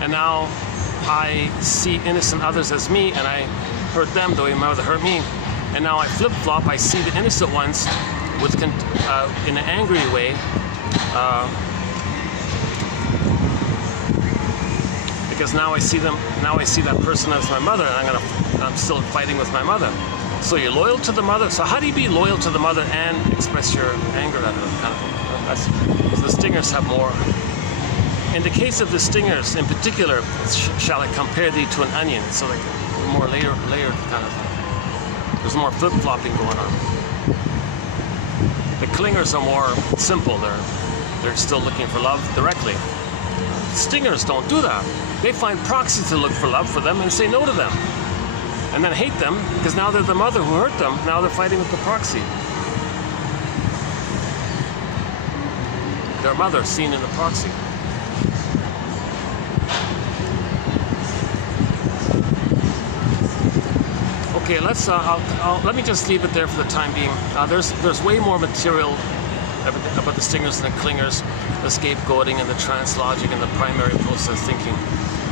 And now I see innocent others as me, and I hurt them the way my mother hurt me. And now I flip-flop. I see the innocent ones with in an angry way. Because now I see them. Now I see that person as my mother, and I'm still fighting with my mother. So you're loyal to the mother. So how do you be loyal to the mother and express your anger at her? Kind of. So the stingers have more. In the case of the stingers, in particular, shall I compare thee to an onion? So like more layered kind of thing. There's more flip-flopping going on. The clingers are more simple. They're still looking for love directly. Stingers don't do that. They find proxies to look for love for them and say no to them. And then hate them because now they're the mother who hurt them. Now they're fighting with the proxy. Their mother seen in the proxy. Okay, let's. Let me just leave it there for the time being. There's way more material about the stingers and the clingers, the scapegoating and the translogic and the primary process thinking.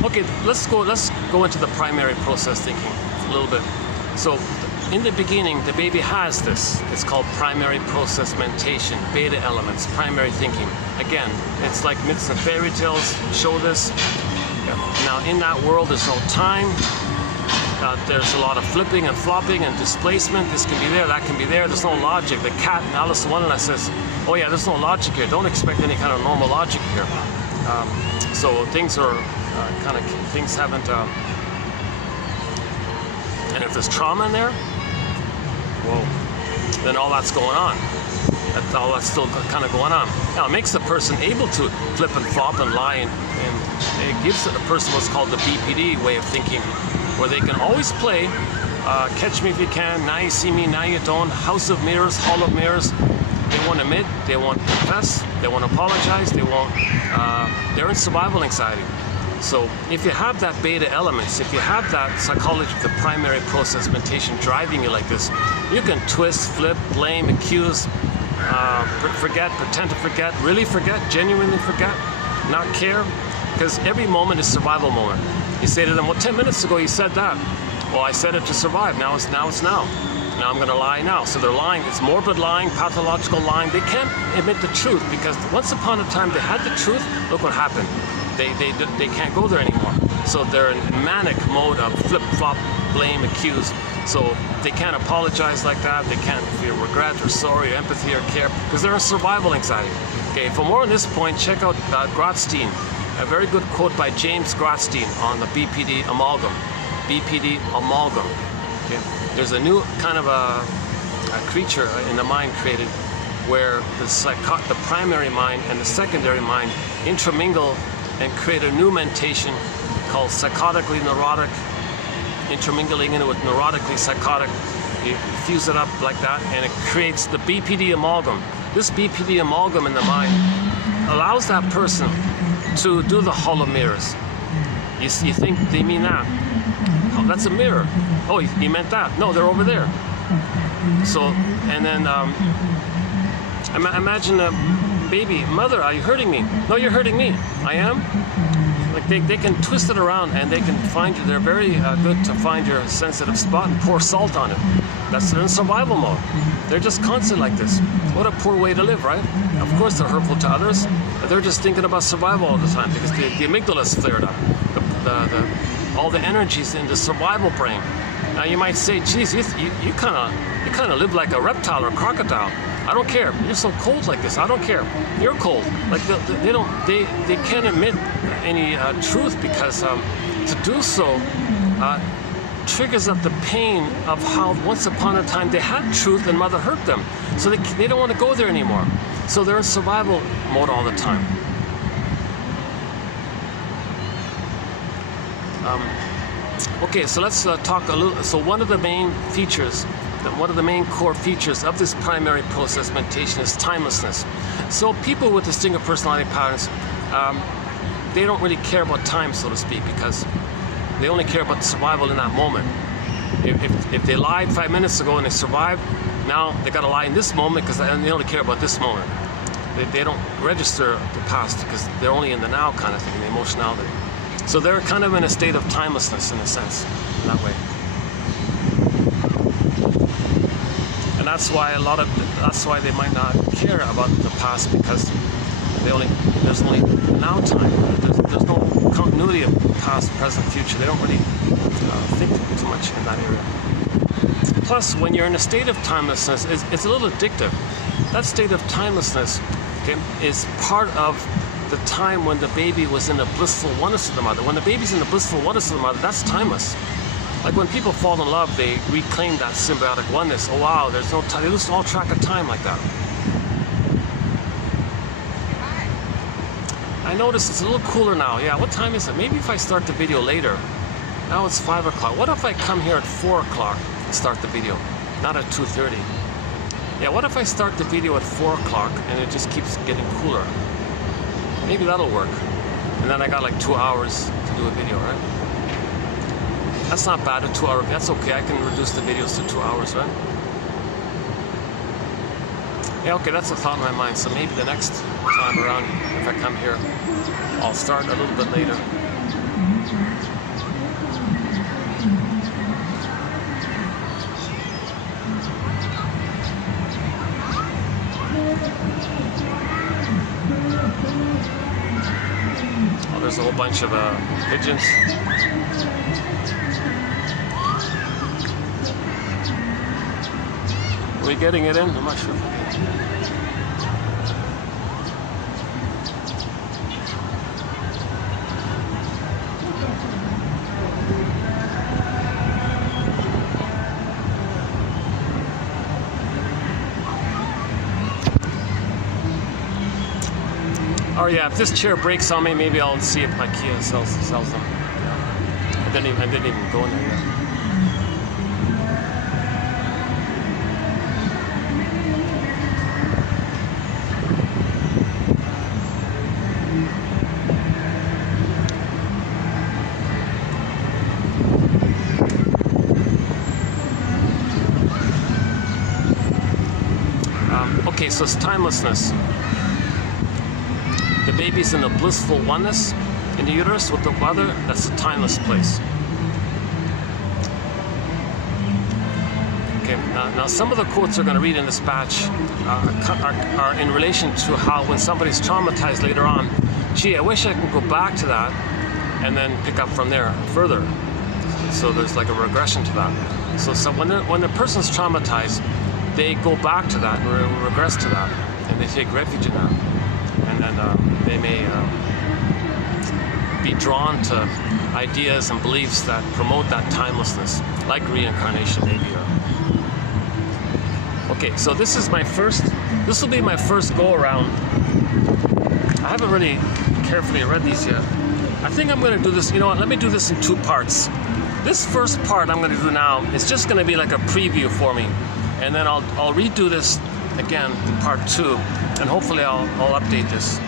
Okay, let's go into the primary process thinking a little bit. So, in the beginning, the baby has this. It's called primary process mentation, beta elements, primary thinking. Again, it's like myths and fairy tales show this. Now, in that world, there's no time. There's a lot of flipping and flopping and displacement. This can be there, that can be there. There's no logic. The cat in Alice in Wonderland says, oh yeah, there's no logic here. Don't expect any kind of normal logic here. So things are things haven't, and if there's trauma in there, whoa, then all that's going on. All that's still kind of going on. Now, it makes the person able to flip and flop and lie, and it gives a person what's called the BPD way of thinking, where they can always play catch me if you can, now you see me, now you don't, house of mirrors, hall of mirrors. They won't admit, they won't confess, they won't apologize, they're in survival anxiety. So if you have that beta elements, if you have that psychology of the primary process mentation driving you like this, you can twist, flip, blame, accuse, forget, pretend to forget, really forget, genuinely forget, not care, because every moment is survival moment. You say to them, well, 10 minutes ago you said that. Well, I said it to survive. Now it's now. Now I'm going to lie now. So they're lying. It's morbid lying, pathological lying. They can't admit the truth because once upon a time they had the truth. Look what happened. They can't go there anymore. So they're in manic mode of flip-flop, blame, accuse. So they can't apologize like that. They can't feel regret or sorry or empathy or care because they're in survival anxiety. Okay, for more on this point, check out Grotstein. A very good quote by James Grotstein on the BPD amalgam. BPD amalgam. Okay. There's a new kind of a creature in the mind created where the primary mind and the secondary mind intermingle and create a new mentation called psychotically neurotic, intermingling it with neurotically psychotic, You fuse it up like that, and it creates the BPD amalgam. This BPD amalgam in the mind allows that person to do the hollow mirrors. You think they mean that? Oh, that's a mirror. Oh, you meant that? No, they're over there. So, and then imagine a baby, mother, are you hurting me? No, you're hurting me. I am? Like they can twist it around, and they can find you. They're very good to find your sensitive spot and pour salt on it. That's in survival mode. They're just constant like this. What a poor way to live, right? Of course they're hurtful to others, but they're just thinking about survival all the time because the amygdala is flared up. All the energies in the survival brain. Now you might say, geez, you kind of live like a reptile or crocodile. I don't care. You're so cold like this. I don't care. You're cold. Like they can't admit any truth because to do so triggers up the pain of how once upon a time they had truth and mother hurt them. So they don't want to go there anymore. So they're in survival mode all the time. Okay, so let's talk a little. So one of the main features, one of the main core features of this primary process meditation is timelessness. So people with distinct personality patterns, they don't really care about time, so to speak, because they only care about survival in that moment. If they lied 5 minutes ago and they survived, now they got to lie in this moment because they only care about this moment. They don't register the past because they're only in the now kind of thing, the emotionality. So they're kind of in a state of timelessness in a sense, in that way. And that's why they might not care about the past because there's only now time. There's no continuity of past, present, future. They don't really think too much in that area. Plus, when you're in a state of timelessness, it's a little addictive. That state of timelessness, okay, is part of the time when the baby was in the blissful oneness of the mother. When the baby's in the blissful oneness of the mother, that's timeless. Like when people fall in love, they reclaim that symbiotic oneness. Oh wow, there's no time. They lose all track of time like that. I noticed it's a little cooler now. Yeah, what time is it? Maybe if I start the video later. Now it's 5 o'clock. What if I come here at 4 o'clock and start the video? Not at 2:30. Yeah, what if I start the video at 4 o'clock and it just keeps getting cooler? Maybe that'll work. And then I got like 2 hours to do a video, right? That's not bad, a 2 hour, that's okay. I can reduce the videos to 2 hours, right? Yeah, okay, that's a thought in my mind. So maybe the next time around, if I come here, I'll start a little bit later. Oh, there's a whole bunch of pigeons. Are we getting it in? I'm not sure. Oh yeah, if this chair breaks on me, maybe I'll see if IKEA sells them. I didn't even go in there yet. Okay, so it's timelessness. The baby's in a blissful oneness in the uterus with the mother. That's a timeless place. Okay, now some of the quotes we're going to read in this batch are in relation to how when somebody's traumatized later on, gee, I wish I could go back to that and then pick up from there further. So there's like a regression to that. So when the person's traumatized, they go back to that and regress to that, and they take refuge in that. And then they may be drawn to ideas and beliefs that promote that timelessness, like reincarnation maybe. Okay, so this will be my first go around. I haven't really carefully read these yet. I think I'm going to do this, you know what, let me do this in 2 parts. this first part I'm going to do now is just going to be like a preview for me, and then I'll redo this again in part 2, and hopefully I'll update this,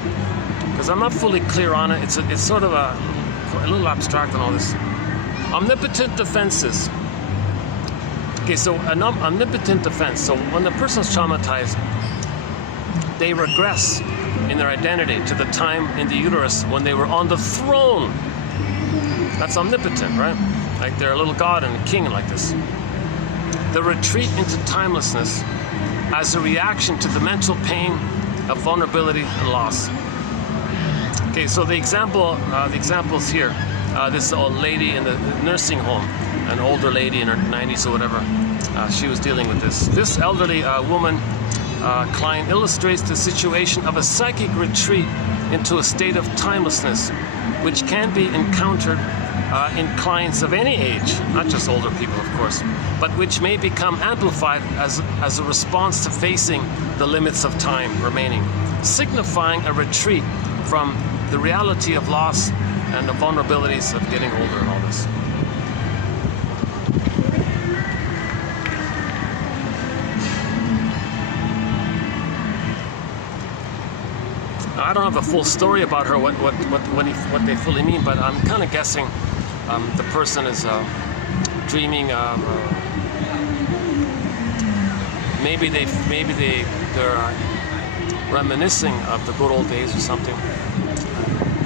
because I'm not fully clear on it. It's sort of a little abstract on all this. Omnipotent defenses. Okay, so an omnipotent defense. So when the person's traumatized, they regress in their identity to the time in the uterus when they were on the throne. That's omnipotent, right? Like they're a little god and a king like this. The retreat into timelessness as a reaction to the mental pain of vulnerability and loss. Okay, so the examples here. This old lady in the nursing home, an older lady in her 90s or whatever, she was dealing with this. This elderly woman client illustrates the situation of a psychic retreat into a state of timelessness, which can be encountered in clients of any age, not just older people, of course, but which may become amplified as a response to facing the limits of time remaining, signifying a retreat from the reality of loss and the vulnerabilities of getting older and all this. I don't have a full story about her, what they fully mean, but I'm kind of guessing the person is dreaming of maybe they're reminiscing of the good old days or something.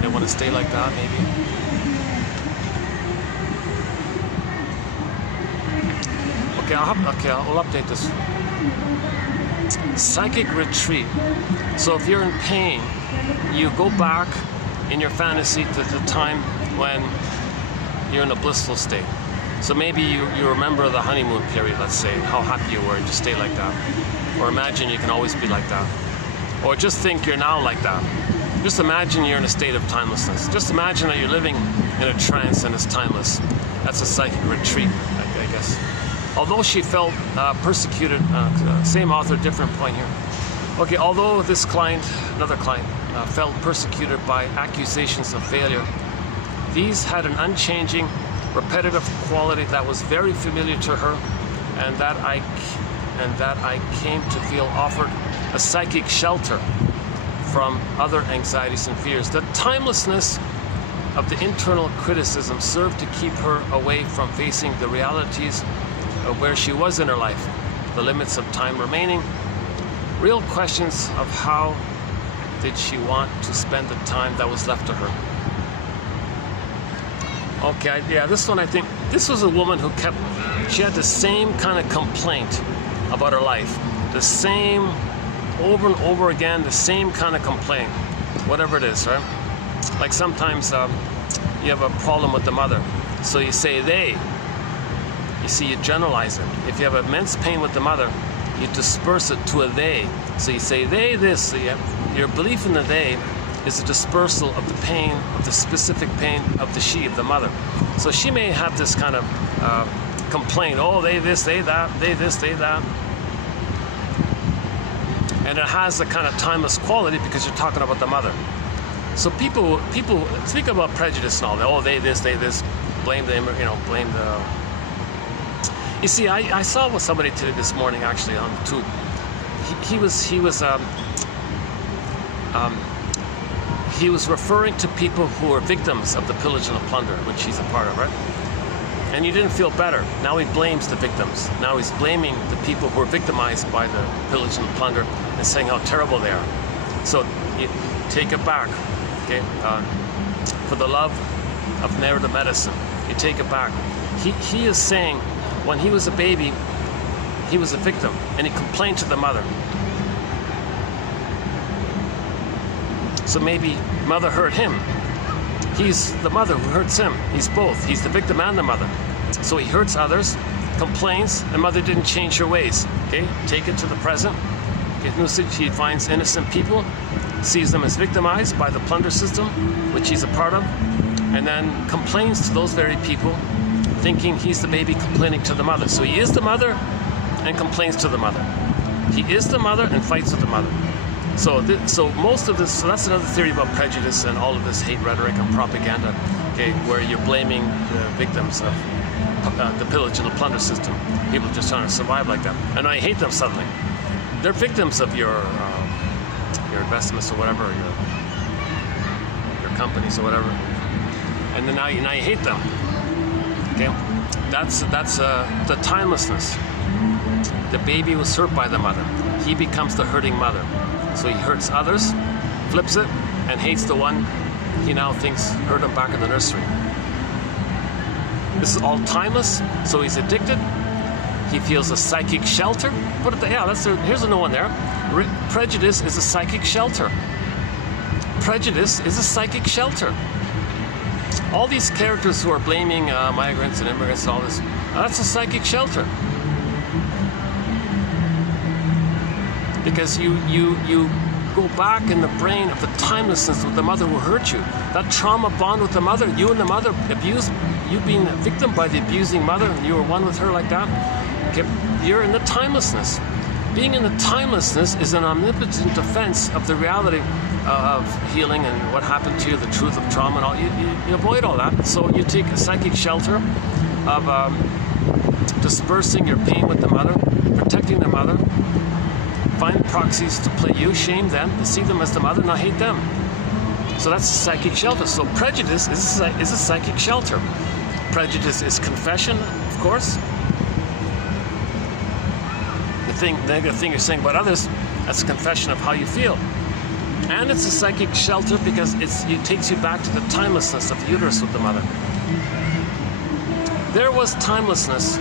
They want to stay like that, maybe. Okay, I'll update this. Psychic retreat. So if you're in pain, you go back in your fantasy to the time when you're in a blissful state. So maybe you remember the honeymoon period, let's say, how happy you were, and just stay like that. Or imagine you can always be like that. Or just think you're now like that. Just imagine you're in a state of timelessness. Just imagine that you're living in a trance and it's timeless. That's a psychic retreat, I guess. Although she felt persecuted, same author, different point here. Okay, although this client, another client, felt persecuted by accusations of failure, these had an unchanging, repetitive quality that was very familiar to her, and that I came to feel offered a psychic shelter from other anxieties and fears. The timelessness of the internal criticism served to keep her away from facing the realities of where she was in her life, the limits of time remaining, real questions of how did she want to spend the time that was left to her. Okay, yeah, this one, I think, this was a woman who she had the same kind of complaint about her life. The same, over and over again, the same kind of complaint, whatever it is, right? Like sometimes you have a problem with the mother, so you say they. You see, you generalize it. If you have immense pain with the mother, you disperse it to a they. So you say they this, so your belief in the they is a dispersal of the pain, of the specific pain of the she, of the mother. So she may have this kind of complaint, oh, they this, they that, they this, they that. And it has a kind of timeless quality because you're talking about the mother. So people speak about prejudice and all that. Oh, they this, blame them, blame the... You see, I saw with somebody today this morning actually on YouTube. He was referring to people who are victims of the pillage and the plunder, which he's a part of, right? And he didn't feel better. Now he blames the victims. Now he's blaming the people who are victimized by the pillage and the plunder and saying how terrible they are. So you take it back, okay? For the love of narrative medicine, you take it back. He is saying when he was a baby, he was a victim and he complained to the mother. So maybe mother hurt him. He's the mother who hurts him. He's both. He's the victim and the mother. So he hurts others, complains, and mother didn't change her ways. Okay, take it to the present. He finds innocent people, sees them as victimized by the plunder system, which he's a part of, and then complains to those very people, thinking he's the baby complaining to the mother. So he is the mother and complains to the mother. He is the mother and fights with the mother. So most of this, so that's another theory about prejudice and all of this hate rhetoric and propaganda, okay, where you're blaming the victims of the pillage and the plunder system. People just trying to survive like that, and I hate them suddenly. They're victims of your investments or whatever, your companies or whatever, and then now you hate them. Okay, that's the timelessness. The baby was hurt by the mother. He becomes the hurting mother, so he hurts others, flips it, and hates the one he now thinks hurt him back in the nursery. This is all timeless, so he's addicted. He feels a psychic shelter. Here's a new one there. Prejudice is a psychic shelter. Prejudice is a psychic shelter. All these characters who are blaming migrants and immigrants, all this, that's a psychic shelter. Because you go back in the brain of the timelessness of the mother who hurt you. That trauma bond with the mother, you and the mother abused, you being a victim by the abusing mother, and you were one with her like that. Okay, you're in the timelessness. Being in the timelessness is an omnipotent defense of the reality of healing and what happened to you, the truth of trauma and all. You avoid all that. So you take a psychic shelter of dispersing your pain with the mother, protecting the mother, find proxies to play you, shame them, to see them as the mother, not hate them. So that's a psychic shelter. So prejudice is a psychic shelter. Prejudice is confession, of course. The negative thing you're saying about others, that's a confession of how you feel. And it's a psychic shelter because it takes you back to the timelessness of the uterus with the mother. There was timelessness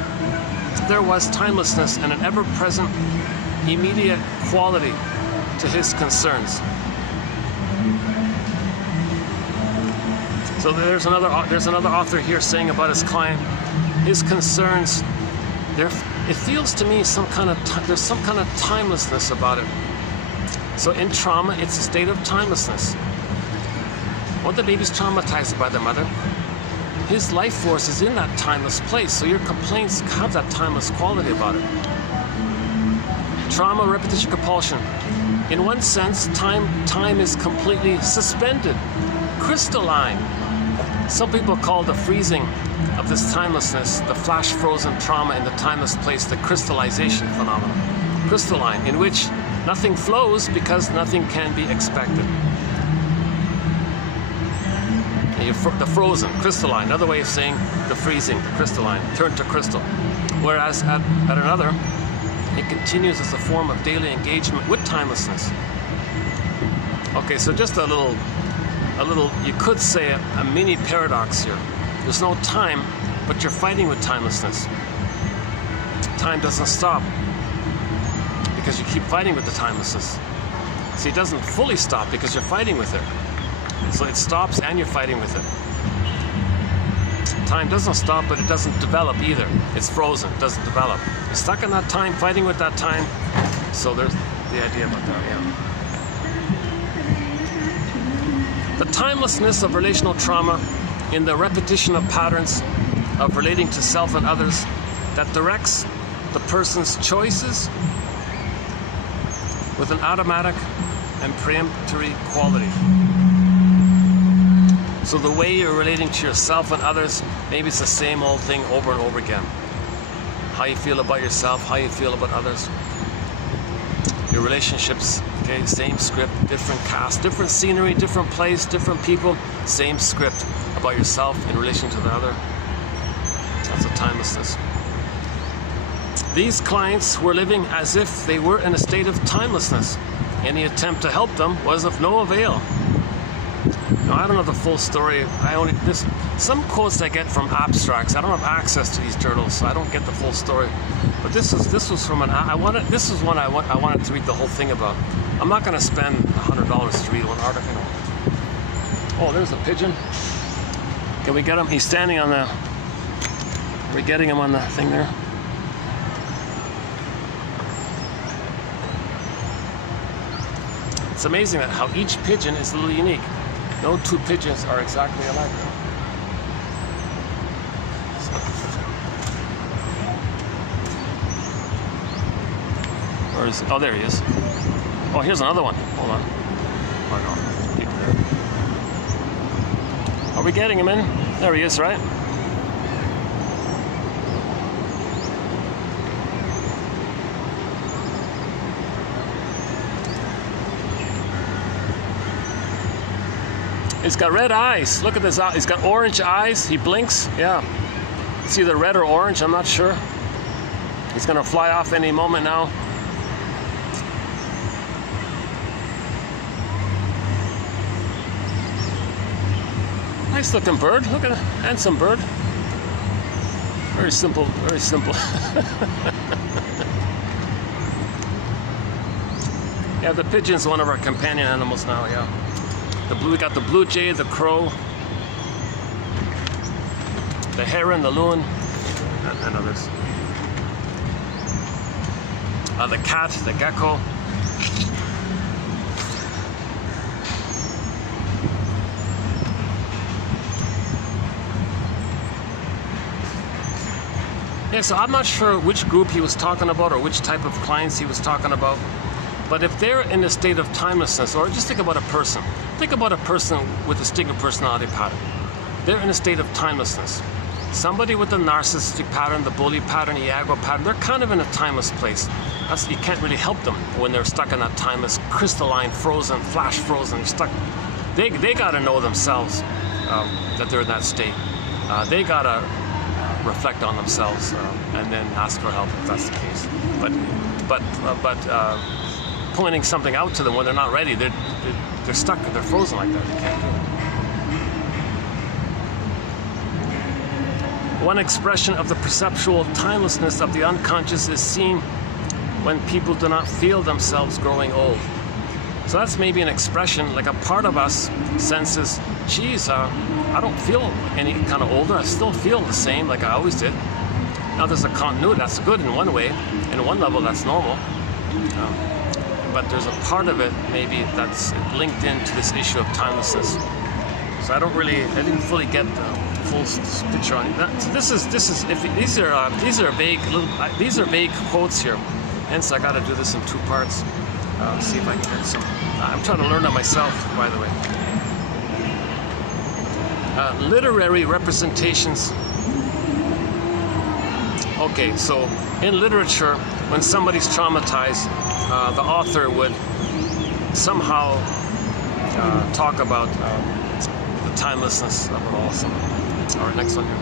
and an ever-present, immediate quality to his concerns. So there's another author here saying about his client, his concerns. It feels to me there's some kind of timelessness about it. So in trauma, it's a state of timelessness. When the baby's traumatized by the mother, his life force is in that timeless place. So your complaints have that timeless quality about it. Trauma, repetition, compulsion. In one sense, time is completely suspended, crystalline. Some people call the freezing of this timelessness, the flash frozen trauma in the timeless place, the crystallization phenomenon. Crystalline, in which nothing flows because nothing can be expected. The frozen, crystalline, another way of saying the freezing, the crystalline, turned to crystal. Whereas at another, it continues as a form of daily engagement with timelessness. Okay, so just a little, you could say a mini paradox here. There's no time, but you're fighting with timelessness. Time doesn't stop because you keep fighting with the timelessness. See, it doesn't fully stop because you're fighting with it. So it stops and you're fighting with it. Time doesn't stop, but it doesn't develop either. It's frozen, it doesn't develop. You're stuck in that time, fighting with that time. So there's the idea about that, yeah. The timelessness of relational trauma in the repetition of patterns of relating to self and others that directs the person's choices with an automatic and preemptory quality. So the way you're relating to yourself and others, maybe it's the same old thing over and over again. How you feel about yourself, how you feel about others. Your relationships, okay, same script, different cast, different scenery, different place, different people, same script about yourself in relation to the other. That's a timelessness. These clients were living as if they were in a state of timelessness. Any attempt to help them was of no avail. Now, I don't know the full story. Some quotes I get from abstracts. I don't have access to these journals, so I don't get the full story. But this was from this is one I wanted to read the whole thing about. I'm not going to spend $100 to read one article. Oh, there's a pigeon. Can we get him? He's standing on the. Are we getting him on the thing there? It's amazing that how each pigeon is a little unique. No two pigeons are exactly alike. Where is he? Oh, there he is. Oh, here's another one. Hold on. Oh, no. People there. Are we getting him in? There he is, right? It's got red eyes. Look at this. It's got orange eyes. He blinks. Yeah. It's either red or orange. I'm not sure. He's gonna fly off any moment now. Nice looking bird. Look at a handsome bird. Very simple. Very simple. Yeah, the pigeon's one of our companion animals now. Yeah. We got the blue jay, the crow, the heron, the loon, and others. The cat, the gecko. Yeah, so I'm not sure which group he was talking about or which type of clients he was talking about. But if they're in a state of timelessness, or just think about a person. Think about a person with a stigma personality pattern. They're in a state of timelessness. Somebody with the narcissistic pattern, the bully pattern, the aggro pattern, they're kind of in a timeless place. You can't really help them when they're stuck in that timeless, crystalline, frozen, flash frozen. They're stuck. They got to know themselves that they're in that state. They got to reflect on themselves and then ask for help if that's the case. But pointing something out to them when they're not ready, they're stuck. They're frozen like that. They can't do it. One expression of the perceptual timelessness of the unconscious is seen when people do not feel themselves growing old. So that's maybe an expression, like a part of us senses, geez, I don't feel any kind of older. I still feel the same like I always did. Now there's a continuity. That's good in one way. In one level, that's normal. But there's a part of it maybe that's linked into this issue of timelessness. So I didn't fully get the full picture on that. So these are vague quotes here. Hence, I got to do this in two parts. See if I can get some. I'm trying to learn that myself, by the way. Literary representations. Okay, so in literature, when somebody's traumatized, the author would somehow talk about the timelessness of it all. So, all right, next one here.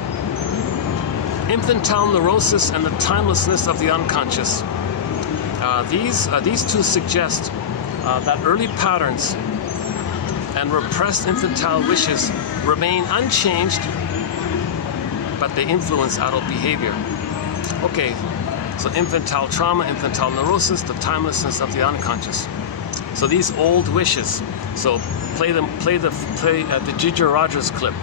Infantile neurosis and the timelessness of the unconscious. These two suggest that early patterns and repressed infantile wishes remain unchanged, but they influence adult behavior. Okay, so infantile trauma, infantile neurosis, the timelessness of the unconscious. So these old wishes. So play the Ginger Rogers clip.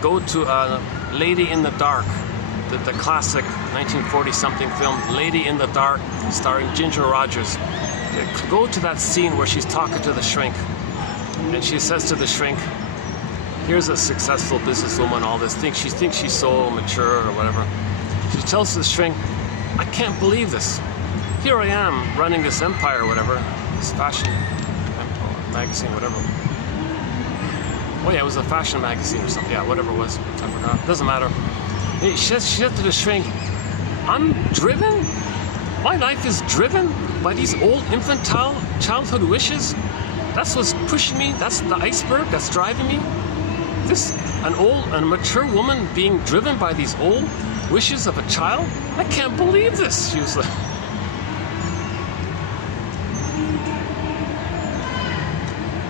Go to Lady in the Dark, the classic 1940-something film, Lady in the Dark, starring Ginger Rogers. Go to that scene where she's talking to the shrink, and she says to the shrink, here's a successful businesswoman, all this, she thinks she's so mature or whatever. She tells the shrink, I can't believe this. Here I am running this empire or whatever, this fashion magazine, whatever. Oh yeah, it was a fashion magazine or something. Yeah, whatever it was. I forgot. Doesn't matter. She said to the shrink, I'm driven? My life is driven by these old infantile childhood wishes? That's what's pushing me? That's the iceberg that's driving me? A mature woman being driven by these old wishes of a child? I can't believe this. She was like...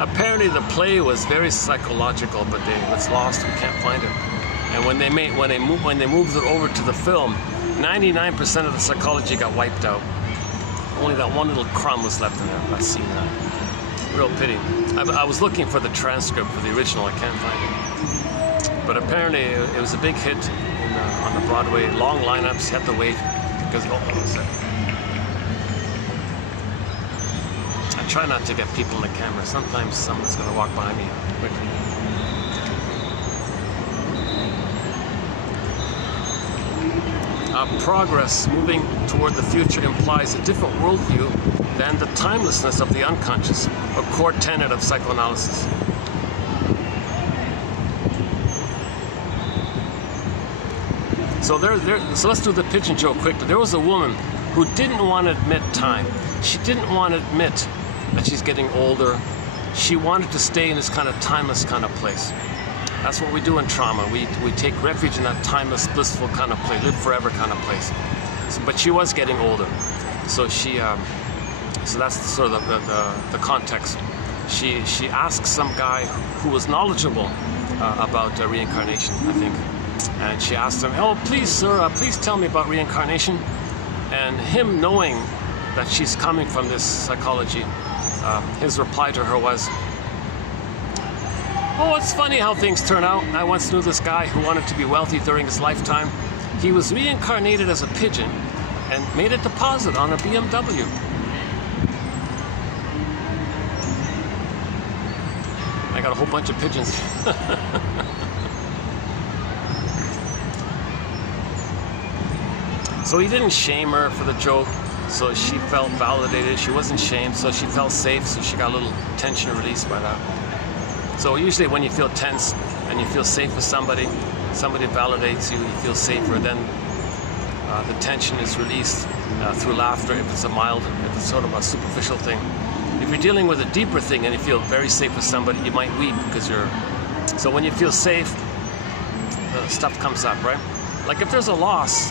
Apparently the play was very psychological, but it's lost. We can't find it. And when they moved it over to the film, 99% of the psychology got wiped out. Only that one little crumb was left in there. That scene. Real pity. I was looking for the transcript for the original. I can't find it. But apparently it was a big hit on the Broadway. Long lineups. You had to wait because I try not to get people in the camera. Sometimes someone's going to walk by me quickly. Progress moving toward the future implies a different worldview than the timelessness of the unconscious, a core tenet of psychoanalysis. So so let's do the pigeon joke quickly. There was a woman who didn't want to admit time. She didn't want to admit that she's getting older, she wanted to stay in this kind of timeless kind of place. That's what we do in trauma. We take refuge in that timeless, blissful kind of place, live forever kind of place. So, but she was getting older, so so that's sort of the context. She asked some guy who was knowledgeable about reincarnation, I think, and she asked him, "Oh, please, sir, please tell me about reincarnation." And him knowing that she's coming from this psychology, his reply to her was, "Oh, it's funny how things turn out. I once knew this guy who wanted to be wealthy during his lifetime. He was reincarnated as a pigeon and made a deposit on a BMW." I got a whole bunch of pigeons. So he didn't shame her for the joke, so she felt validated. She wasn't shamed, so she felt safe, so she got a little tension released by that. So usually when you feel tense and you feel safe with somebody validates you, you feel safer, then the tension is released through laughter if it's if it's sort of a superficial thing. If you're dealing with a deeper thing and you feel very safe with somebody, you might weep because so when you feel safe, stuff comes up, right? Like if there's a loss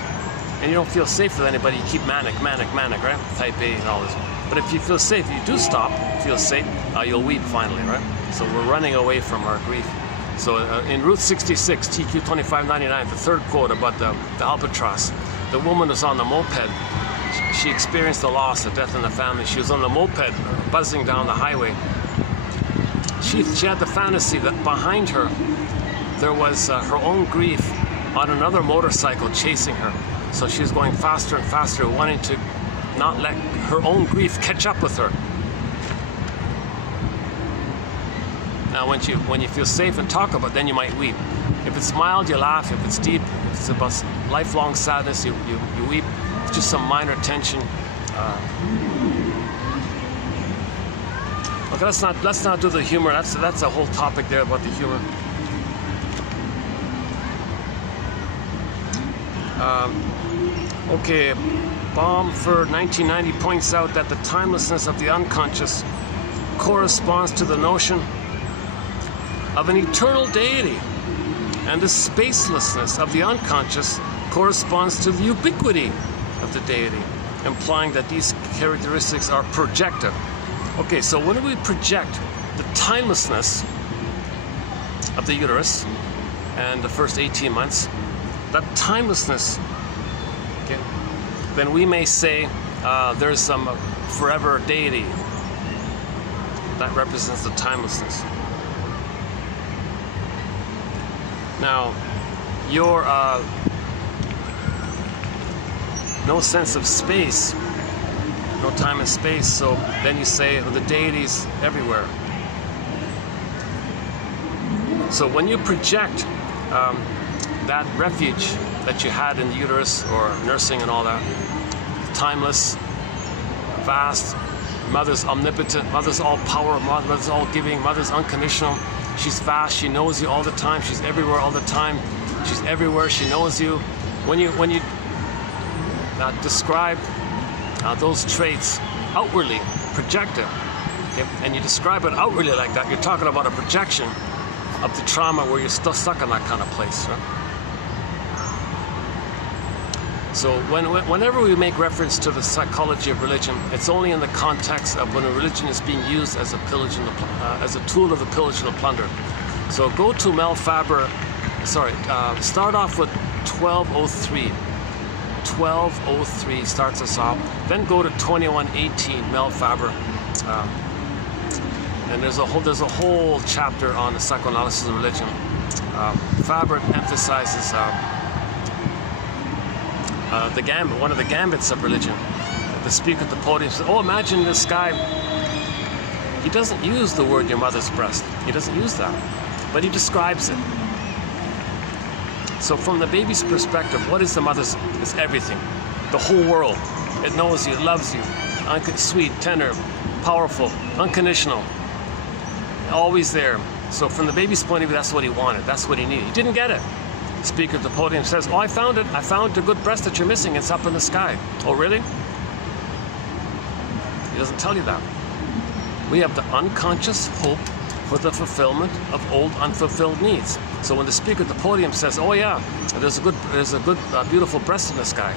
and you don't feel safe with anybody, you keep manic, right? Type A and all this. But if you feel safe, you do stop, feel safe, you'll weep finally, right? So we're running away from our grief. So in Route 66, TQ 2599, the third quote about the albatross, the woman was on the moped. She experienced the loss, the death in the family. She was on the moped, buzzing down the highway. She had the fantasy that behind her, there was her own grief on another motorcycle chasing her. So she was going faster and faster, wanting to not let her own grief catch up with her. Now when you feel safe and talk about it, then you might weep. If it's mild, you laugh. If it's deep, if it's about lifelong sadness, you weep. It's just some minor tension. Okay, let's not do the humor. That's a whole topic there about the humor. Okay, Bomford 1990 points out that the timelessness of the unconscious corresponds to the notion of an eternal deity, and the spacelessness of the unconscious corresponds to the ubiquity of the deity, implying that these characteristics are projective. Okay, so when we project the timelessness of the uterus and the first 18 months, that timelessness, okay, then we may say there's some forever deity that represents the timelessness. Now, your no sense of space, no time and space, so then you say, oh, the deity's everywhere. So when you project that refuge that you had in the uterus or nursing and all that, timeless, vast, mother's omnipotent, mother's all power, mother's all giving, mother's unconditional, she's vast, she knows you all the time, she's everywhere all the time, she's everywhere, she knows you. When you describe those traits outwardly, projective, okay, and you describe it outwardly like that, you're talking about a projection of the trauma where you're still stuck in that kind of place, right? So whenever we make reference to the psychology of religion, it's only in the context of when a religion is being used as a pillage and as a tool of the pillage and the plunder. So go to Mel Faber. Start off with 1203. 1203 starts us off. Then go to 2118, Mel Faber. And there's a whole chapter on the psychoanalysis of religion. Faber emphasizes the gambit, one of the gambits of religion. The speaker at the podium says, "Oh, imagine this guy." He doesn't use the word "your mother's breast." He doesn't use that, but he describes it. So from the baby's perspective, what is the mother's? It's everything, the whole world. It knows you, it loves you, sweet, tender, powerful, unconditional, always there. So from the baby's point of view, that's what he wanted. That's what he needed. He didn't get it. The speaker at the podium says, "Oh, I found it. I found the good breast that you're missing. It's up in the sky." "Oh, really?" He doesn't tell you that. We have the unconscious hope for the fulfillment of old unfulfilled needs. So when the speaker at the podium says, oh yeah, there's a good beautiful breast in the sky,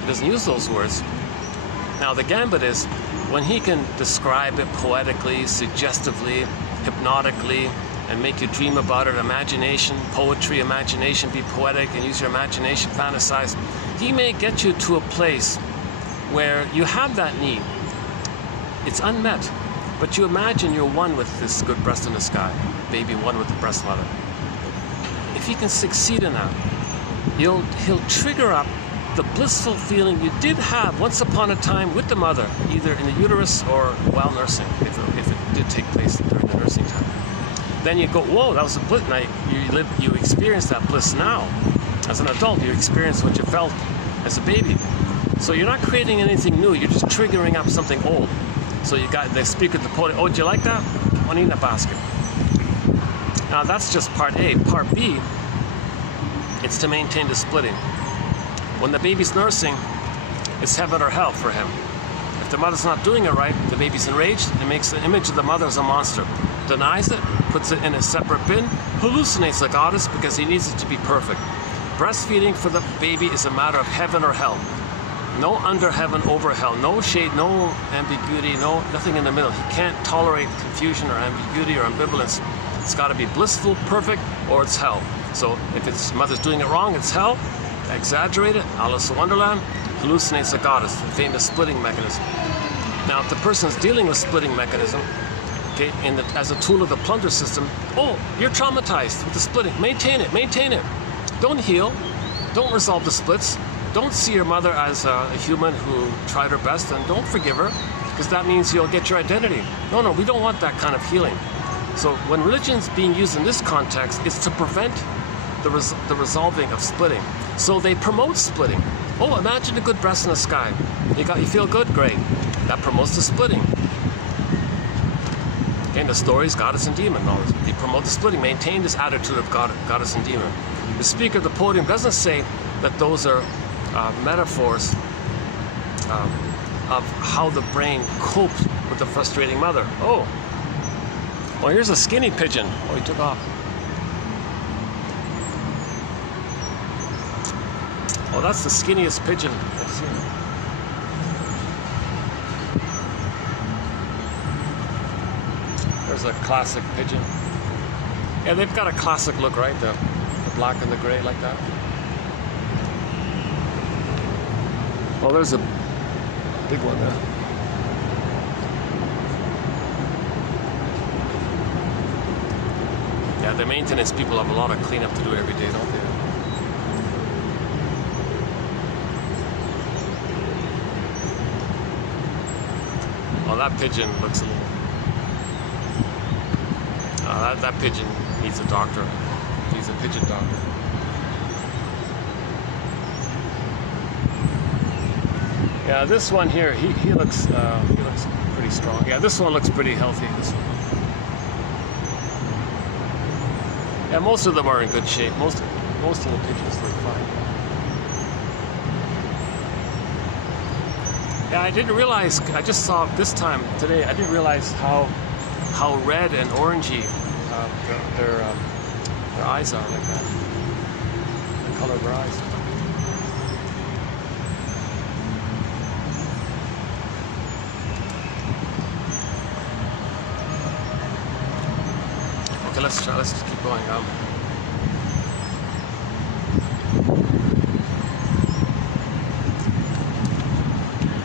he doesn't use those words. Now the gambit is when he can describe it poetically, suggestively, hypnotically, and make you dream about it, imagination, poetry, imagination, be poetic and use your imagination, fantasize. He may get you to a place where you have that need. It's unmet, but you imagine you're one with this good breast in the sky, baby one with the breast mother. If he can succeed in that, he'll trigger up the blissful feeling you did have once upon a time with the mother, either in the uterus or while nursing, if it did take place during the nursing time. Then you go, whoa, that was a bliss. Now you experience that bliss now. As an adult, you experience what you felt as a baby. So you're not creating anything new, you're just triggering up something old. So you got the speaker at the podium, oh, do you like that? One in a basket. Now that's just part A. Part B, it's to maintain the splitting. When the baby's nursing, it's heaven or hell for him. If the mother's not doing it right, the baby's enraged, it makes the image of the mother as a monster. Denies it, puts it in a separate bin, hallucinates the goddess because he needs it to be perfect. Breastfeeding for the baby is a matter of heaven or hell. No under heaven, over hell, no shade, no ambiguity, nothing in the middle. He can't tolerate confusion or ambiguity or ambivalence. It's got to be blissful, perfect, or it's hell. So if its mother's doing it wrong, it's hell. Exaggerate it, Alice in Wonderland, hallucinates the goddess, the famous splitting mechanism. Now, if the person's dealing with splitting mechanism, okay, as a tool of the plunder system, oh, you're traumatized with the splitting. Maintain it, maintain it. Don't heal. Don't resolve the splits. Don't see your mother as a human who tried her best, and don't forgive her, because that means you'll get your identity. No, we don't want that kind of healing. So when religion's being used in this context, it's to prevent the resolving of splitting. So they promote splitting. Oh, imagine a good breast in the sky. You feel good? Great. That promotes the splitting. Okay, the stories, goddess and demon. They promote the splitting, maintain this attitude of goddess and demon. The speaker at the podium doesn't say that those are metaphors of how the brain copes with the frustrating mother. Oh, well, here's a skinny pigeon. Oh, he took off. Oh, that's the skinniest pigeon I've seen. There's a classic pigeon. Yeah, they've got a classic look, right? The black and the gray like that. Well, there's a big one there. Yeah, the maintenance people have a lot of cleanup to do every day, don't they? Well, that pigeon looks a little... that pigeon needs a doctor. He's a pigeon doctor. Yeah, this one here, he looks pretty strong. Yeah, this one looks pretty healthy. This one. Yeah, most of them are in good shape. Most of the pigeons look fine. Yeah, I didn't realize. I just saw this time today. I didn't realize how red and orangey their eyes are like that. The color of their eyes. Okay, let's just keep going.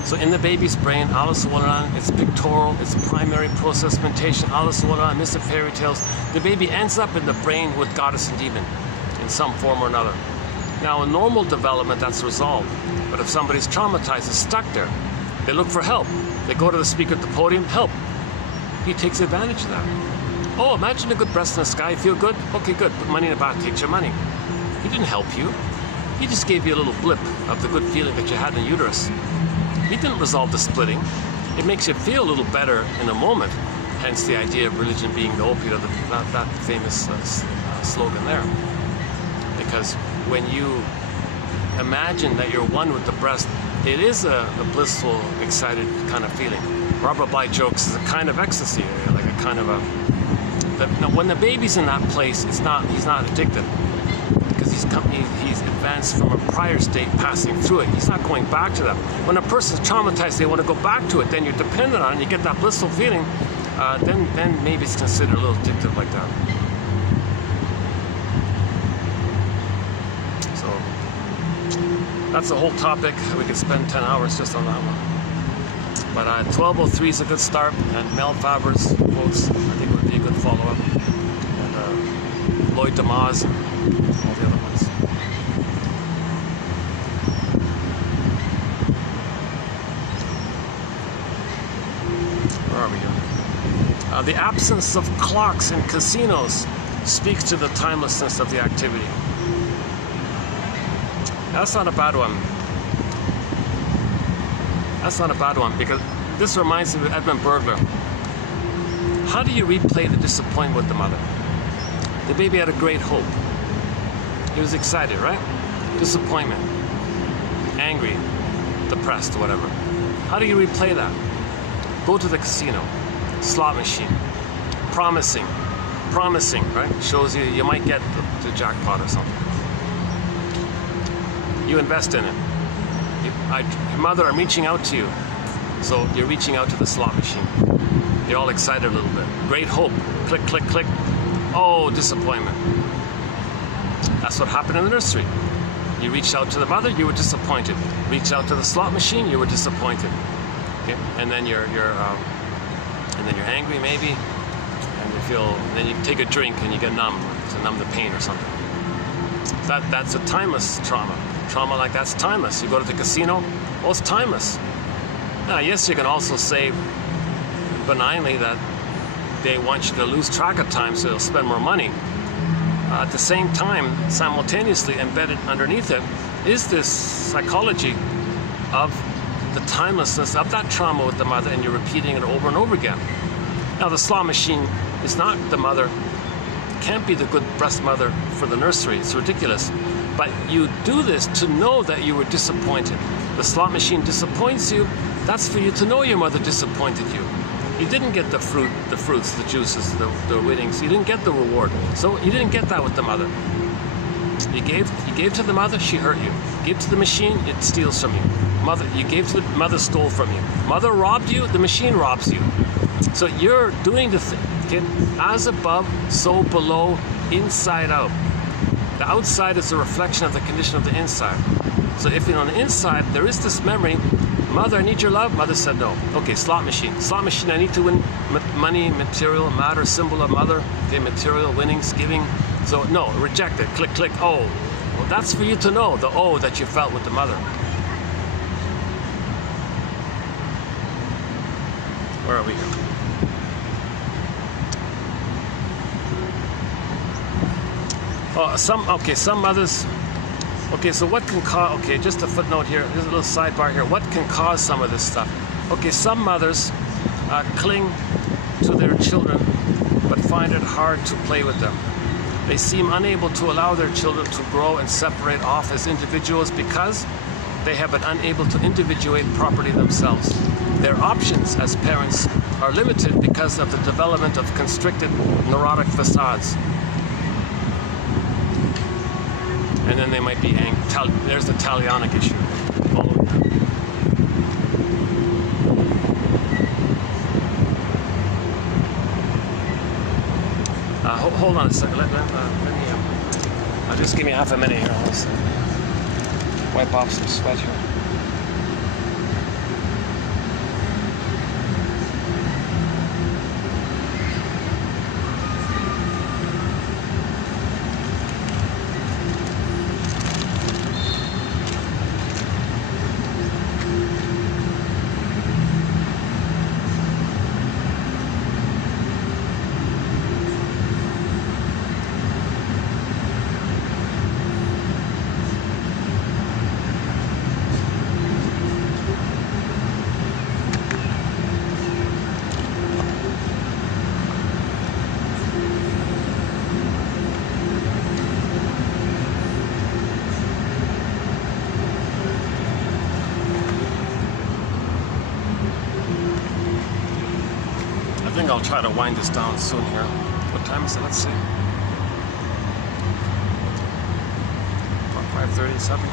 So in the baby's brain, Alice in Wonderland, it's pictorial, it's primary process mentation, Alice in Wonderland, Mystic Fairy Tales. The baby ends up in the brain with goddess and demon in some form or another. Now in normal development, that's resolved. But if somebody's traumatized, is stuck there, they look for help. They go to the speaker at the podium, help. He takes advantage of that. Oh, imagine a good breast in the sky, feel good? Okay, good, put money in the bank, takes your money. He didn't help you. He just gave you a little blip of the good feeling that you had in the uterus. He didn't resolve the splitting. It makes you feel a little better in a moment, hence the idea of religion being the opiate of that famous slogan there. Because when you imagine that you're one with the breast, it is a blissful, excited kind of feeling. Robert Bly jokes, is a kind of ecstasy, like a kind of a. Now, when the baby's in that place, he's not addicted because he's advanced from a prior state, passing through it. He's not going back to that. When a person's traumatized, they want to go back to it. Then you're dependent on it. You get that blissful feeling. Then maybe it's considered a little addictive like that. So that's the whole topic. We could spend 10 hours just on that one. But 1203 is a good start, and Mel Faber's quotes I think would be a good follow-up. And Lloyd DeMaz and all the other ones. Where are we here? The absence of clocks in casinos speaks to the timelessness of the activity. That's not a bad one. That's not a bad one, because this reminds me of Edmund Burglar. How do you replay the disappointment with the mother? The baby had a great hope. He was excited, right? Disappointment, angry, depressed, whatever. How do you replay that? Go to the casino, slot machine, promising, right? Shows you might get the jackpot or something. You invest in it. Mother, I'm reaching out to you. So you're reaching out to the slot machine. You're all excited a little bit. Great hope. Click, click, click. Oh, disappointment. That's what happened in the nursery. You reached out to the mother, you were disappointed. Reach out to the slot machine, you were disappointed. Okay? And then you're angry maybe, and then you take a drink and you get numb to numb the pain or something. That's a timeless trauma. Trauma like that's timeless. You go to the casino, well, it's timeless. Now, yes, you can also say benignly that they want you to lose track of time so you'll spend more money. At the same time, simultaneously embedded underneath it is this psychology of the timelessness of that trauma with the mother, and you're repeating it over and over again. Now, the slot machine is not the mother, can't be the good breast mother for the nursery. It's ridiculous. But you do this to know that you were disappointed. The slot machine disappoints you. That's for you to know your mother disappointed you. You didn't get the fruits, the juices, the winnings. You didn't get the reward. So you didn't get that with the mother. You gave to the mother, she hurt you. You gave to the machine, it steals from you. You gave to the mother, stole from you. Mother robbed you, the machine robs you. So you're doing the thing, okay? As above, so below, inside out. The outside is a reflection of the condition of the inside. So if you're on the inside, there is this memory. Mother, I need your love. Mother said no. Okay, slot machine. Slot machine, I need to win money, material, matter, symbol of mother. Okay, material, winnings, giving. So no, reject it. Click, click. Oh. Well, that's for you to know, the oh that you felt with the mother. Where are we here? Oh, some mothers. Okay, so what can cause? Okay, just a footnote here. There's a little sidebar here. What can cause some of this stuff? Okay, some mothers cling to their children, but find it hard to play with them. They seem unable to allow their children to grow and separate off as individuals because they have been unable to individuate properly themselves. Their options as parents are limited because of the development of constricted neurotic facades. And then they might be angry. There's the talionic issue. Hold on a second. Let me. Just give me half a minute here. I'll wipe off some sweat here. think I'll try to wind this down soon here. What time is it? Let's see. About 5:37.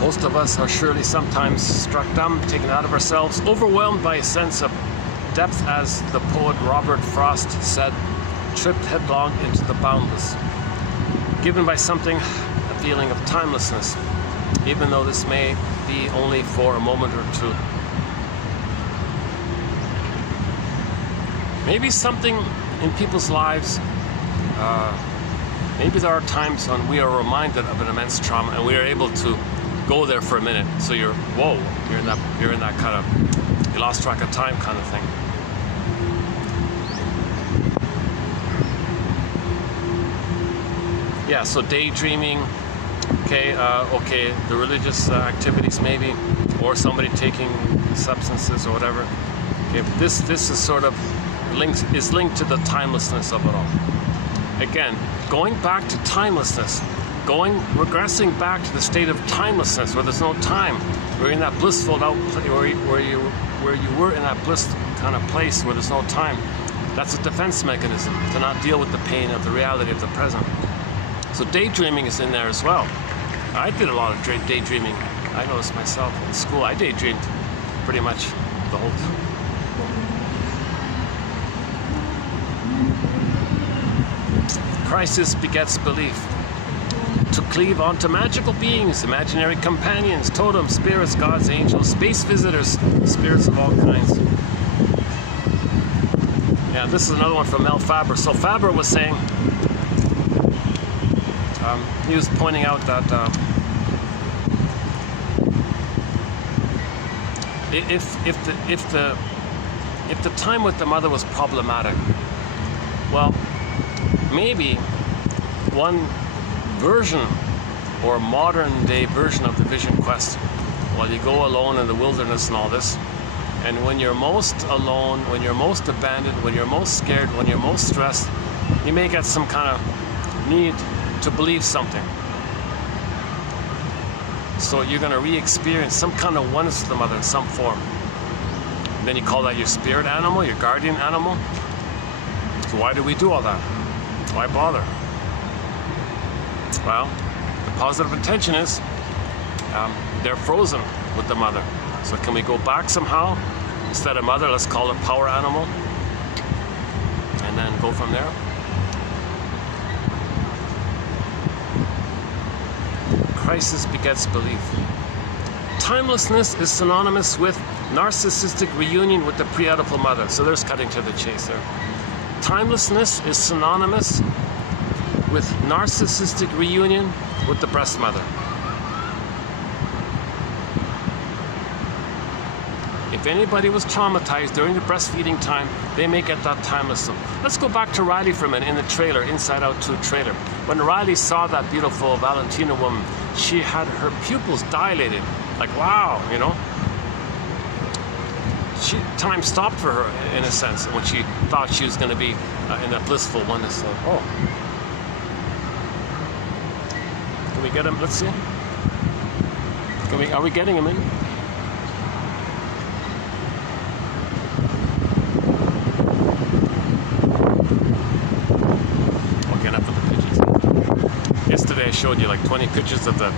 Most of us are surely sometimes struck dumb, taken out of ourselves, overwhelmed by a sense of depth, as the poet Robert Frost said, tripped headlong into the boundless. Given by something a feeling of timelessness, even though this may be only for a moment or two. Maybe something in people's lives, maybe there are times when we are reminded of an immense trauma and we are able to go there for a minute. So you're in that kind of, you lost track of time kind of thing. Yeah, so daydreaming, okay, the religious activities maybe, or somebody taking substances or whatever. Okay, this is sort of linked to the timelessness of it all. Again, going back to timelessness, regressing back to the state of timelessness where there's no time, where you're in that blissful where you were in that bliss kind of place where there's no time. That's a defense mechanism to not deal with the pain of the reality of the present. So daydreaming is in there as well. I did a lot of daydreaming. I noticed myself in school. I daydreamed pretty much the whole time. Crisis begets belief. To cleave onto magical beings, imaginary companions, totems, spirits, gods, angels, space visitors, spirits of all kinds. Yeah, this is another one from Mel Faber. So Faber was saying, he was pointing out that if the time with the mother was problematic, well, maybe one version or modern day version of the vision quest, while you go alone in the wilderness and all this, and when you're most alone, when you're most abandoned, when you're most scared, when you're most stressed, you may get some kind of need to believe something. So you're going to re-experience some kind of oneness with the mother in some form. And then you call that your spirit animal, your guardian animal. So why do we do all that? Why bother? Well, the positive intention is they're frozen with the mother. So can we go back somehow? Instead of mother, let's call it power animal. And then go from there. Crisis begets belief. Timelessness is synonymous with narcissistic reunion with the pre-Oedipal mother. So there's cutting to the chase there. Timelessness is synonymous with narcissistic reunion with the breast mother. If anybody was traumatized during the breastfeeding time, they may get that timeless. Let's go back to Riley for a minute in the trailer, Inside Out 2 trailer. When Riley saw that beautiful Valentina woman, she had her pupils dilated. Like, wow, you know? Time stopped for her, in a sense, when she thought she was going to be in that blissful oneness. So, oh. Can we get him? Let's see. Are we getting him in? Okay, enough of the pigeons. Yesterday I showed you like 20 pictures of the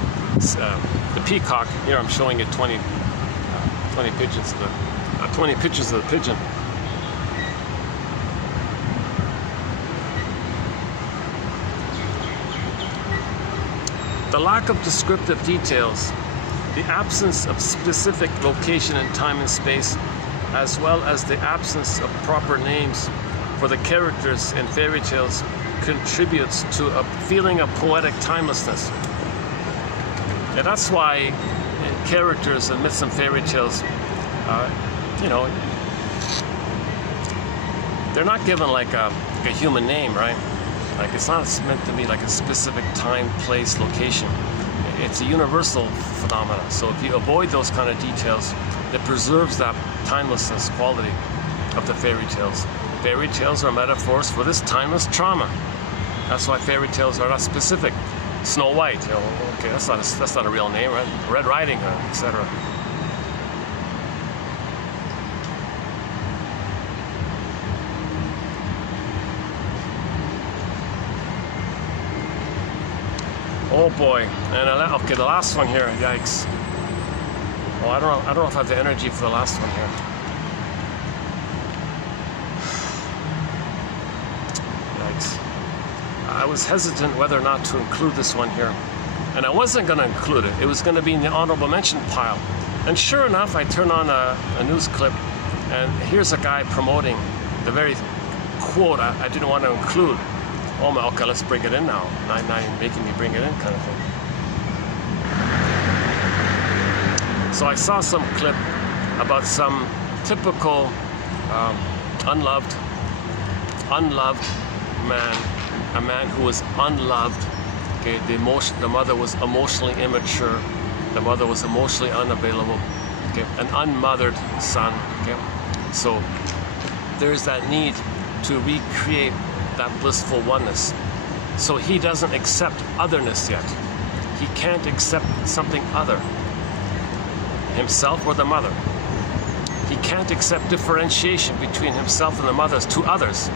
peacock. Here I'm showing you 20 pictures of the 20 pictures of the pigeon. The lack of descriptive details, the absence of specific location in time and space, as well as the absence of proper names for the characters in fairy tales, contributes to a feeling of poetic timelessness. And that's why characters in myths and fairy tales, you know, they're not given like a human name, right? Like, it's not meant to be like a specific time, place, location. It's a universal phenomenon. So if you avoid those kind of details, it preserves that timelessness quality of the fairy tales. Fairy tales are metaphors for this timeless trauma. That's why fairy tales are not specific. Snow White. You know, okay, that's not a real name, right? Red Riding Hood, etc. Oh boy, and okay, the last one here, yikes. Oh, I don't know if I have the energy for the last one here. Yikes. I was hesitant whether or not to include this one here. And I wasn't going to include it. It was going to be in the honorable mention pile. And sure enough, I turn on a news clip, and here's a guy promoting the very quote I didn't want to include. Oh my, okay, let's bring it in now. Now making me bring it in kind of thing. So I saw some clip about some typical unloved man, a man who was unloved. Okay, the mother was emotionally immature, the mother was emotionally unavailable. Okay, an unmothered son. Okay, so there's that need to recreate that blissful oneness. So he doesn't accept otherness yet. He can't accept something other, himself or the mother. He can't accept differentiation between himself and the mother to others.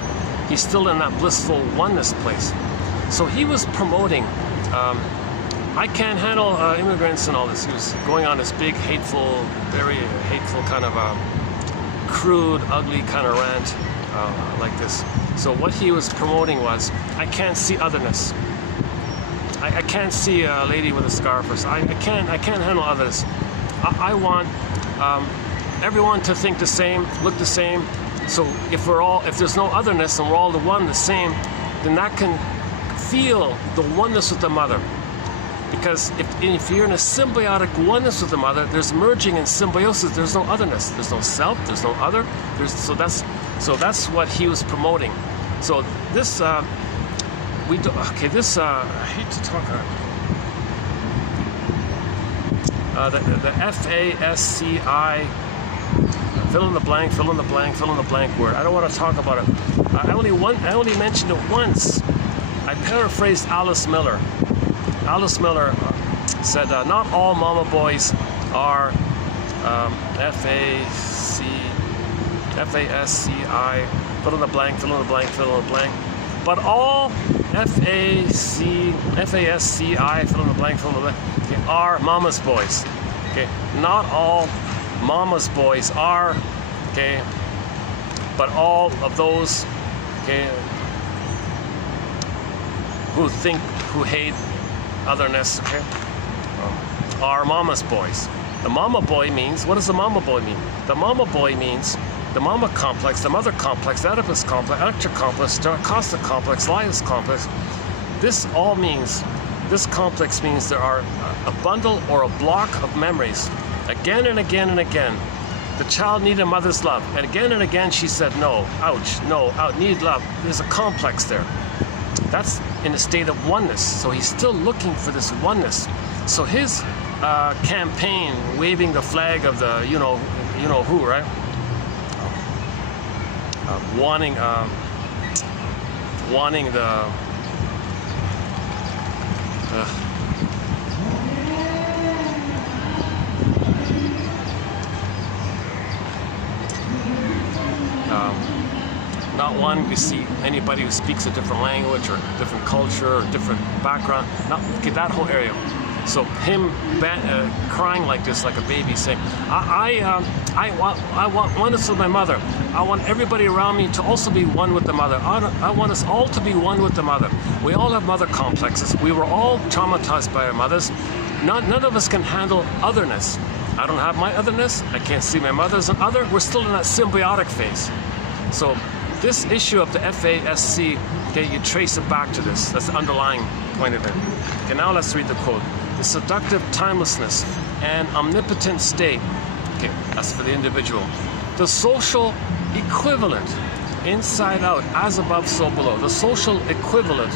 He's still in that blissful oneness place. So he was promoting, I can't handle immigrants and all this. He was going on this big, hateful, very hateful kind of crude, ugly kind of rant like this. So what he was promoting was, I can't see otherness. I can't see a lady with a scarf or something. I can't handle others. I want everyone to think the same, look the same. So if there's no otherness and we're all the one, the same, then that can feel the oneness with the mother. Because if you're in a symbiotic oneness with the mother, there's merging and symbiosis. There's no otherness. There's no self. There's no other. So that's what he was promoting. So this I hate to talk. The FASCI. Fill in the blank. Fill in the blank. Fill in the blank word. I don't want to talk about it. I only mentioned it once. I paraphrased Alice Miller. Alice Miller said, not all mama boys are FASCI, fill in the blank, fill in the blank, fill in the blank. But all FASCI, fill in the blank, fill in the blank, okay, are mama's boys. Okay, not all mama's boys are, okay, but all of those, okay, who hate otherness, okay, are mama's boys. The mama boy means, what does the mama boy mean? The mama boy means the mama complex, the mother complex, the Oedipus complex, Electra complex, Costa complex, Laius complex. This complex means there are a bundle or a block of memories. Again and again and again, the child needed a mother's love. And again she said, no, ouch, no, out, need love. There's a complex there. That's in a state of oneness. So he's still looking for this oneness. So his campaign, waving the flag of the you know who, right? Wanting the not wanting to see anybody who speaks a different language or different culture or different background. Not get that whole area. So him crying like this, like a baby, saying, I want oneness with my mother. I want everybody around me to also be one with the mother. I want us all to be one with the mother. We all have mother complexes. We were all traumatized by our mothers. None of us can handle otherness. I don't have my otherness. I can't see my mother as an other. We're still in that symbiotic phase. So this issue of the FASC, okay, you trace it back to this. That's the underlying point of it. Okay, now let's read the quote. The seductive timelessness and omnipotent state, okay, that's for the individual. The social equivalent, inside out, as above, so below. The social equivalent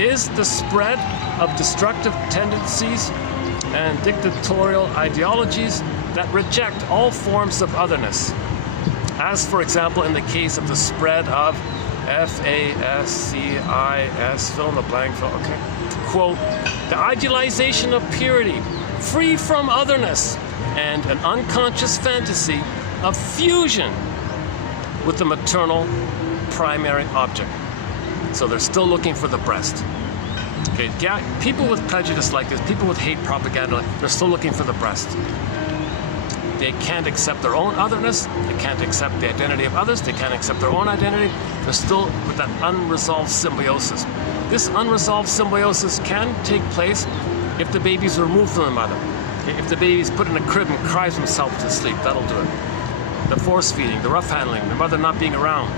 is the spread of destructive tendencies and dictatorial ideologies that reject all forms of otherness. As, for example, in the case of the spread of FASCIS, fill in the blank, okay, quote, the idealization of purity, free from otherness, and an unconscious fantasy of fusion with the maternal primary object. So they're still looking for the breast. Okay, yeah, people with prejudice like this, people with hate propaganda, they're still looking for the breast. They can't accept their own otherness, they can't accept the identity of others, they can't accept their own identity, they're still with that unresolved symbiosis. This unresolved symbiosis can take place if the baby's removed from the mother. Okay, if the baby's put in a crib and cries himself to sleep, that'll do it. The force feeding, the rough handling, the mother not being around.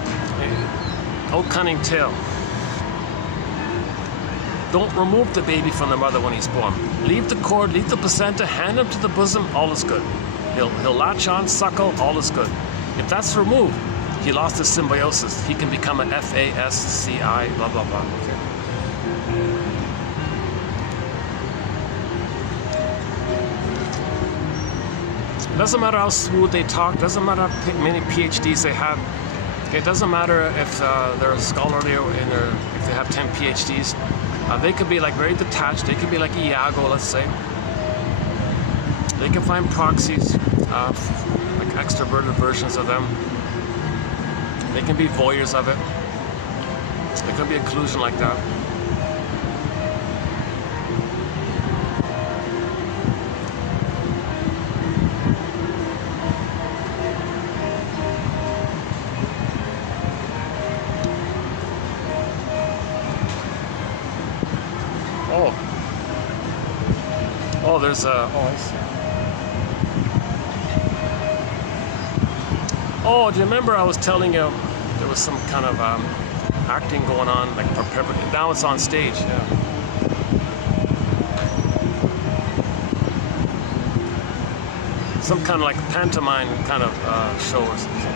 Oh, cunning tale. Don't remove the baby from the mother when he's born. Leave the cord, leave the placenta, hand him to the bosom, all is good. He'll latch on, suckle, all is good. If that's removed, he lost his symbiosis. He can become an FASCI, blah, blah, blah. Okay. It doesn't matter how smooth they talk, doesn't matter how many PhDs they have. It doesn't matter if they're scholarly or if they have 10 PhDs. They could be like very detached. They could be like Iago, let's say. They can find proxies, like extroverted versions of them. They can be voyeurs of it. There could be a collusion like that. Oh, there's a, I see. Oh, do you remember I was telling you there was some kind of acting going on, like now it's on stage, yeah. Some kind of like pantomime kind of show or something.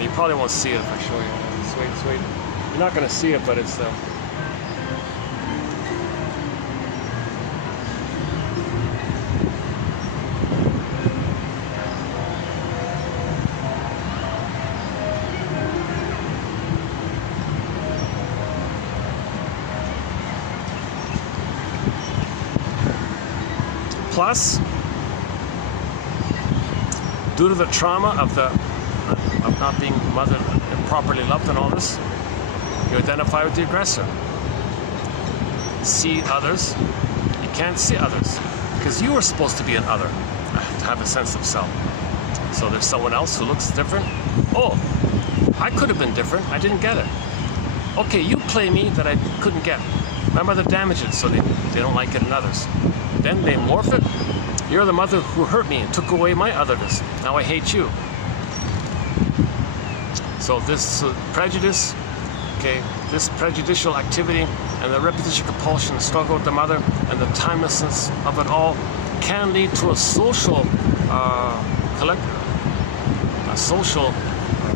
You probably won't see it if I show you. Sweet. You're not going to see it, but it's plus, due to the trauma of not being mothered and properly loved and all this, you identify with the aggressor. See others. You can't see others because you were supposed to be an other, to have a sense of self. So there's someone else who looks different. Oh, I could have been different. I didn't get it. Okay, you play me that I couldn't get. My mother damaged it, so they don't like it in others. Then they morph it. You're the mother who hurt me and took away my otherness. Now I hate you. So this prejudice, okay, this prejudicial activity and the repetition compulsion, the struggle with the mother, and the timelessness of it all can lead to a social, what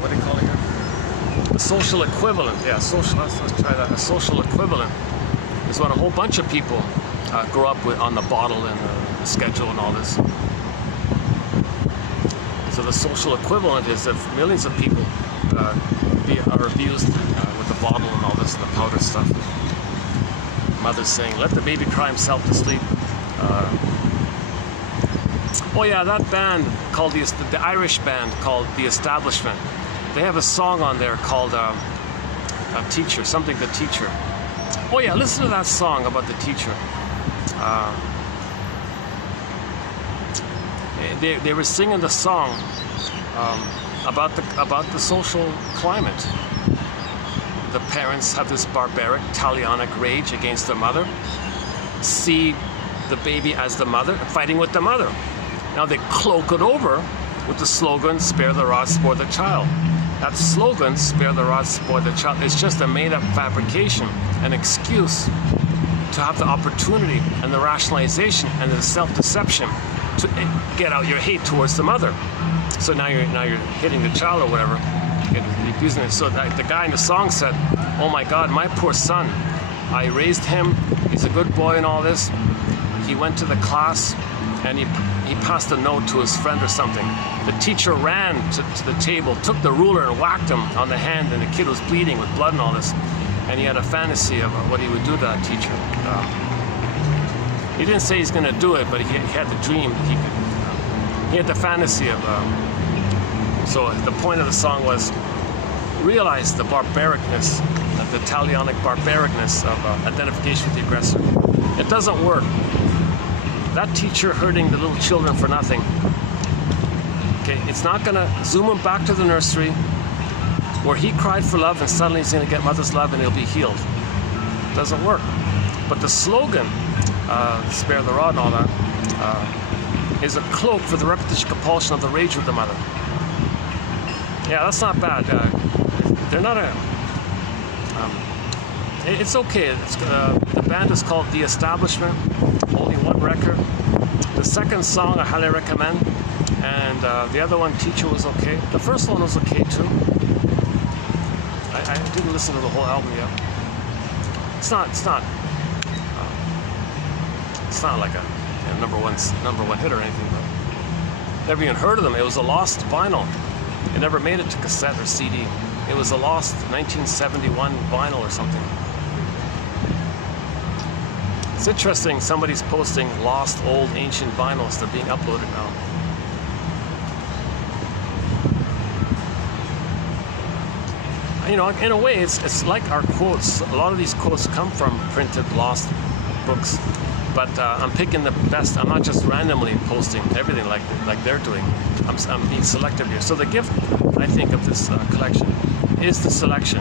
do you call it here? A social equivalent, yeah, social, let's try that. A social equivalent is when a whole bunch of people grow up on the bottle and the schedule and all this. So the social equivalent is that millions of people are abused with the bottle and all this and the powder stuff. Mother's saying, let the baby cry himself to sleep. Oh yeah, that band called the Irish band called The Establishment. They have a song on there called a Teacher, something the Teacher. Oh yeah, listen to that song about the teacher. They were singing the song about the social climate. The parents have this barbaric, Talionic rage against their mother, see the baby as the mother, fighting with the mother. Now they cloak it over with the slogan, spare the rod, spoil the child. That slogan, spare the rod, spoil the child, is just a made-up fabrication, an excuse to have the opportunity and the rationalization and the self-deception to get out your hate towards the mother. So now you're hitting the child or whatever, abusing it. So the guy in the song said, "Oh my God, my poor son. I raised him. He's a good boy and all this. He went to the class and he passed a note to his friend or something. The teacher ran to the table, took the ruler and whacked him on the hand, and the kid was bleeding with blood and all this. And he had a fantasy of what he would do to that teacher. He didn't say he's going to do it, but he had the dream. He had the fantasy of. So the point of the song was realize the barbaricness, the talionic barbaricness of identification with the aggressor. It doesn't work. That teacher hurting the little children for nothing. Okay, it's not going to zoom him back to the nursery where he cried for love and suddenly he's going to get mother's love and he'll be healed. It doesn't work. But the slogan, spare the rod and all that, is a cloak for the repetition compulsion of the rage with the mother. Yeah, that's not bad. They're not a... it's okay. The band is called The Establishment. Only one record. The second song I highly recommend. And the other one, Teacher, was okay. The first one was okay too. I didn't listen to the whole album yet. It's not like a number one hit or anything. But never even heard of them. It was a lost vinyl. It never made it to cassette or CD. It was a lost 1971 vinyl or something. It's interesting, somebody's posting lost old ancient vinyls. They're being uploaded now. You know, in a way, it's like our quotes. A lot of these quotes come from printed, lost books. But I'm picking the best. I'm not just randomly posting everything like they're doing. I'm being selective here. So the gift, I think, of this collection is the selection.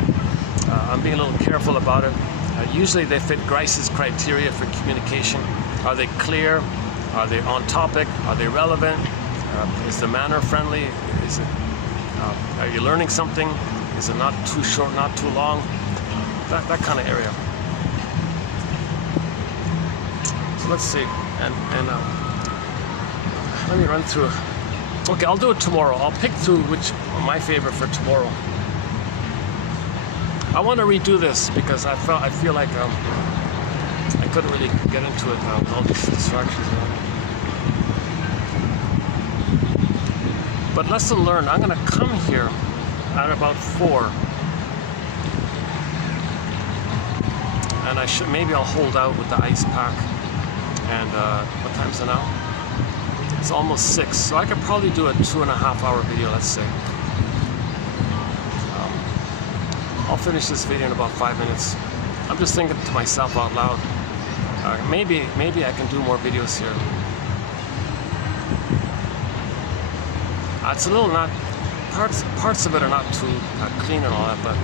I'm being a little careful about it. Usually they fit Grice's criteria for communication. Are they clear? Are they on topic? Are they relevant? Is the manner friendly? Is it? Are you learning something? Is it not too short, not too long? That kind of area. So let's see. And let me run through. Okay, I'll do it tomorrow. I'll pick through which my favorite for tomorrow. I want to redo this because I feel like I couldn't really get into it with all these distractions. But lesson learned. I'm going to come here at about 4, and maybe I'll hold out with the ice pack. And what time's it now? It's almost 6, so I could probably do a 2.5-hour video, let's say. I'll finish this video in about 5 minutes. I'm just thinking to myself out loud. Maybe I can do more videos here. It's a little not. Parts of it are not too clean and all that, but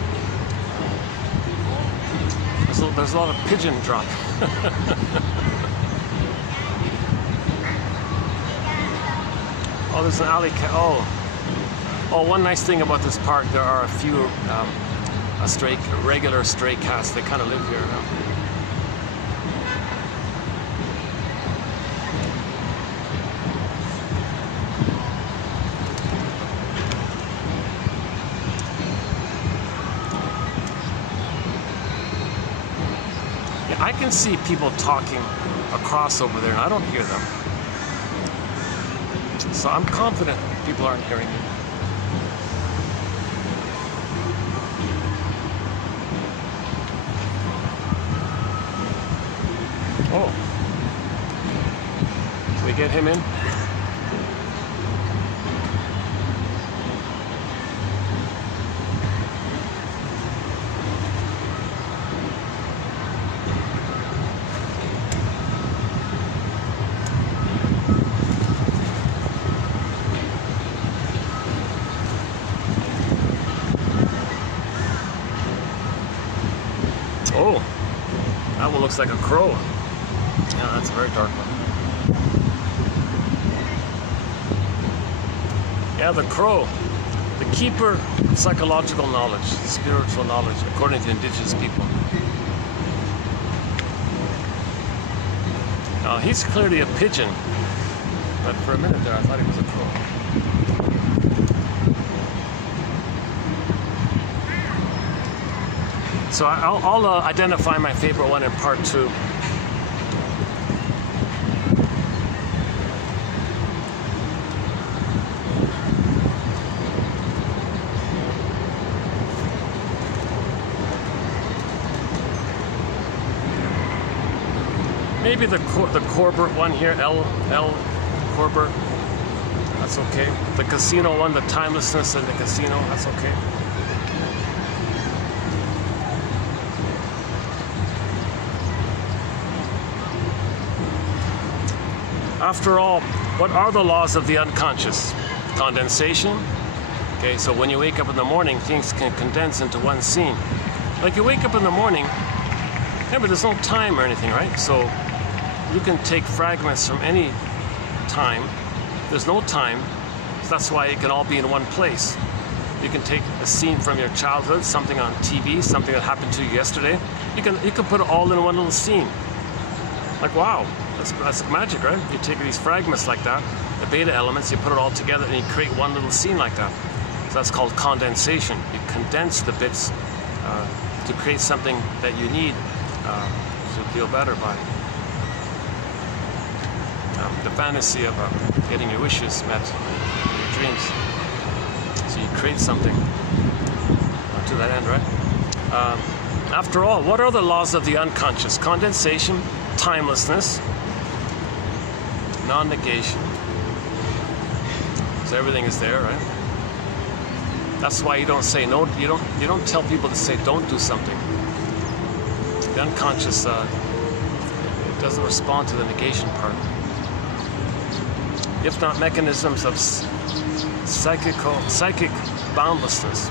there's a lot of pigeon drop. Oh, there's an alley cat. Oh, one nice thing about this park, there are a few regular stray cats. They kind of live here. I can see people talking across over there, and I don't hear them. So I'm confident people aren't hearing me. Oh. Can we get him in? Oh, that one looks like a crow. Yeah, that's a very dark one. Yeah, the crow, the keeper of psychological knowledge, spiritual knowledge, according to indigenous people. Now, he's clearly a pigeon, but for a minute there, I thought he was a crow. So I'll identify my favorite one in part 2. Maybe the Corbett one here, L Corbett. That's okay. The casino one, the timelessness in the casino. That's okay. After all, what are the laws of the unconscious? Condensation. Okay, so when you wake up in the morning, things can condense into one scene. Like you wake up in the morning, remember there's no time or anything, right? So you can take fragments from any time. There's no time, so that's why it can all be in one place. You can take a scene from your childhood, something on TV, something that happened to you yesterday. You can put it all in one little scene. Like, wow, that's magic, right? You take these fragments like that, the beta elements, you put it all together and you create one little scene like that. So that's called condensation. You condense the bits to create something that you need to feel better by. The fantasy of getting your wishes met in your dreams. So you create something to that end, right? After all, what are the laws of the unconscious? Condensation, timelessness, non-negation. So everything is there, right? That's why you don't say no. You don't tell people to say don't do something. The unconscious it doesn't respond to the negation part. If not mechanisms of psychic boundlessness.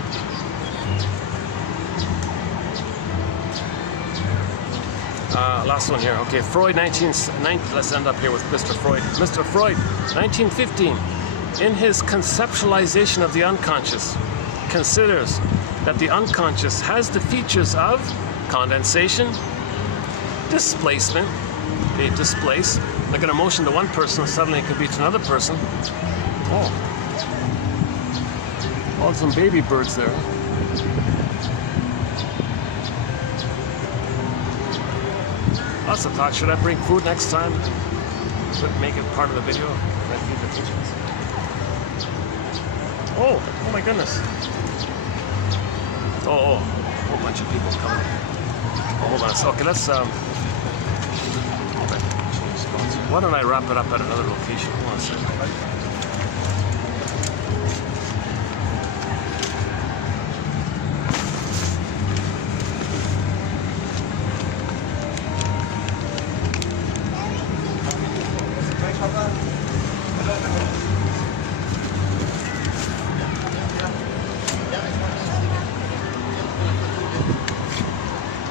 Last one here. Okay, Freud, let's end up here with Mr. Freud. Mr. Freud, 1915, in his conceptualization of the unconscious, considers that the unconscious has the features of condensation, displacement. Okay, displace. Like an emotion to one person, suddenly it could be to another person. Oh, some baby birds there. Lots of thought. Should I bring food next time? Should I make it part of the video? Should I feed the pigeons? Oh my goodness. Oh, a whole bunch of people coming. Oh, hold on. Okay, let's why don't I wrap it up at another location? Hold on a second.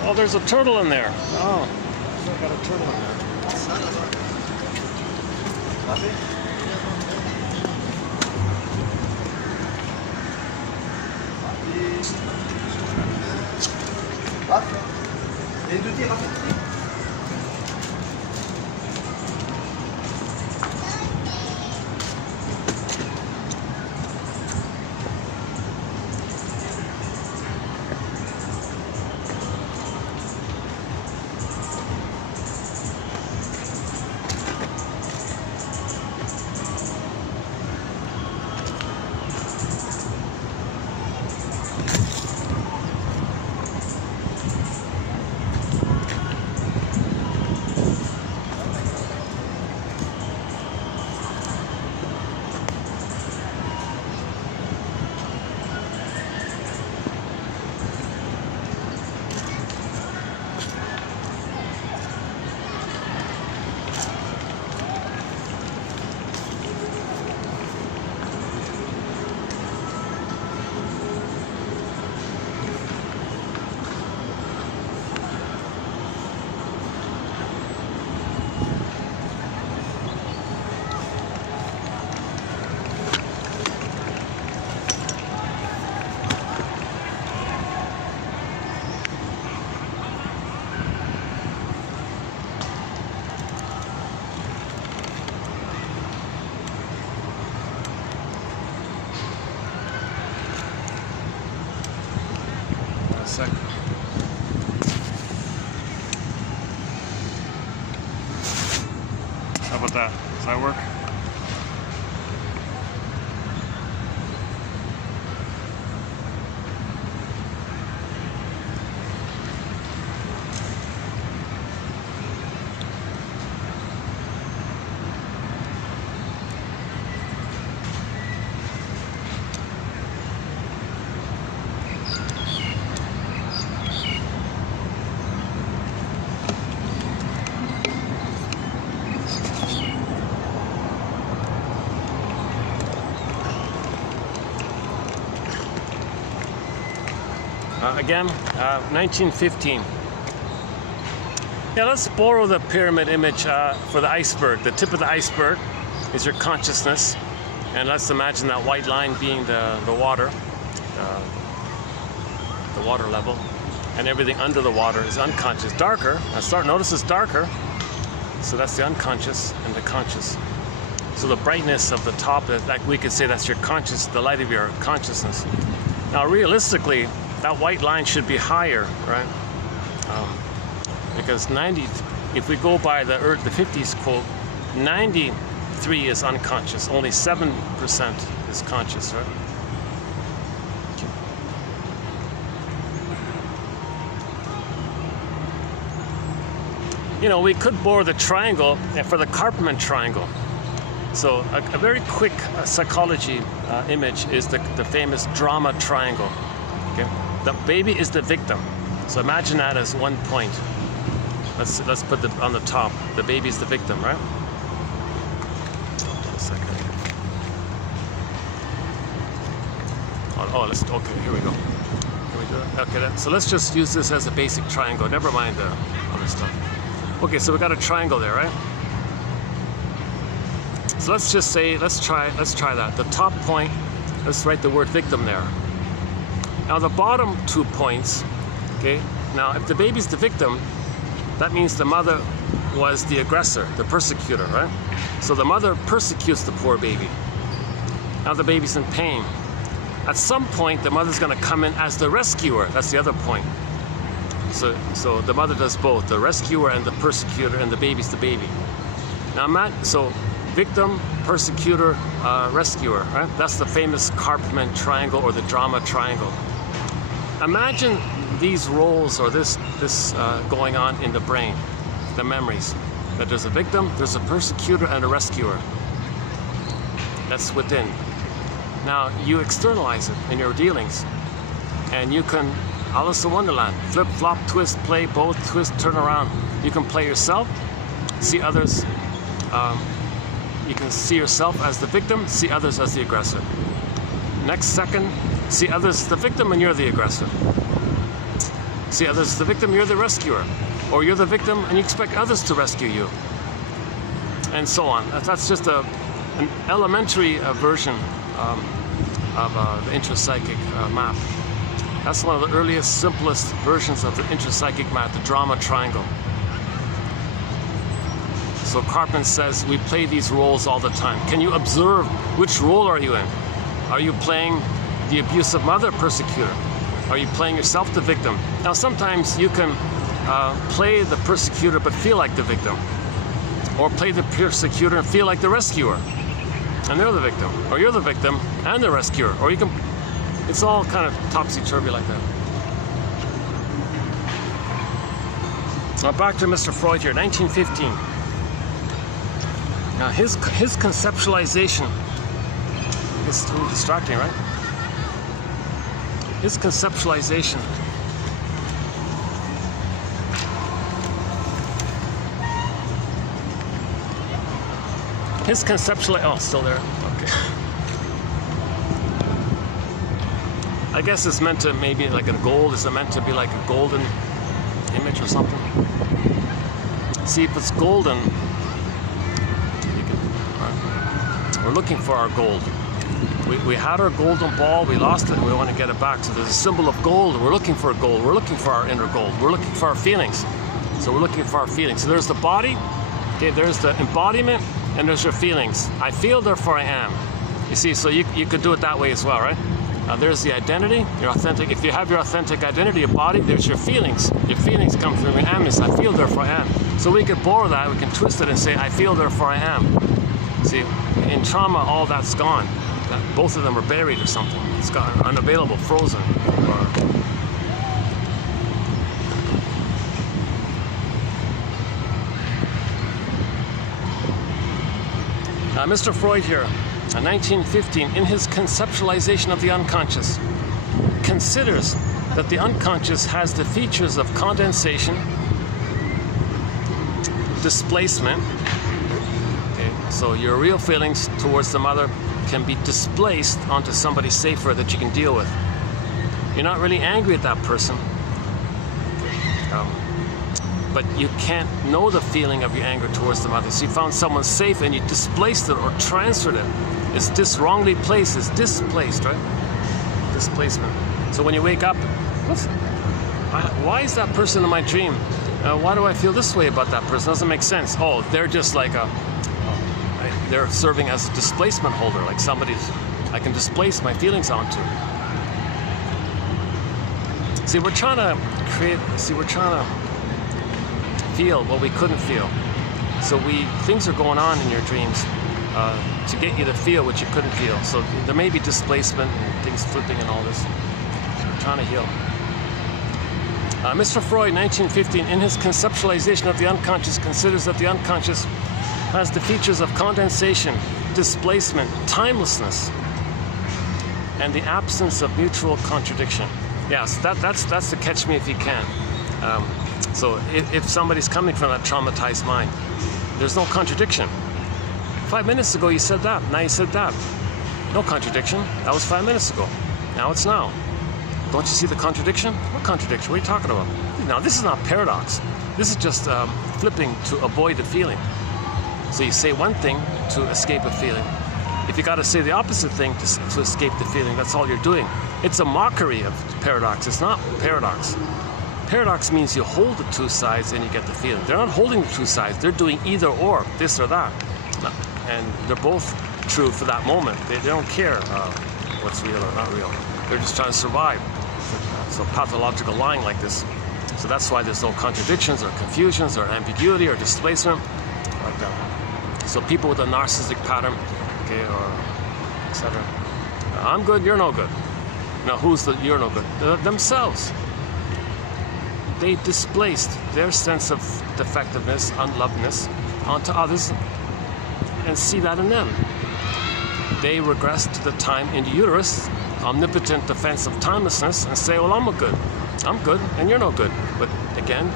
Oh, there's a turtle in there. Oh, I got a turtle in there. Second. How about that? Does that work? Again, 1915. Yeah, let's borrow the pyramid image for the iceberg. The tip of the iceberg is your consciousness, and let's imagine that white line being the water level, and everything under the water is unconscious. Darker. Now notice it's darker, so that's the unconscious and the conscious. So the brightness of the top, like we could say that's your conscious, the light of your consciousness. Now realistically, that white line should be higher, right? Because 90, if we go by the 50s quote, 93 is unconscious, only 7% is conscious, right? You know, we could borrow the triangle for the Karpman triangle. So a very quick psychology image is the famous drama triangle. Okay, the baby is the victim. So imagine that as one point. Let's put it on the top. The baby is the victim, right? One second. Okay, here we go. Can we do it? Okay, so let's just use this as a basic triangle. Never mind the other stuff. Okay, so we got a triangle there, right? So let's just say, let's try that. The top point, let's write the word victim there. Now the bottom 2 points, okay? Now if the baby's the victim, that means the mother was the aggressor, the persecutor, right? So the mother persecutes the poor baby. Now the baby's in pain. At some point, the mother's gonna come in as the rescuer. That's the other point. So the mother does both, the rescuer and the persecutor, and the baby's the baby. Now so victim, persecutor, rescuer, right? That's the famous Karpman triangle or the drama triangle. Imagine these roles or this going on in the brain, the memories. That there's a victim, there's a persecutor, and a rescuer. That's within. Now you externalize it in your dealings, and you can Alice in Wonderland, flip, flop, twist, play, both, twist, turn around. You can play yourself, see others. You can see yourself as the victim, see others as the aggressor. Next second, see others as the victim and you're the aggressor. See others as the victim, you're the rescuer. Or you're the victim and you expect others to rescue you. And so on. That's just an elementary version of the intrapsychic map. That's one of the earliest, simplest versions of the intrapsychic map, the drama triangle. So Karpman says we play these roles all the time. Can you observe which role are you in? Are you playing the abusive mother persecutor? Are you playing yourself the victim? Now sometimes you can play the persecutor but feel like the victim. Or play the persecutor and feel like the rescuer. And they're the victim. Or you're the victim and the rescuer. Or you can, it's all kind of topsy-turvy like that. Now back to Mr. Freud here, 1915. Now his conceptualization is too distracting, right? His conceptualization oh, still there. Okay. I guess it's meant to maybe like a gold. Is it meant to be like a golden image or something? See, if it's golden, we're looking for our gold. We had our golden ball, we lost it, and we want to get it back. So there's a symbol of gold. We're looking for gold. We're looking for our inner gold. We're looking for our feelings. So we're looking for our feelings. So there's the body, okay, there's the embodiment, and there's your feelings. I feel, therefore I am. You see, so you could do it that way as well, right? There's the identity, your authentic. If you have your authentic identity, your body, there's your feelings. Your feelings come from your amness. I feel, therefore I am. So we could borrow that, we can twist it and say, I feel, therefore I am. See, in trauma, all that's gone. Both of them are buried or something. It's gone, unavailable, frozen. Mr. Freud here, in 1915, in his conceptualization of the unconscious, considers that the unconscious has the features of condensation, displacement. Okay, so your real feelings towards the mother can be displaced onto somebody safer that you can deal with. You're not really angry at that person. But you can't know the feeling of your anger towards the mother. So you found someone safe and you displaced it or transferred it. It's wrongly placed, it's displaced, right? Displacement. So when you wake up, why is that person in my dream? Why do I feel this way about that person? Doesn't make sense. Oh, they're just like they're serving as a displacement holder, like somebody I can displace my feelings onto. See, we're trying to feel what we couldn't feel. So things are going on in your dreams to get you to feel what you couldn't feel. So there may be displacement and things flipping and all this. So we're trying to heal. Mr. Freud, 1915, in his conceptualization of the unconscious, considers that the unconscious has the features of condensation, displacement, timelessness, and the absence of mutual contradiction. Yes, that's the catch me if you can. So if somebody's coming from a traumatized mind, there's no contradiction. 5 minutes ago you said that, now you said that. No contradiction. That was 5 minutes ago. Now it's now. Don't you see the contradiction? What contradiction? What are you talking about? Now this is not paradox. This is just flipping to avoid a feeling. So you say one thing to escape a feeling. If you got to say the opposite thing to escape the feeling, that's all you're doing. It's a mockery of paradox. It's not paradox. Paradox means you hold the two sides and you get the feeling. They're not holding the two sides. They're doing either or, this or that. And they're both true for that moment. They don't care what's real or not real. They're just trying to survive. So pathological lying like this. So that's why there's no contradictions or confusions or ambiguity or displacement like that. So people with a narcissistic pattern, okay, or etc. I'm good, you're no good. Now who's the you're no good? Themselves. They displaced their sense of defectiveness, unlovedness onto others and see that in them. They regress to the time in the uterus, omnipotent defense of timelessness, and say, well, I'm good, and you're no good. But again,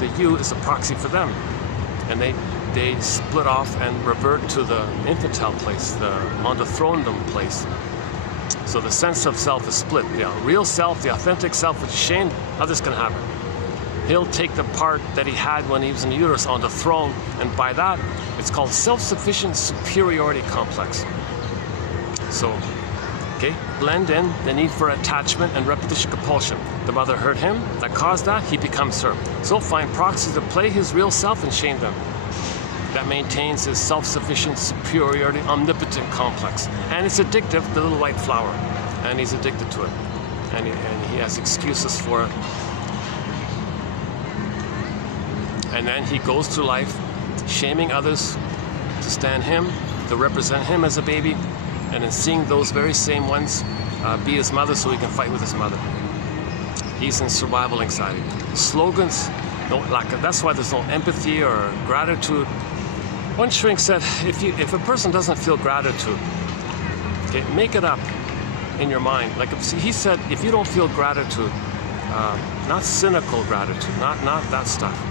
the you is a proxy for them. And they split off and revert to the infantile place, the on the throne-dom place. So the sense of self is split. The real self, the authentic self, which is Shane, how this can happen? He'll take the part that he had when he was in the uterus on the throne, and by that, it's called self-sufficient superiority complex. So, okay, blend in the need for attachment and repetition compulsion. The mother hurt him, that caused that, he becomes her. So find proxies to play his real self and shame them. That maintains his self-sufficient superiority omnipotent complex. And it's addictive, the little white flower. And he's addicted to it. And he has excuses for it. And then he goes through life shaming others to stand him, to represent him as a baby, and then seeing those very same ones be his mother so he can fight with his mother. He's in survival anxiety. Slogans don't lack it. That's why there's no empathy or gratitude. One shrink said, if a person doesn't feel gratitude, okay, make it up in your mind. Like he said, if you don't feel gratitude, not cynical gratitude, not that stuff.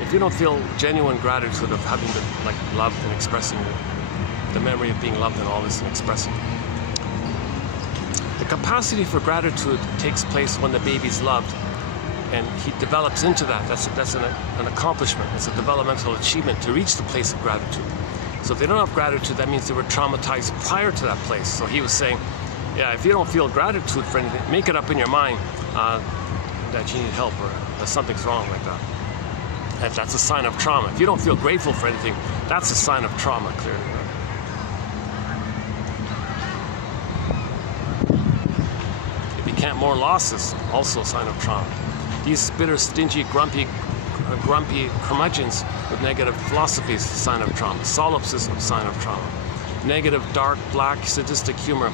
If you don't feel genuine gratitude of having been like loved and expressing the memory of being loved and all this and expressing. The capacity for gratitude takes place when the baby's loved and he develops into that. That's an accomplishment. It's a developmental achievement to reach the place of gratitude. So if they don't have gratitude, that means they were traumatized prior to that place. So he was saying, yeah, if you don't feel gratitude for anything, make it up in your mind that you need help or something's wrong like that. That's a sign of trauma. If you don't feel grateful for anything, that's a sign of trauma, clearly. If you can't mourn losses, also a sign of trauma. These bitter, stingy, grumpy curmudgeons with negative philosophies, sign of trauma. Solipsism, sign of trauma. Negative, dark, black, sadistic humor.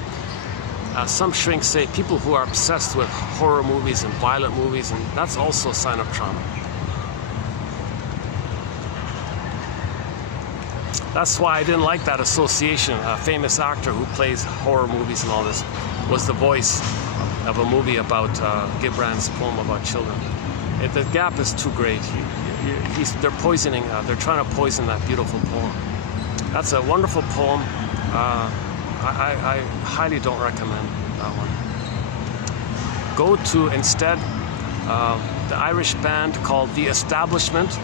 Some shrinks say people who are obsessed with horror movies and violent movies, and that's also a sign of trauma. That's why I didn't like that association. A famous actor who plays horror movies and all this was the voice of a movie about Gibran's poem about children. The gap is too great. They're trying to poison that beautiful poem. That's a wonderful poem. I highly don't recommend that one. go to instead the Irish band called The Establishment.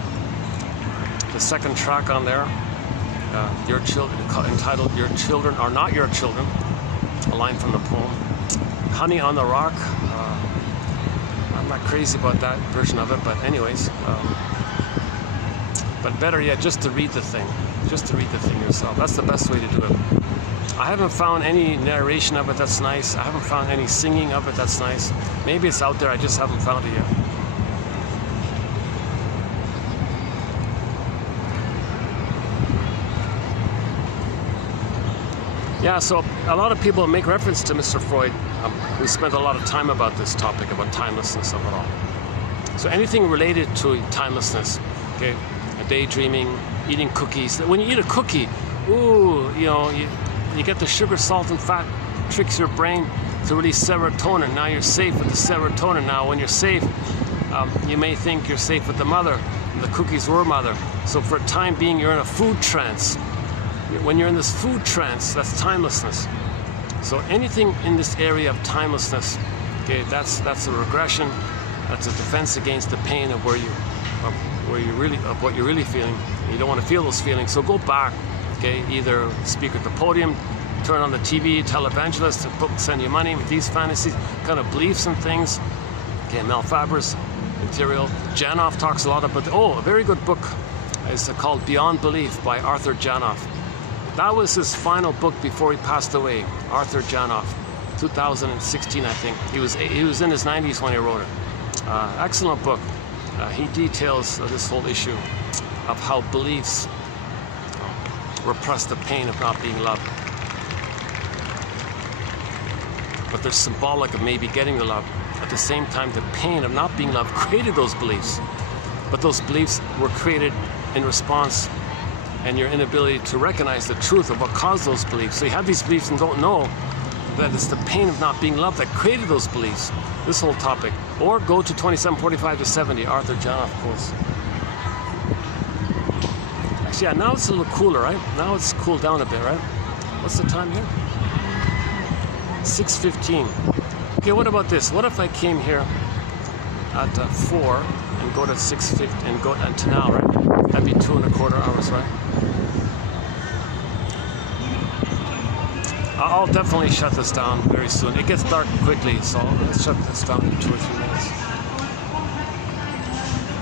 The second track on there, Your Children, entitled Your Children Are Not Your Children, a line from the poem. Honey on the Rock. I'm not crazy about that version of it, but anyways. But better yet, just to read the thing. Just to read the thing yourself. That's the best way to do it. I haven't found any narration of it that's nice. I haven't found any singing of it that's nice. Maybe it's out there, I just haven't found it yet. Yeah, so a lot of people make reference to Mr. Freud. We spent a lot of time about this topic, about timelessness of it all. So anything related to timelessness, okay, daydreaming, eating cookies. When you eat a cookie, ooh, you get the sugar, salt, and fat tricks your brain to release serotonin. Now you're safe with the serotonin. Now when you're safe, you may think you're safe with the mother, and the cookies were mother. So for a time being, you're in a food trance. When you're in this food trance, that's timelessness. So anything in this area of timelessness, okay, that's a regression. That's a defense against the pain of what you're really feeling. You don't want to feel those feelings. So go back, okay. Either speak at the podium, turn on the TV, televangelist, send you money with these fantasies, kind of beliefs and things. Okay, Mel Faber's material. Janoff talks a lot about. A very good book. It's called Beyond Belief by Arthur Janoff. That was his final book before he passed away. Arthur Janoff, 2016, I think. He was in his 90s when he wrote it. Excellent book. He details this whole issue of how beliefs repress the pain of not being loved. But they're symbolic of maybe getting the love. At the same time, the pain of not being loved created those beliefs. But those beliefs were created in response and your inability to recognize the truth of what caused those beliefs. So you have these beliefs and don't know that it's the pain of not being loved that created those beliefs. This whole topic. Or go to 27:45-70, Arthur Janoff quotes. Actually, yeah, now it's a little cooler, right? Now it's cooled down a bit, right? What's the time here? 6:15. Okay, what about this? What if I came here at 4 and go to 6:50 and go to now, right? That'd be 2.25 hours, right? I'll definitely shut this down very soon. It gets dark quickly, so let's shut this down in 2 or 3 minutes.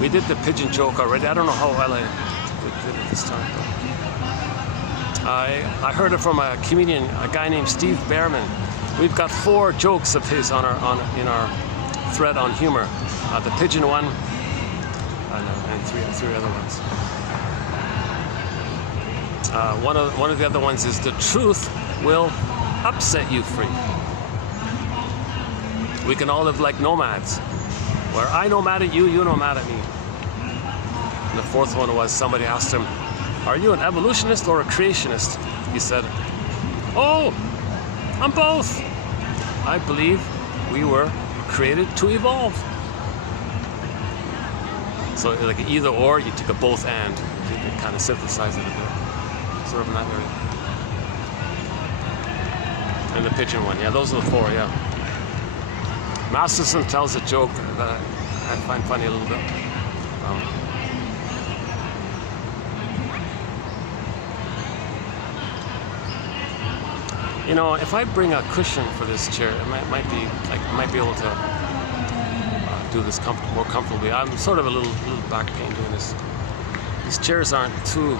We did the pigeon joke already. I don't know how well I did it this time. But I heard it from a comedian, a guy named Steve Behrman. We've got 4 jokes of his in our thread on humor. The pigeon one, and three other ones. One of the other ones is the truth will upset you free. We can all live like nomads, where I know mad at you, you know mad at me. And the 4th one was somebody asked him, "Are you an evolutionist or a creationist?" He said, "Oh, I'm both. I believe we were created to evolve." So like either or, you took a both and. You can kind of synthesize it a bit. Sort of in that area. And the pigeon one, yeah, those are the 4, yeah. Masterson tells a joke that I find funny a little bit. If I bring a cushion for this chair, it might be like I might be able to do this more comfortably. I'm sort of a little back pain doing this. These chairs aren't too,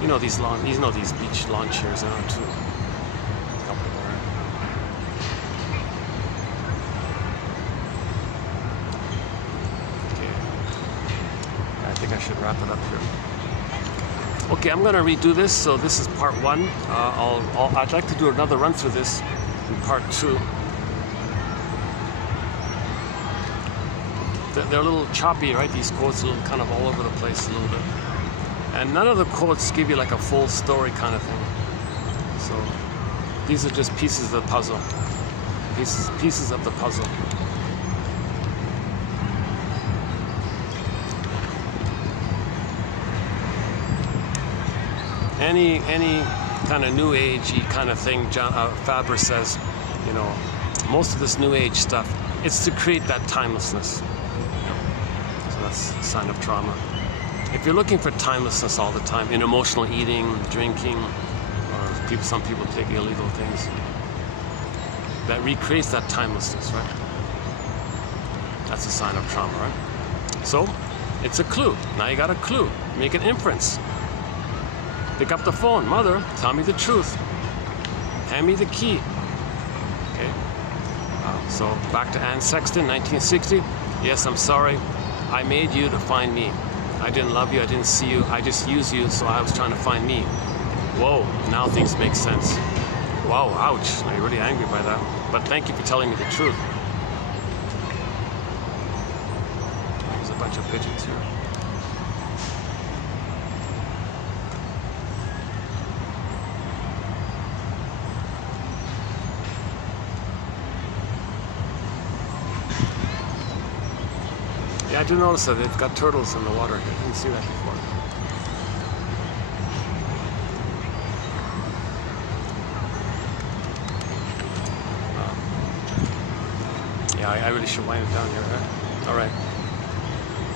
these beach lawn chairs aren't too comfortable, right? Okay, I think I should wrap it up here. Okay, I'm gonna redo this. So this is part 1. I'd like to do another run through this in part 2. They're a little choppy, right? These quotes are a little kind of all over the place a little bit. And none of the quotes give you like a full story kind of thing. So these are just pieces of the puzzle. Pieces of the puzzle. Any kind of new agey kind of thing, Faber says, most of this New Age stuff, it's to create that timelessness. So that's a sign of trauma. If you're looking for timelessness all the time in emotional eating, drinking, or some people take illegal things, that recreates that timelessness, right? That's a sign of trauma, right? So it's a clue. Now you got a clue. Make an inference. Pick up the phone. Mother, tell me the truth. Hand me the key. Okay. So back to Anne Sexton, 1960. Yes, I'm sorry. I made you to find me. I didn't love you. I didn't see you. I just used you, so I was trying to find me. Whoa, now things make sense. Wow, ouch. Now you're really angry by that. But thank you for telling me the truth. There's a bunch of pigeons here. Yeah, I do notice that they've got turtles in the water here. I didn't see that before. Yeah, I really should wind it down here, right? All right.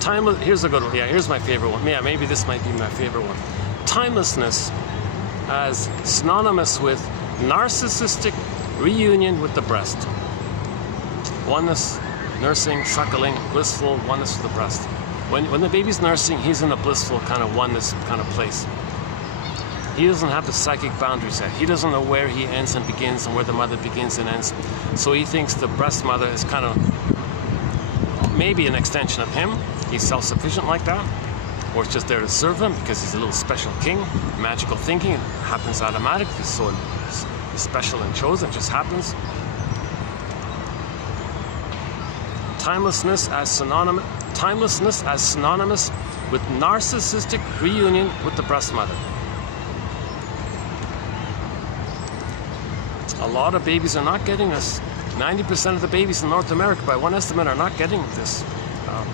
Timeless. Here's a good one. Yeah, here's my favorite one. Yeah, maybe this might be my favorite one. Timelessness as synonymous with narcissistic reunion with the breast. Oneness, nursing, suckling, blissful oneness with the breast. When the baby's nursing, he's in a blissful kind of oneness kind of place. He doesn't have the psychic boundaries yet. He doesn't know where he ends and begins and where the mother begins and ends. So he thinks the breast mother is kind of maybe an extension of him. He's self-sufficient like that. Or it's just there to serve him because he's a little special king. Magical thinking, it happens automatically. So he's special and chosen, it just happens. Timelessness as synonymous with narcissistic reunion with the breast mother. A lot of babies are not getting this. 90% of the babies in North America, by one estimate, are not getting this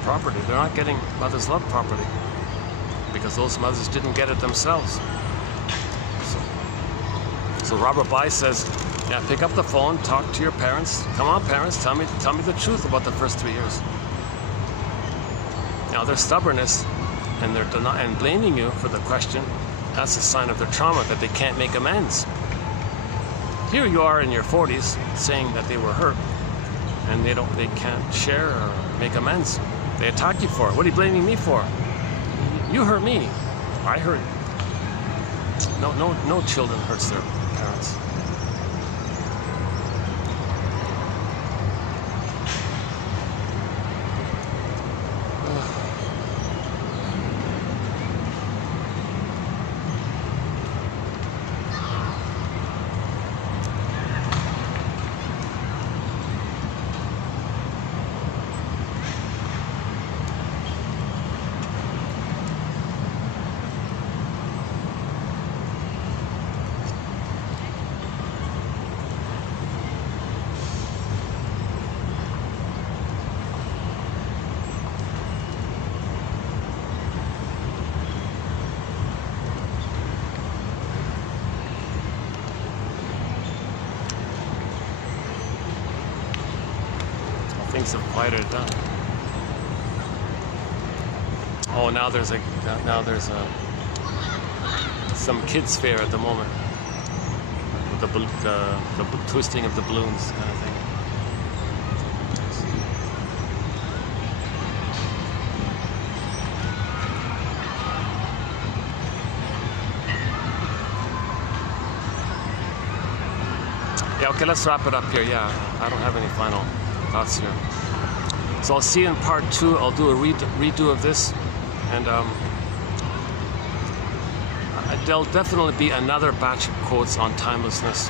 properly. They're not getting mother's love properly because those mothers didn't get it themselves. So Robert Bly says, yeah, pick up the phone, talk to your parents. Come on, parents, tell me the truth about the first 3 years. Now their stubbornness and their and blaming you for the question, that's a sign of their trauma, that they can't make amends. Here you are in your 40s saying that they were hurt and they can't share or make amends. They attack you for it. What are you blaming me for? You hurt me. I hurt you. No children hurts their parents. Things have quieted down. Oh, now there's some kids fair at the moment. With the twisting of the balloons kind of thing. Yeah, okay, let's wrap it up here. Yeah, I don't have any final thoughts here. So I'll see you in part 2. I'll do a redo of this, and there'll definitely be another batch of quotes on timelessness.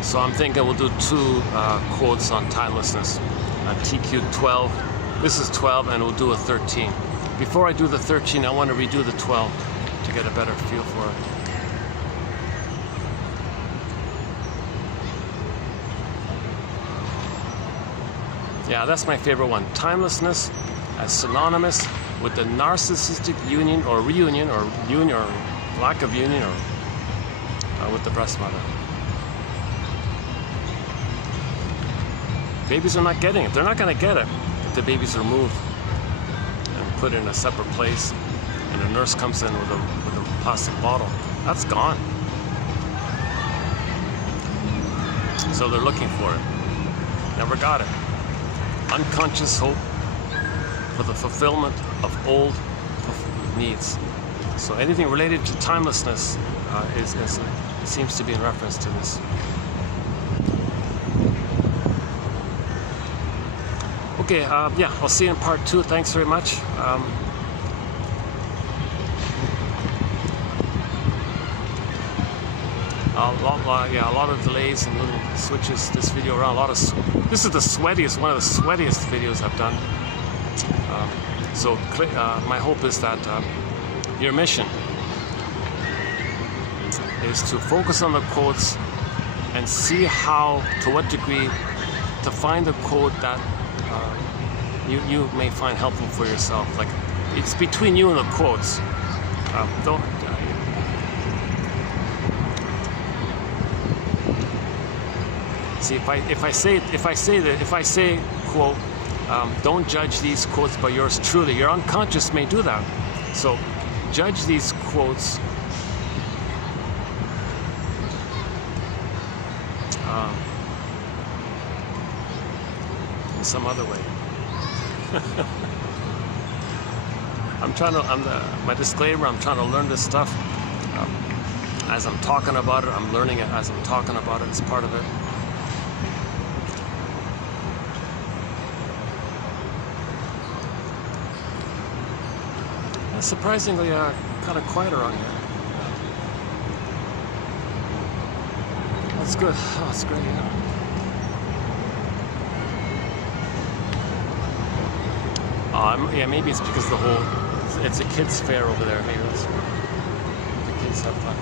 So I'm thinking we'll do 2 quotes on timelessness. TQ 12. This is 12, and we'll do a 13. Before I do the 13, I want to redo the 12 to get a better feel for it. Yeah, that's my favorite one. Timelessness as synonymous with the narcissistic union or reunion or lack of union or with the breast mother. Babies are not getting it. They're not going to get it if the baby's removed and put in a separate place, and a nurse comes in with a plastic bottle. That's gone. So they're looking for it. Never got it. Unconscious hope for the fulfillment of old needs. So anything related to timelessness seems to be in reference to this. Okay, yeah, I'll see you in part 2. Thanks very much. A lot of delays and little switches this video around. This is the sweatiest, one of the sweatiest videos I've done. So my hope is that your mission is to focus on the quotes and see how, to what degree, to find a quote that you may find helpful for yourself. Like, it's between you and the quotes. See, if I say quote, don't judge these quotes by yours truly. Your unconscious may do that. So judge these quotes in some other way. My disclaimer, I'm trying to learn this stuff as I'm talking about it. I'm learning it as I'm talking about it. It's part of it. It's surprisingly kind of quiet around here. That's good. Oh, that's great. Yeah, maybe it's because it's a kids' fair over there. Maybe that's the kids have fun.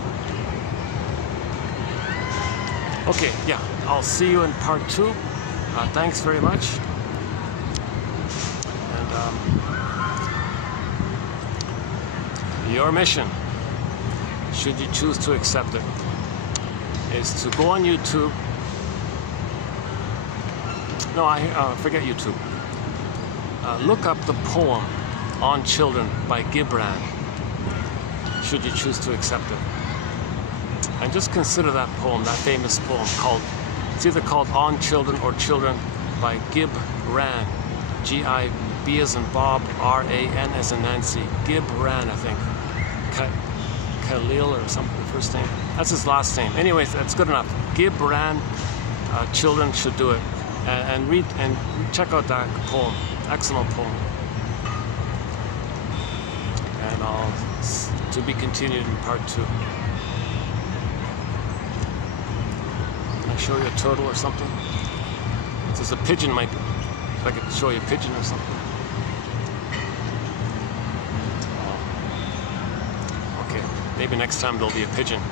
Okay, yeah, I'll see you in part 2. Thanks very much. And your mission, should you choose to accept it, is to go on YouTube. No, forget YouTube. Look up the poem On Children by Gibran, should you choose to accept it. And just consider that poem, that famous poem it's either called On Children or Children by Gibran. G-I-B as in Bob, R-A-N as in Nancy. Gibran, I think. Khalil or something, the first name. That's his last name. Anyways, that's good enough. Gibran, children should do it. And read and check out that poem. Excellent poem. And to be continued in part 2. Can I show you a turtle or something? There's a pigeon, might be. If I could show you a pigeon or something. Okay, maybe next time there'll be a pigeon.